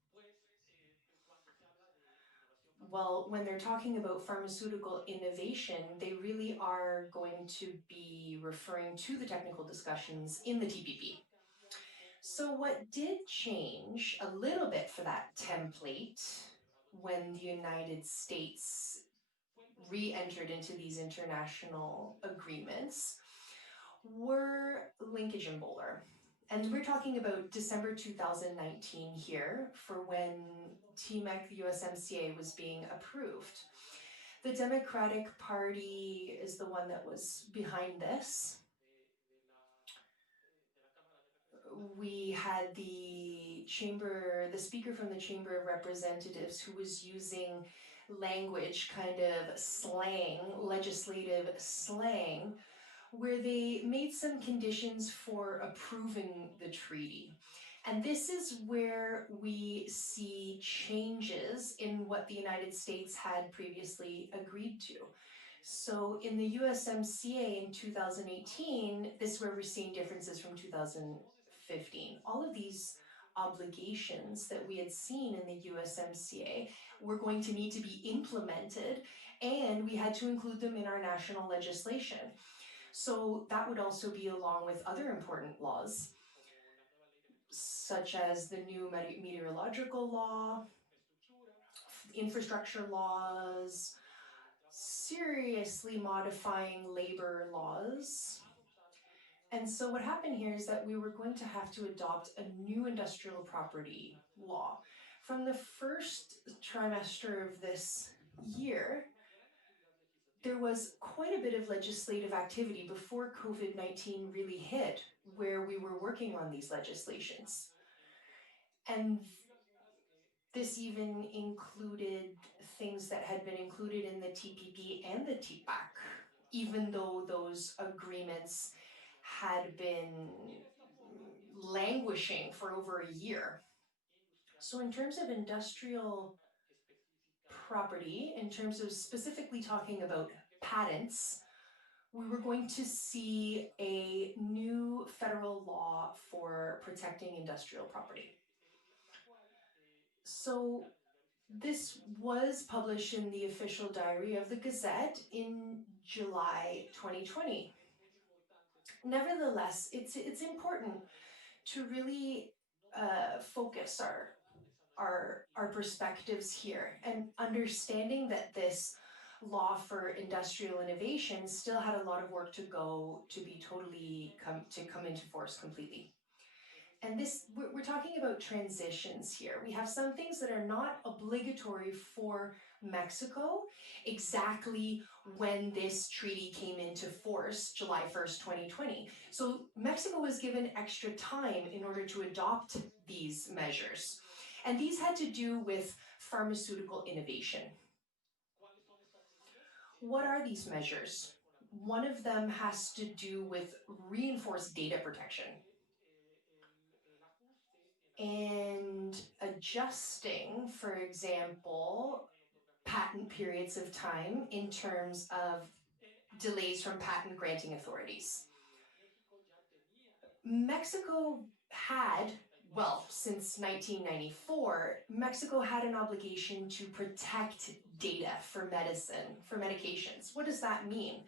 well, when they're talking about pharmaceutical innovation, they really are going to be referring to the technical discussions in the TPP. So what did change a little bit for that template when the United States re-entered into these international agreements were linkage and bowler. And we're talking about December 2019 here for when TMEC, the USMCA, was being approved. The Democratic Party is the one that was behind this. We had the speaker from the Chamber of Representatives who was using language, kind of slang, legislative slang, where they made some conditions for approving the treaty. And this is where we see changes in what the United States had previously agreed to. So in the USMCA in 2018, this is where we're seeing differences from 2015. All of these obligations that we had seen in the USMCA were going to need to be implemented, and we had to include them in our national legislation. So that would also be along with other important laws, such as the new meteorological law, infrastructure laws, seriously modifying labor laws. And so what happened here is that we were going to have to adopt a new industrial property law. From the first trimester of this year, there was quite a bit of legislative activity before COVID-19 really hit, where we were working on these legislations. And this even included things that had been included in the TPP and the TPAC, even though those agreements had been languishing for over a year. So in terms of industrial property, in terms of specifically talking about patents, we were going to see a new federal law for protecting industrial property. So this was published in the official diary of the Gazette in July 2020. Nevertheless, it's important to really focus our perspectives here, and understanding that this law for industrial innovation still had a lot of work to go to be totally come into force completely. And this, we're talking about transitions here. We have some things that are not obligatory for Mexico exactly when this treaty came into force, July 1st, 2020. So Mexico was given extra time in order to adopt these measures. And these had to do with pharmaceutical innovation. What are these measures? One of them has to do with reinforced data protection and adjusting, for example, patent periods of time in terms of delays from patent granting authorities. Mexico had, well, since 1994, Mexico had an obligation to protect data for medicine, for medications. What does that mean?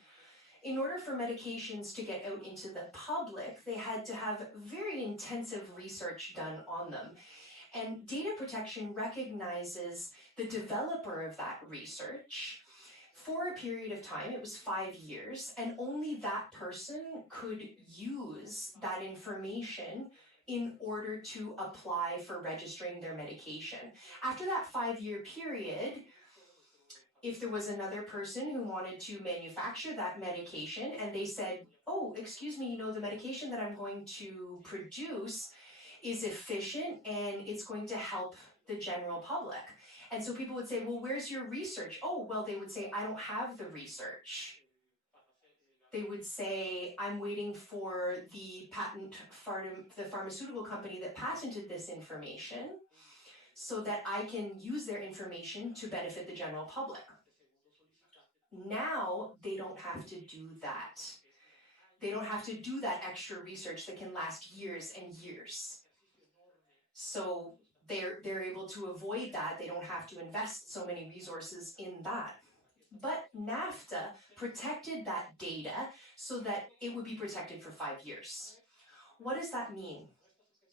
In order for medications to get out into the public, they had to have very intensive research done on them. And data protection recognizes the developer of that research for a period of time. It was 5 years, and only that person could use that information in order to apply for registering their medication. After that 5-year period, if there was another person who wanted to manufacture that medication and they said, oh, excuse me, the medication that I'm going to produce is efficient and it's going to help the general public. And so people would say, well, where's your research? Oh, well, they would say, I don't have the research. They would say, I'm waiting for the pharmaceutical company that patented this information so that I can use their information to benefit the general public. Now they don't have to do that. They don't have to do that extra research that can last years and years. So they're able to avoid that. They don't have to invest so many resources in that. But NAFTA protected that data so that it would be protected for 5 years. What does that mean?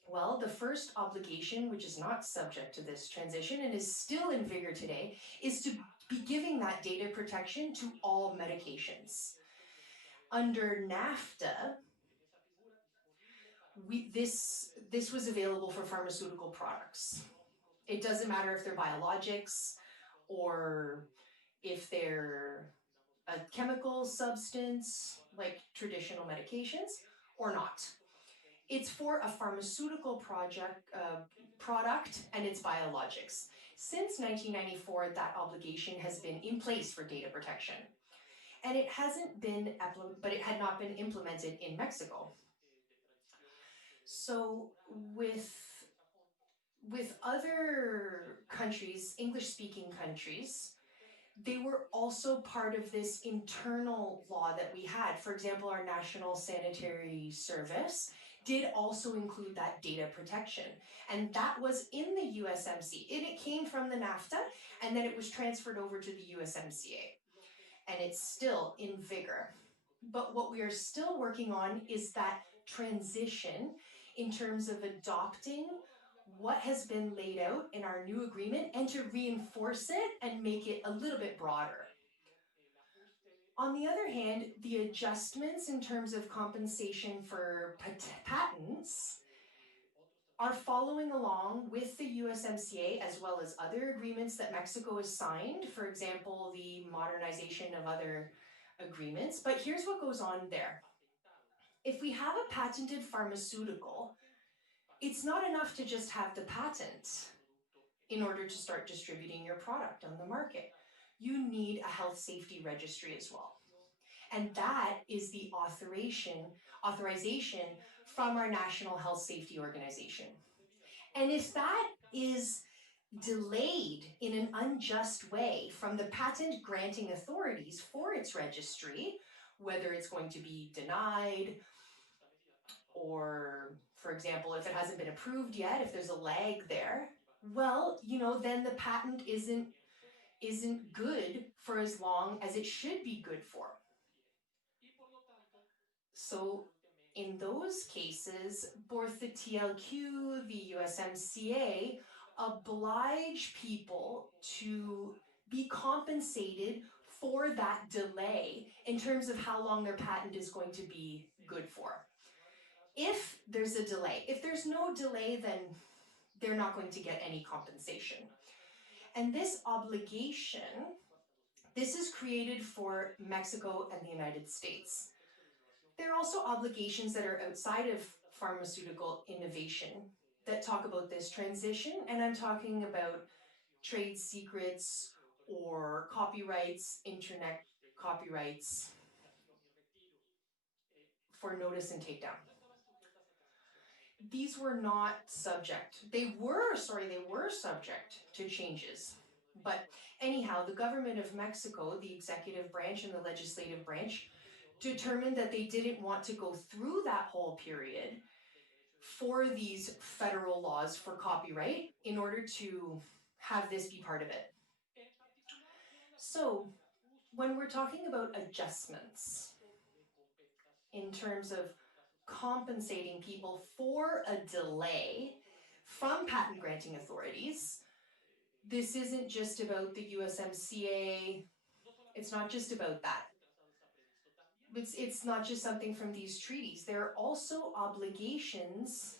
Well, the first obligation, which is not subject to this transition and is still in vigor today, is to be giving that data protection to all medications. Under NAFTA, this was available for pharmaceutical products. It doesn't matter if they're biologics or if they're a chemical substance like traditional medications or not. It's for a pharmaceutical product and it's biologics. Since 1994, that obligation has been in place for data protection. And it had not been implemented in Mexico. So with other countries, English-speaking countries, they were also part of this internal law that we had. For example, our National Sanitary Service did also include that data protection. And that was in the USMCA. It came from the NAFTA, and then it was transferred over to the USMCA. And it's still in vigor. But what we are still working on is that transition in terms of adopting what has been laid out in our new agreement and to reinforce it and make it a little bit broader. On the other hand, the adjustments in terms of compensation for patents are following along with the USMCA as well as other agreements that Mexico has signed, for example, the modernization of other agreements. But here's what goes on there. If we have a patented pharmaceutical, it's not enough to just have the patent in order to start distributing your product on the market. You need a health safety registry as well. And that is the authorization from our National Health Safety Organization. And if that is delayed in an unjust way from the patent granting authorities for its registry, whether it's going to be denied or, for example, if it hasn't been approved yet, if there's a lag there, well, then the patent isn't good for as long as it should be good for. So in those cases, both the TLQ, the USMCA, oblige people to be compensated for that delay in terms of how long their patent is going to be good for. If there's a delay, if there's no delay, then they're not going to get any compensation. And this obligation, this is created for Mexico and the United States. There are also obligations that are outside of pharmaceutical innovation that talk about this transition, and I'm talking about trade secrets or copyrights, internet copyrights for notice and takedown. These were not subject. They were subject to changes. But anyhow, the government of Mexico, the executive branch and the legislative branch, determined that they didn't want to go through that whole period for these federal laws for copyright in order to have this be part of it. So when we're talking about adjustments in terms of compensating people for a delay from patent granting authorities, this isn't just about the USMCA. It's not just about that. It's not just something from these treaties. There are also obligations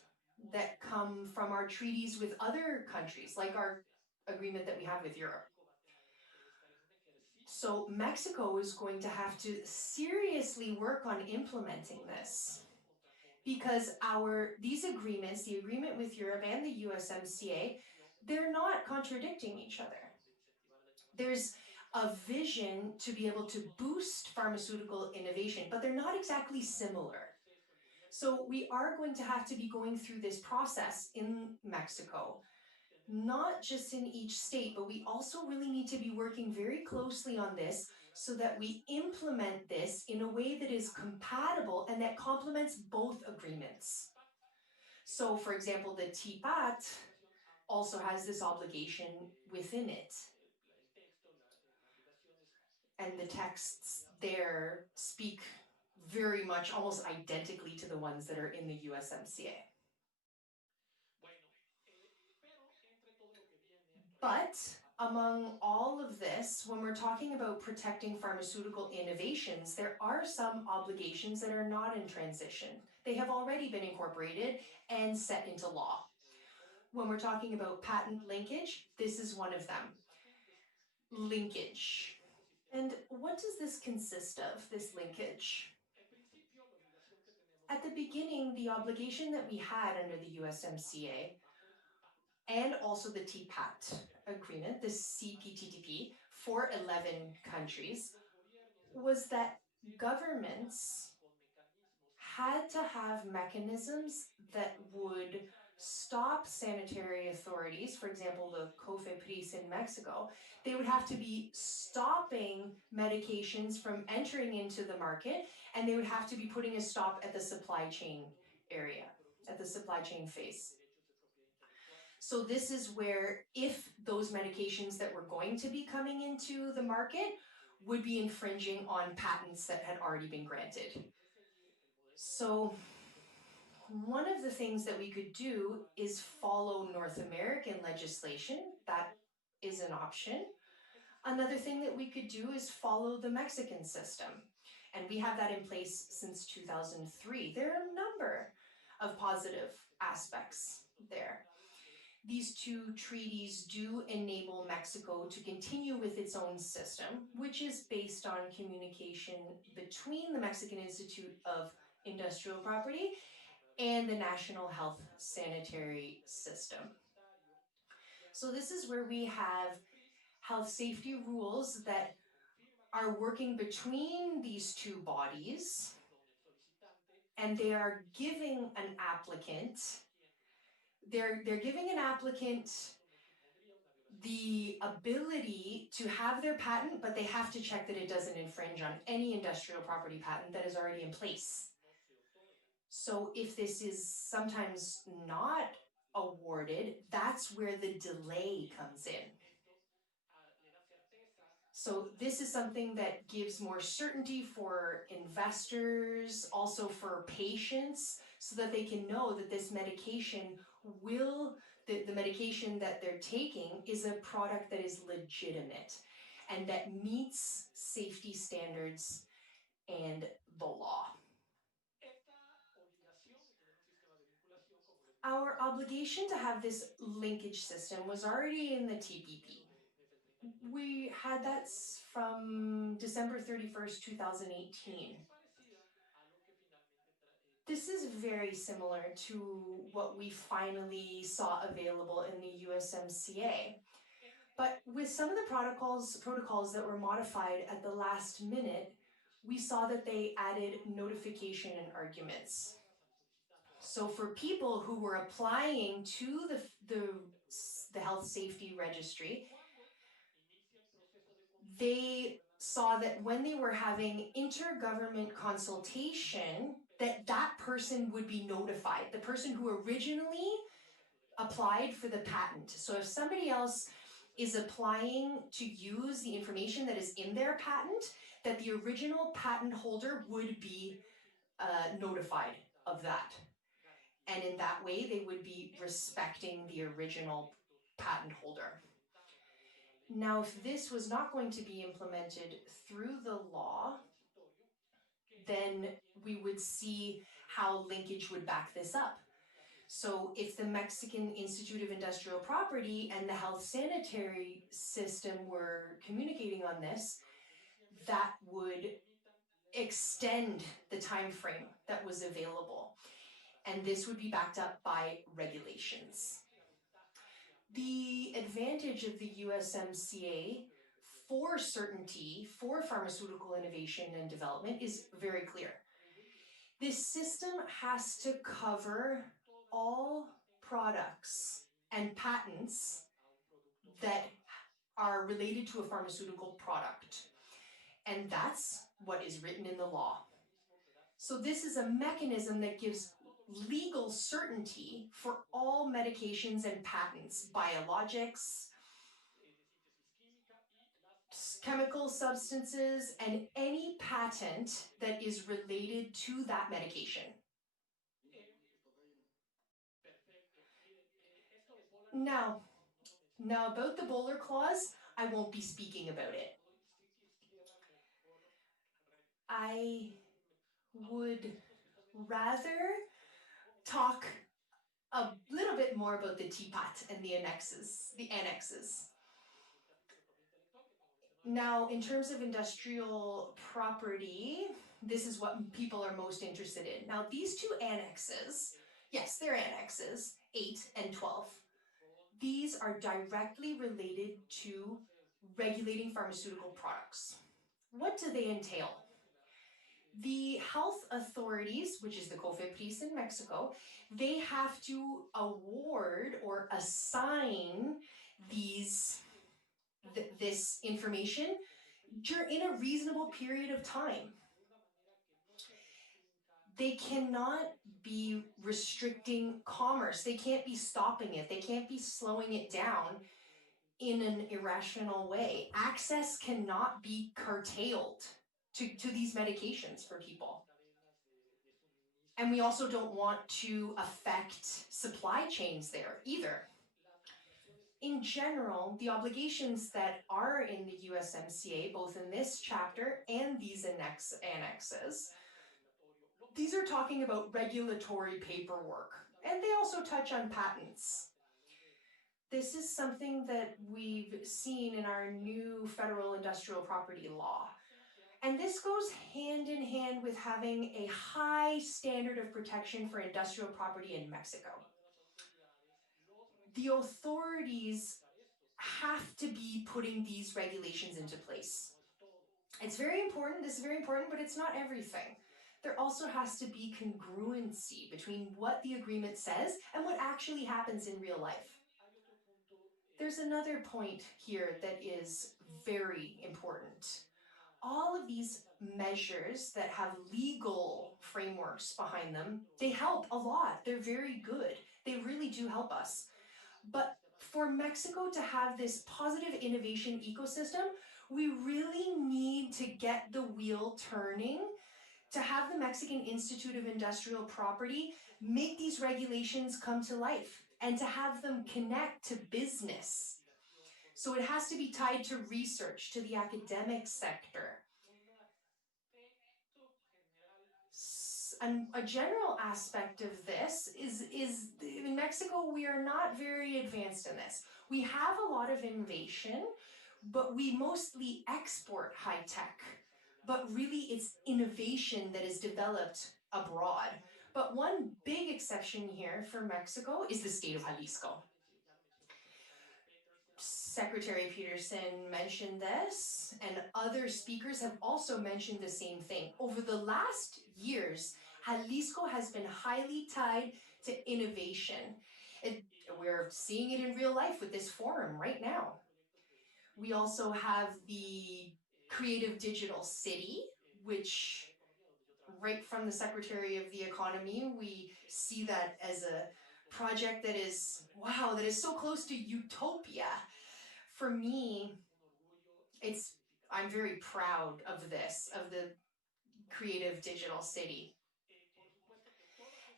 that come from our treaties with other countries, like our agreement that we have with Europe. So Mexico is going to have to seriously work on implementing this, because these agreements, the agreement with Europe and the USMCA, they're not contradicting each other. There's a vision to be able to boost pharmaceutical innovation, but they're not exactly similar. So we are going to have to be going through this process in Mexico not just in each state, but we also really need to be working very closely on this so that we implement this in a way that is compatible and that complements both agreements. So, for example, the TPAT also has this obligation within it. And the texts there speak very much almost identically to the ones that are in the USMCA. But among all of this, when we're talking about protecting pharmaceutical innovations, there are some obligations that are not in transition. They have already been incorporated and set into law. When we're talking about patent linkage, this is one of them. Linkage. And what does this consist of, this linkage? At the beginning, the obligation that we had under the USMCA and also the TPAT agreement, the CPTPP, for 11 countries, was that governments had to have mechanisms that would stop sanitary authorities, for example, the COFEPRIS in Mexico. They would have to be stopping medications from entering into the market, and they would have to be putting a stop at the supply chain area, at the supply chain phase. So this is where, if those medications that were going to be coming into the market would be infringing on patents that had already been granted. So one of the things that we could do is follow North American legislation. That is an option. Another thing that we could do is follow the Mexican system. And we have that in place since 2003. There are a number of positive aspects there. These two treaties do enable Mexico to continue with its own system, which is based on communication between the Mexican Institute of Industrial Property and the National Health Sanitary System. So this is where we have health safety rules that are working between these two bodies, and they are giving an applicant, they're giving an applicant the ability to have their patent, but they have to check that it doesn't infringe on any industrial property patent that is already in place. So if this is sometimes not awarded, that's where the delay comes in. So this is something that gives more certainty for investors, also for patients, so that they can know that this medication the medication that they're taking is a product that is legitimate and that meets safety standards and the law. Our obligation to have this linkage system was already in the TPP. We had that from December 31st, 2018. This is very similar to what we finally saw available in the USMCA. But with some of the protocols that were modified at the last minute, we saw that they added notification and arguments. So for people who were applying to the health safety registry, they saw that when they were having intergovernment consultation, that person would be notified, the person who originally applied for the patent. So if somebody else is applying to use the information that is in their patent, that the original patent holder would be notified of that. And in that way, they would be respecting the original patent holder. Now, if this was not going to be implemented through the law, then we would see how linkage would back this up. So if the Mexican Institute of Industrial Property and the health sanitary system were communicating on this, that would extend the time frame that was available. And this would be backed up by regulations. The advantage of the USMCA for certainty, for pharmaceutical innovation and development is very clear. This system has to cover all products and patents that are related to a pharmaceutical product. And that's what is written in the law. So this is a mechanism that gives legal certainty for all medications and patents, biologics, chemical substances, and any patent that is related to that medication. Now about the Bowler Clause, I won't be speaking about it. I would rather talk a little bit more about the teapot and the annexes. Now, in terms of industrial property, this is what people are most interested in. Now, these two annexes, yes, they're annexes, 8 and 12. These are directly related to regulating pharmaceutical products. What do they entail? The health authorities, which is the COFEPRIS in Mexico, they have to award or assign this information in a reasonable period of time. They cannot be restricting commerce. They can't be stopping it. They can't be slowing it down in an irrational way. Access cannot be curtailed to these medications for people. And we also don't want to affect supply chains there either. In general, the obligations that are in the USMCA, both in this chapter and these annexes, these are talking about regulatory paperwork, and they also touch on patents. This is something that we've seen in our new federal industrial property law. And this goes hand in hand with having a high standard of protection for industrial property in Mexico. The authorities have to be putting these regulations into place. It's very important, this is very important, but it's not everything. There also has to be congruency between what the agreement says and what actually happens in real life. There's another point here that is very important. All of these measures that have legal frameworks behind them, they help a lot. They're very good. They really do help us. But for Mexico to have this positive innovation ecosystem, we really need to get the wheel turning, to have the Mexican Institute of Industrial Property make these regulations come to life and to have them connect to business. So it has to be tied to research, to the academic sector. And a general aspect of this is in Mexico, we are not very advanced in this. We have a lot of innovation, but we mostly export high tech. But really, it's innovation that is developed abroad. But one big exception here for Mexico is the state of Jalisco. Secretary Peterson mentioned this, and other speakers have also mentioned the same thing. Over the last years, Jalisco has been highly tied to innovation. We're seeing it in real life with this forum right now. We also have the Creative Digital City, which right from the Secretary of the Economy, we see that as a project that is, wow, that is so close to utopia. For me, I'm very proud of this, of the Creative Digital City.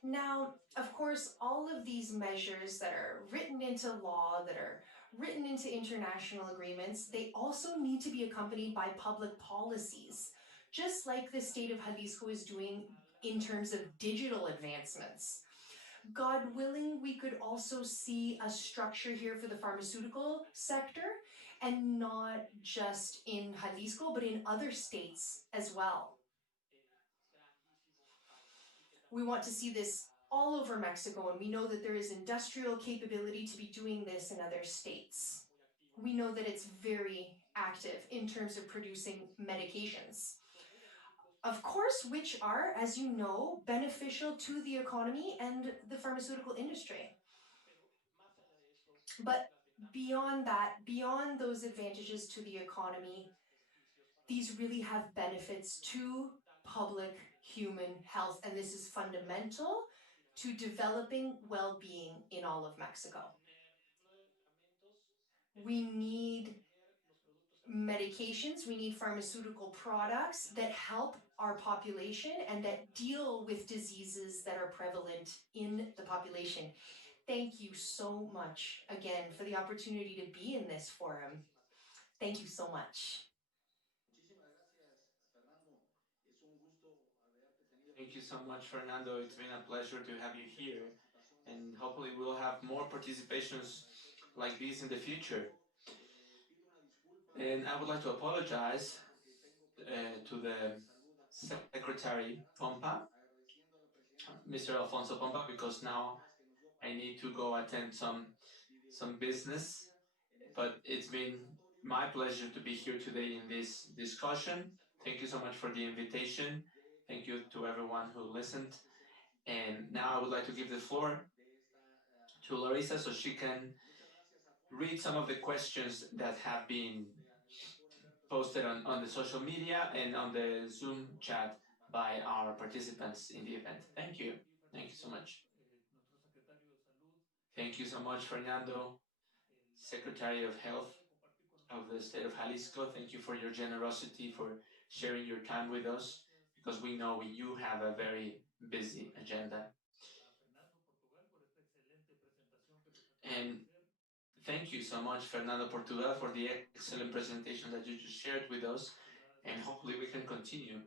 Now, of course, all of these measures that are written into law, that are written into international agreements, they also need to be accompanied by public policies, just like the state of Jalisco is doing in terms of digital advancements. God willing, we could also see a structure here for the pharmaceutical sector, and not just in Jalisco, but in other states as well. We want to see this all over Mexico, and we know that there is industrial capability to be doing this in other states. We know that it's very active in terms of producing medications. Of course, which are, as you know, beneficial to the economy and the pharmaceutical industry. But beyond that, beyond those advantages to the economy, these really have benefits to public human health, and this is fundamental to developing well-being in all of Mexico. We need medications, we need pharmaceutical products that help our population and that deal with diseases that are prevalent in the population. Thank you so much again for the opportunity to be in this forum. Thank you so much. Thank you so much, Fernando. It's been a pleasure to have you here, and hopefully we'll have more participations like this in the future. And I would like to apologize to the Secretary Pompa, Mr. Alfonso Pompa, because now I need to go attend some business. But it's been my pleasure to be here today in this discussion. Thank you so much for the invitation. Thank you to everyone who listened. And now I would like to give the floor to Larissa so she can read some of the questions that have been posted on the social media and on the Zoom chat by our participants in the event. Thank you. Thank you so much. Thank you so much, Fernando, Secretary of Health of the State of Jalisco. Thank you for your generosity, for sharing your time with us, because we know you have a very busy agenda. And thank you so much, Fernando Portugal, for the excellent presentation that you just shared with us. And hopefully we can continue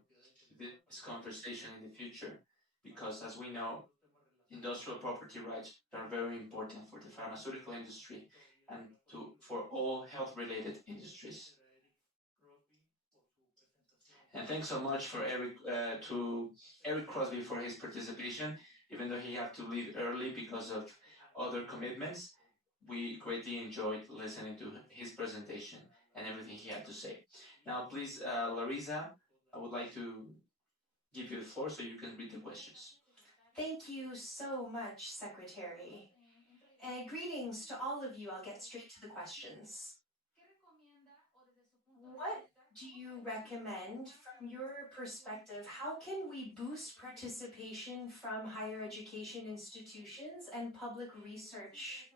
this conversation in the future, because as we know, industrial property rights are very important for the pharmaceutical industry and for all health-related industries. And thanks so much for to Eric Crosby for his participation, even though he had to leave early because of other commitments. We greatly enjoyed listening to his presentation and everything he had to say. Now, please, Larissa, I would like to give you the floor so you can read the questions. Thank you so much, Secretary. And greetings to all of you. I'll get straight to the questions. What do you recommend from your perspective? How can we boost participation from higher education institutions and public research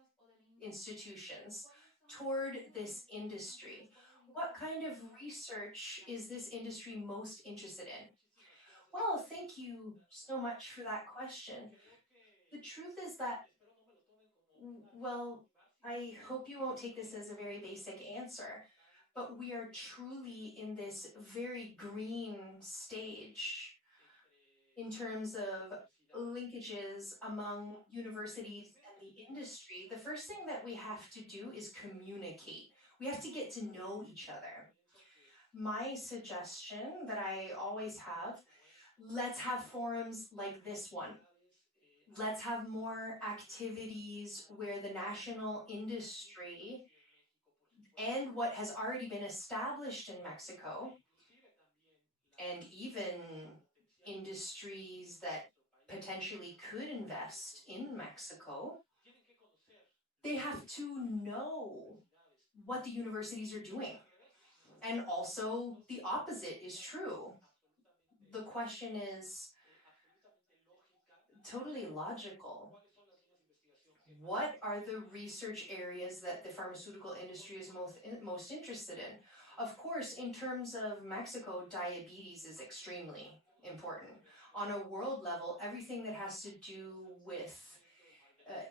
institutions toward this industry? What kind of research is this industry most interested in? Well, thank you so much for that question. The truth is that, well, I hope you won't take this as a very basic answer, but we are truly in this very green stage in terms of linkages among universities and the industry. The first thing that we have to do is communicate. We have to get to know each other. My suggestion that I always have, let's have forums like this one. Let's have more activities where the national industry and what has already been established in Mexico, and even industries that potentially could invest in Mexico, they have to know what the universities are doing. And also the opposite is true. The question is totally logical. What are the research areas that the pharmaceutical industry is most interested in? Of course, in terms of Mexico, diabetes is extremely important. On a world level, everything that has to do with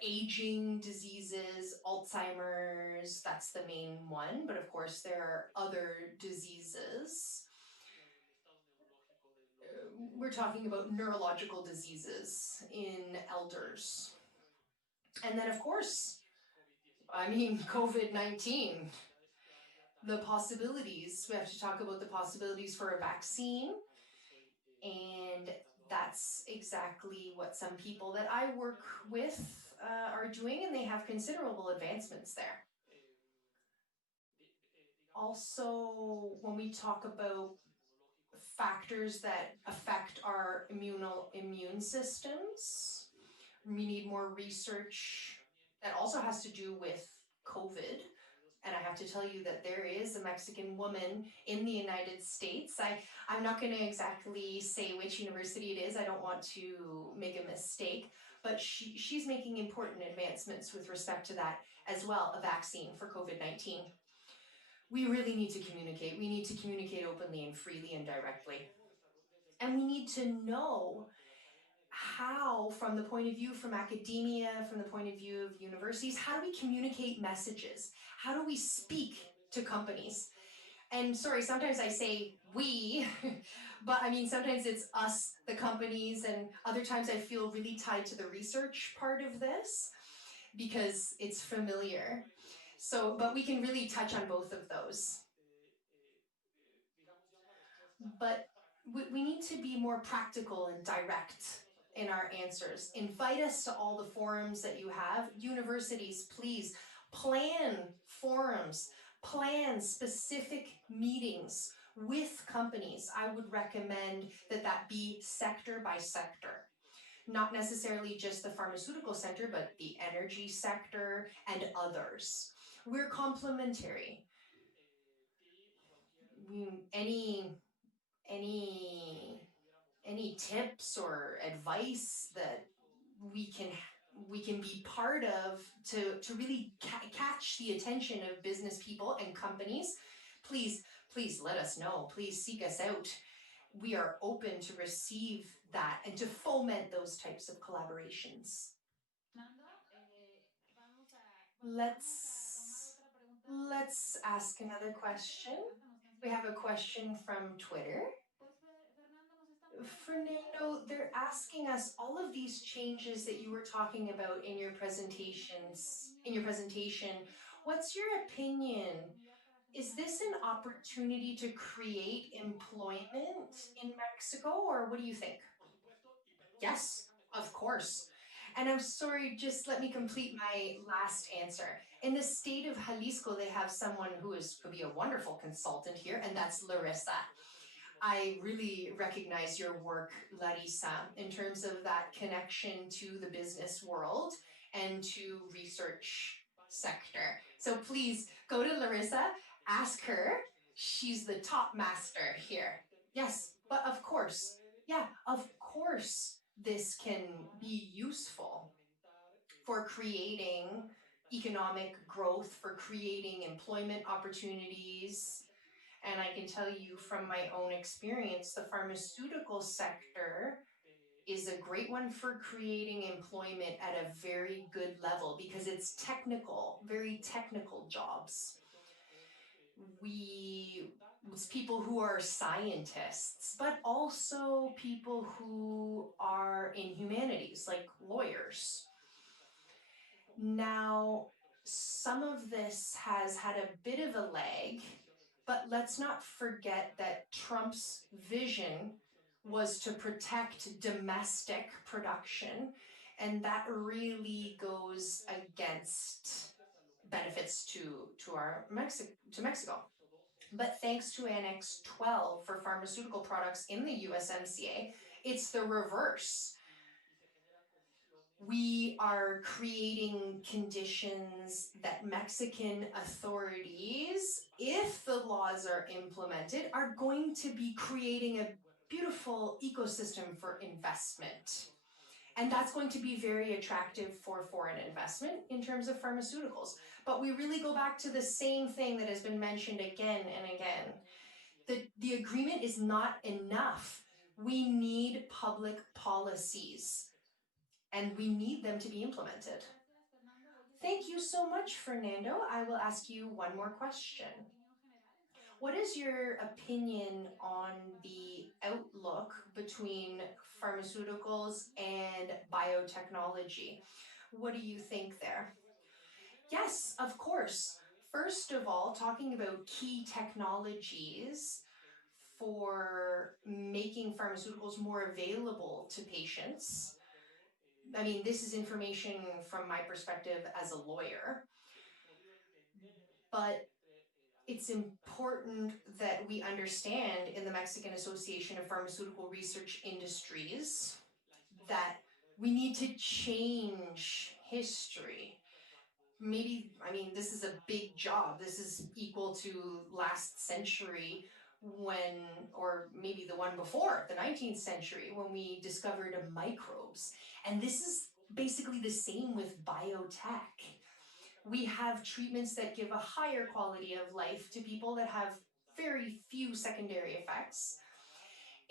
aging diseases, Alzheimer's, that's the main one. But of course, there are other diseases. We're talking about neurological diseases in elders. And then, of course, COVID-19, the possibilities. We have to talk about the possibilities for a vaccine. And that's exactly what some people that I work with are doing, and they have considerable advancements there. Also, when we talk about factors that affect our immune systems, we need more research that also has to do with COVID. And I have to tell you that there is a Mexican woman in the United States. I'm not going to exactly say which university it is. I don't want to make a mistake, but she's making important advancements with respect to that as well, a vaccine for COVID-19. We really need to communicate. We need to communicate openly and freely and directly. And we need to know how, from the point of view from academia, from the point of view of universities, how do we communicate messages? How do we speak to companies? And sorry, sometimes I say we, but I mean, sometimes it's us, the companies, and other times I feel really tied to the research part of this because it's familiar. So, but we can really touch on both of those. But we need to be more practical and direct in our answers. Invite us to all the forums that you have. Universities, please plan forums, plan specific meetings with companies. I would recommend that that be sector by sector. Not necessarily just the pharmaceutical sector, but the energy sector and others. We're complementary. Any tips or advice that we can be part of to really catch the attention of business people and companies, please let us know. Please seek us out. We are open to receive that and to foment those types of collaborations. Let's ask another question. We have a question from Twitter. Fernando, they're asking us all of these changes that you were talking about in your presentation. What's your opinion? Is this an opportunity to create employment in Mexico, or what do you think? Yes, of course. And I'm sorry, just let me complete my last answer. In the state of Jalisco, they have someone who could be a wonderful consultant here, and that's Larissa. I really recognize your work, Larissa, in terms of that connection to the business world and to research sector. So please go to Larissa, ask her. She's the top master here. Yes, but of course, this can be useful for creating economic growth, for creating employment opportunities. And I can tell you from my own experience, the pharmaceutical sector is a great one for creating employment at a very good level because it's technical, very technical jobs. It's people who are scientists, but also people who are in humanities, like lawyers. Now, some of this has had a bit of a lag, but let's not forget that Trump's vision was to protect domestic production, and that really goes against benefits to Mexico. But thanks to Annex 12 for pharmaceutical products in the USMCA, it's the reverse. We are creating conditions that Mexican authorities, if the laws are implemented, are going to be creating a beautiful ecosystem for investment. And that's going to be very attractive for foreign investment in terms of pharmaceuticals. But we really go back to the same thing that has been mentioned again and again. The agreement is not enough. We need public policies, and we need them to be implemented. Thank you so much, Fernando. I will ask you one more question. What is your opinion on the outlook between pharmaceuticals and biotechnology? What do you think there? Yes, of course. First of all, talking about key technologies for making pharmaceuticals more available to patients. I mean, this is information from my perspective as a lawyer, but it's important that we understand in the Mexican Association of Pharmaceutical Research Industries that we need to change history. maybe, I mean, this is a big job. This is equal to last century when, or maybe the one before, the 19th century, when we discovered microbes. And this is basically the same with biotech. We have treatments that give a higher quality of life to people that have very few secondary effects.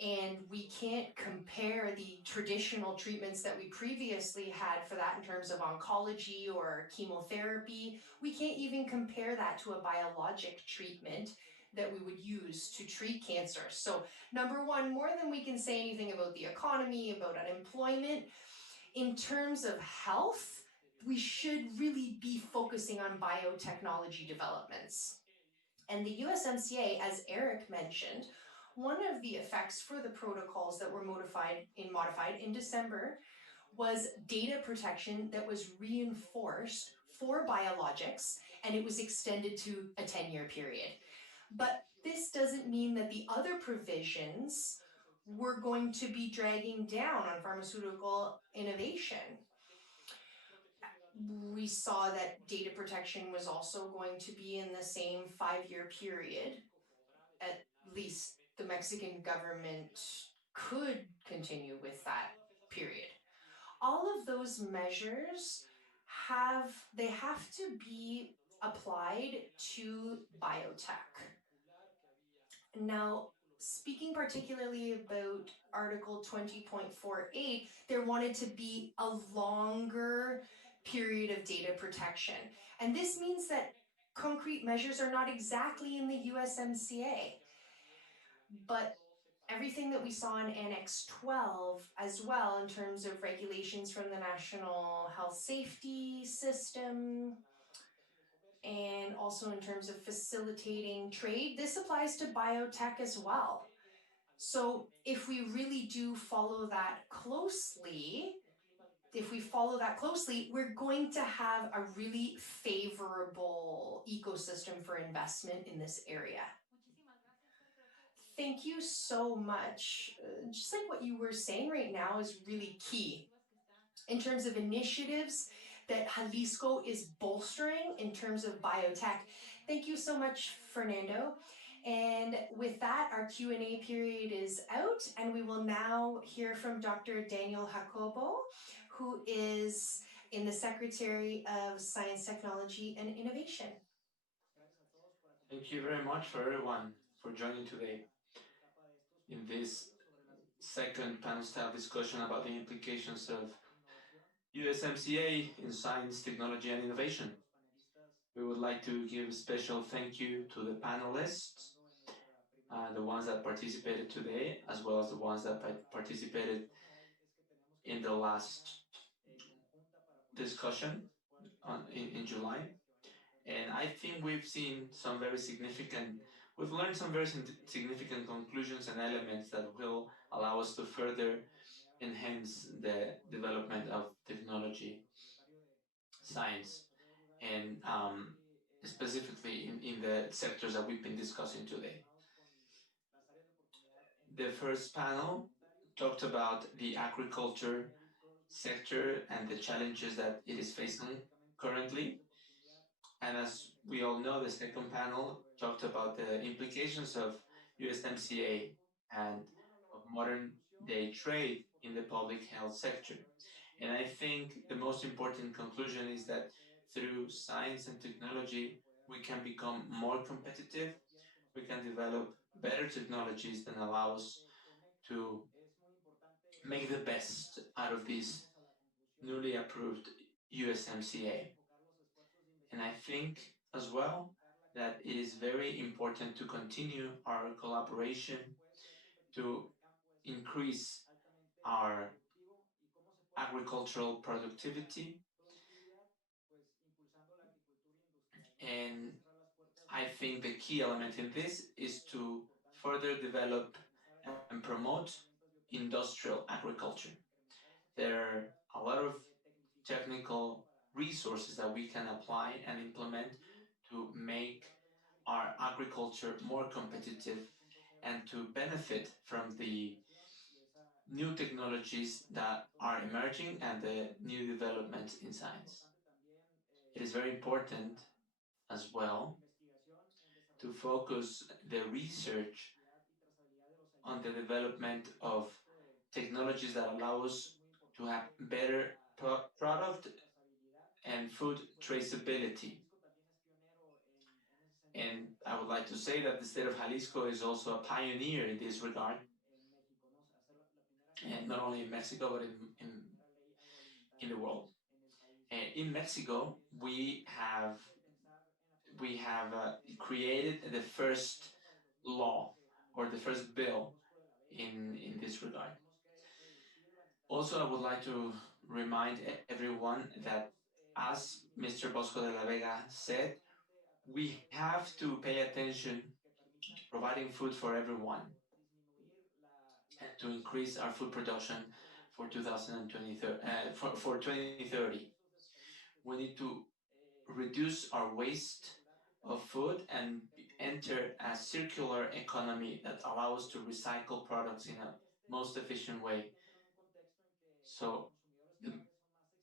And we can't compare the traditional treatments that we previously had for that in terms of oncology or chemotherapy. We can't even compare that to a biologic treatment that we would use to treat cancer. So, number one, more than we can say anything about the economy, about unemployment, in terms of health, we should really be focusing on biotechnology developments. And the USMCA, as Eric mentioned, one of the effects for the protocols that were modified in December was data protection that was reinforced for biologics, and it was extended to a 10-year period. But this doesn't mean that the other provisions were going to be dragging down on pharmaceutical innovation. We saw that data protection was also going to be in the same 5-year period. At least the Mexican government could continue with that period. All of those measures have to be applied to biotech. Now, speaking particularly about Article 20.48, there wanted to be a longer period of data protection. And this means that concrete measures are not exactly in the USMCA. But everything that we saw in Annex 12 as well, in terms of regulations from the National Health Safety System, and also in terms of facilitating trade, this applies to biotech as well. So if we really do follow that closely, we're going to have a really favorable ecosystem for investment in this area. Thank you so much. Just like what you were saying right now is really key in terms of initiatives that Jalisco is bolstering in terms of biotech. Thank you so much, Fernando. And with that, our Q&A period is out, and we will now hear from Dr. Daniel Jacobo, who is in the Secretary of Science, Technology, and Innovation. Thank you very much for everyone for joining today in this second panel style discussion about the implications of USMCA in science, technology, and innovation. We would like to give a special thank you to the panelists, the ones that participated today, as well as the ones that participated in the last discussion in July. And I think we've learned some very significant conclusions and elements that will allow us to further enhance the development of technology, science, and specifically in the sectors that we've been discussing today. The first panel talked about the agriculture sector and the challenges that it is facing currently. And as we all know, the second panel talked about the implications of USMCA and of modern day trade in the public health sector. And I think the most important conclusion is that through science and technology, we can become more competitive. We can develop better technologies that allow us to make the best out of this newly approved USMCA. And I think as well that it is very important to continue our collaboration to increase our agricultural productivity. And I think the key element in this is to further develop and promote industrial agriculture. There are a lot of technical resources that we can apply and implement to make our agriculture more competitive and to benefit from the new technologies that are emerging and the new developments in science. It is very important as well to focus the research on the development of technologies that allow us to have better product and food traceability. And I would like to say that the state of Jalisco is also a pioneer in this regard, and not only in Mexico, but in the world. In Mexico, we have created the first law or the first bill in this regard. Also, I would like to remind everyone that, as Mr. Bosco de la Vega said, we have to pay attention to providing food for everyone and to increase our food production for 2020, for 2030. We need to reduce our waste of food and enter a circular economy that allows us to recycle products in a most efficient way. So, the,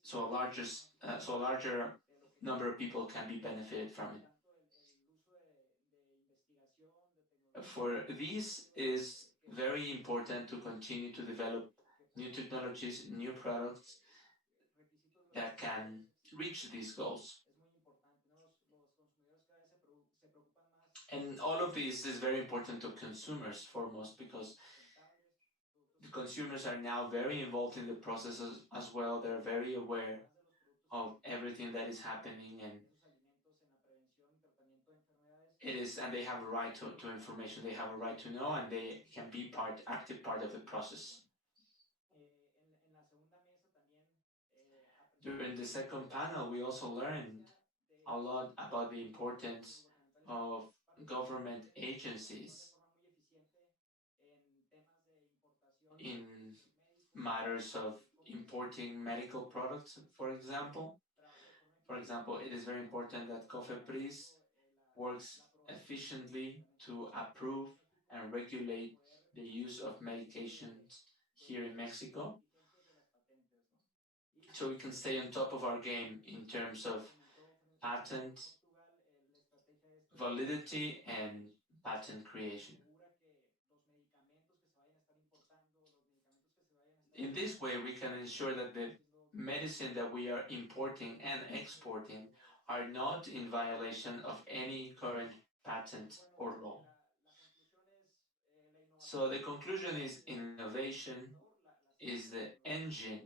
so a larger number of people can be benefited from it. For this is very important to continue to develop new technologies, new products that can reach these goals. And all of this is very important to consumers foremost, because the consumers are now very involved in the processes as well. They're very aware of everything that is happening, and and they have a right to information. They have a right to know, and they can be active part of the process. During the second panel, we also learned a lot about the importance of government agencies in matters of importing medical products, for example. For example, it is very important that COFEPRIS works efficiently to approve and regulate the use of medications here in Mexico, so we can stay on top of our game in terms of patent validity and patent creation. In this way, we can ensure that the medicine that we are importing and exporting are not in violation of any current patent or law. So the conclusion is innovation is the engine,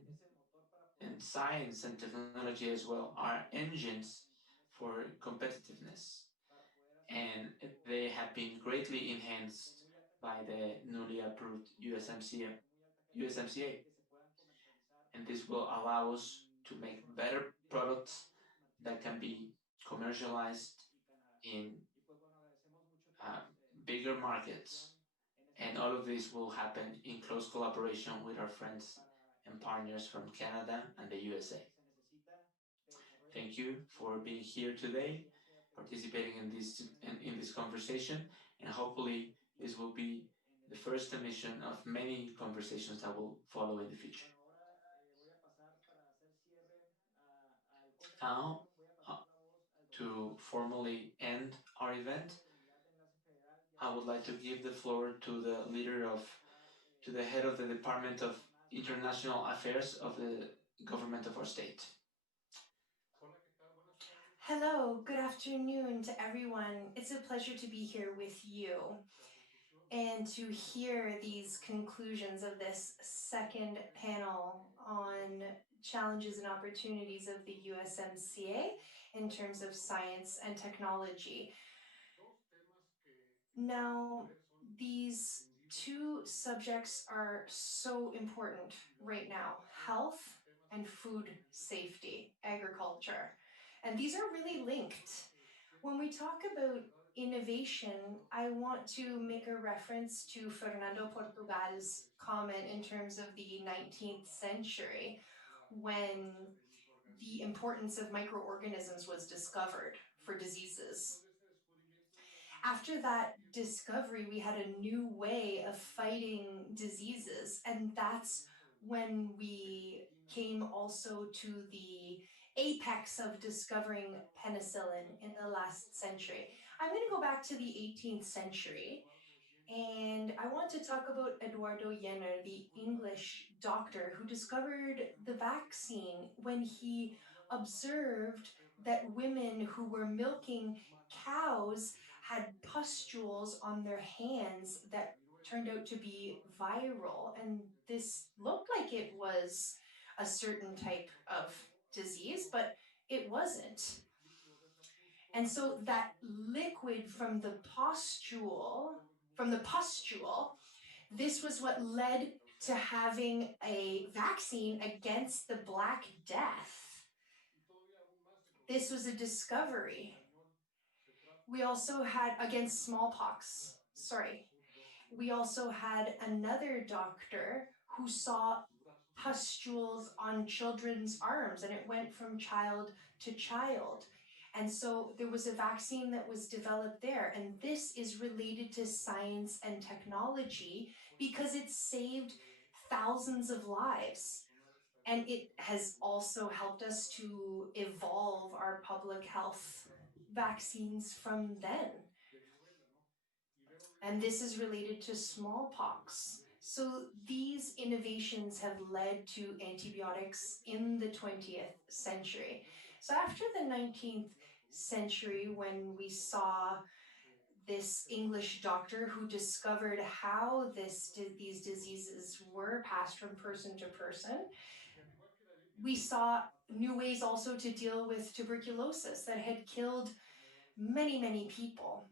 and science and technology as well are engines for competitiveness. And they have been greatly enhanced by the newly approved USMCA. And this will allow us to make better products that can be commercialized in uh, bigger markets. And all of this will happen in close collaboration with our friends and partners from Canada and the USA. Thank you for being here today, participating in this conversation, and hopefully this will be the first emission of many conversations that will follow in the future. Now, to formally end our event, I would like to give the floor to the head of the Department of International Affairs of the government of our state. Hello, good afternoon to everyone. It's a pleasure to be here with you and to hear these conclusions of this second panel on challenges and opportunities of the USMCA in terms of science and technology. Now, these two subjects are so important right now: health and food safety, agriculture. And these are really linked. When we talk about innovation, I want to make a reference to Fernando Portugal's comment in terms of the 19th century, when the importance of microorganisms was discovered for diseases. After that discovery, we had a new way of fighting diseases, and that's when we came also to the apex of discovering penicillin in the last century. I'm going to go back to the 18th century, and I want to talk about Eduardo Jenner, the English doctor who discovered the vaccine when he observed that women who were milking cows had pustules on their hands that turned out to be viral. And this looked like it was a certain type of disease, but it wasn't. And so that liquid from the pustule, this was what led to having a vaccine against the Black Death. This was a discovery. We also had against smallpox. Sorry. We also had another doctor who saw pustules on children's arms, and it went from child to child. And so there was a vaccine that was developed there. And this is related to science and technology because it saved thousands of lives. And it has also helped us to evolve our public health vaccines from then. And this is related to smallpox. So these innovations have led to antibiotics in the 20th century. So after the 19th century, when we saw this English doctor who discovered how these diseases were passed from person to person, we saw new ways also to deal with tuberculosis that had killed many, many people.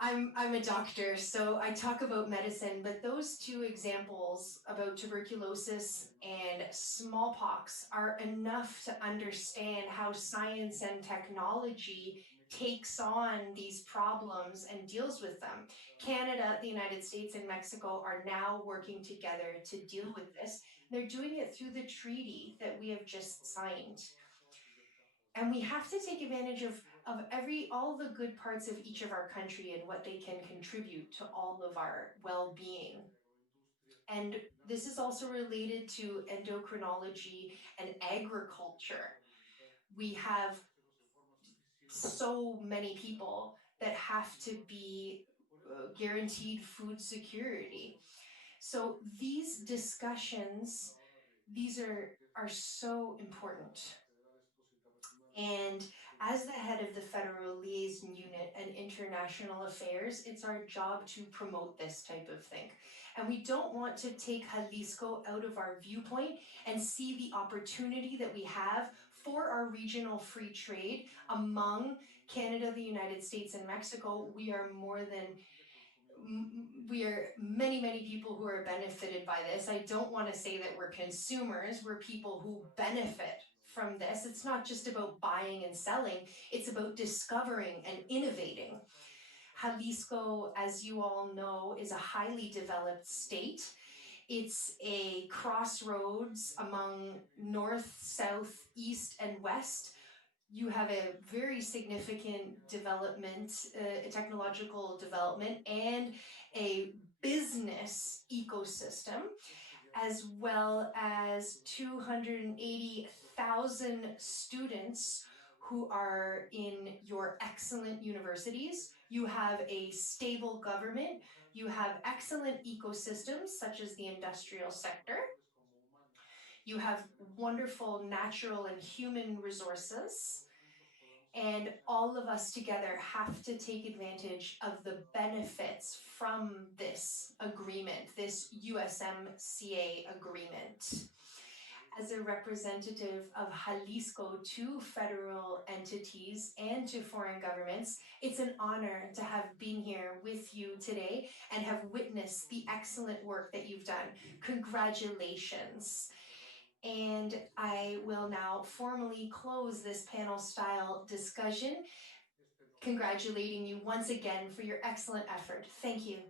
I'm a doctor, so I talk about medicine, but those two examples about tuberculosis and smallpox are enough to understand how science and technology takes on these problems and deals with them. Canada, the United States, and Mexico are now working together to deal with this. They're doing it through the treaty that we have just signed. And we have to take advantage of all the good parts of each of our country and what they can contribute to all of our well-being. And this is also related to endocrinology and agriculture. We have so many people that have to be guaranteed food security. So these discussions, these are so important. And as the head of the Federal Liaison Unit and International Affairs, it's our job to promote this type of thing. And we don't want to take Jalisco out of our viewpoint and see the opportunity that we have for our regional free trade among Canada, the United States, and Mexico. We are many, many people who are benefited by this. I don't want to say that we're consumers, we're people who benefit from this. It's not just about buying and selling, it's about discovering and innovating. Jalisco, as you all know, is a highly developed state. It's a crossroads among north, south, east, and west. You have a very significant development, technological development, and a business ecosystem, as well as 280,000 students who are in your excellent universities. You have a stable government. You have excellent ecosystems, such as the industrial sector. You have wonderful natural and human resources. And all of us together have to take advantage of the benefits from this agreement, this USMCA agreement. As a representative of Jalisco to federal entities and to foreign governments, it's an honor to have been here with you today and have witnessed the excellent work that you've done. Congratulations. And I will now formally close this panel-style discussion, congratulating you once again for your excellent effort. Thank you.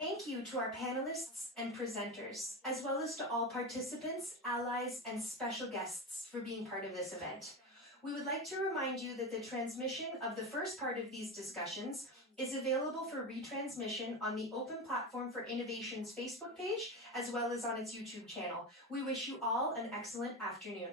Thank you to our panelists and presenters, as well as to all participants, allies, and special guests for being part of this event. We would like to remind you that the transmission of the first part of these discussions is available for retransmission on the Open Platform for Innovation's Facebook page, as well as on its YouTube channel. We wish you all an excellent afternoon.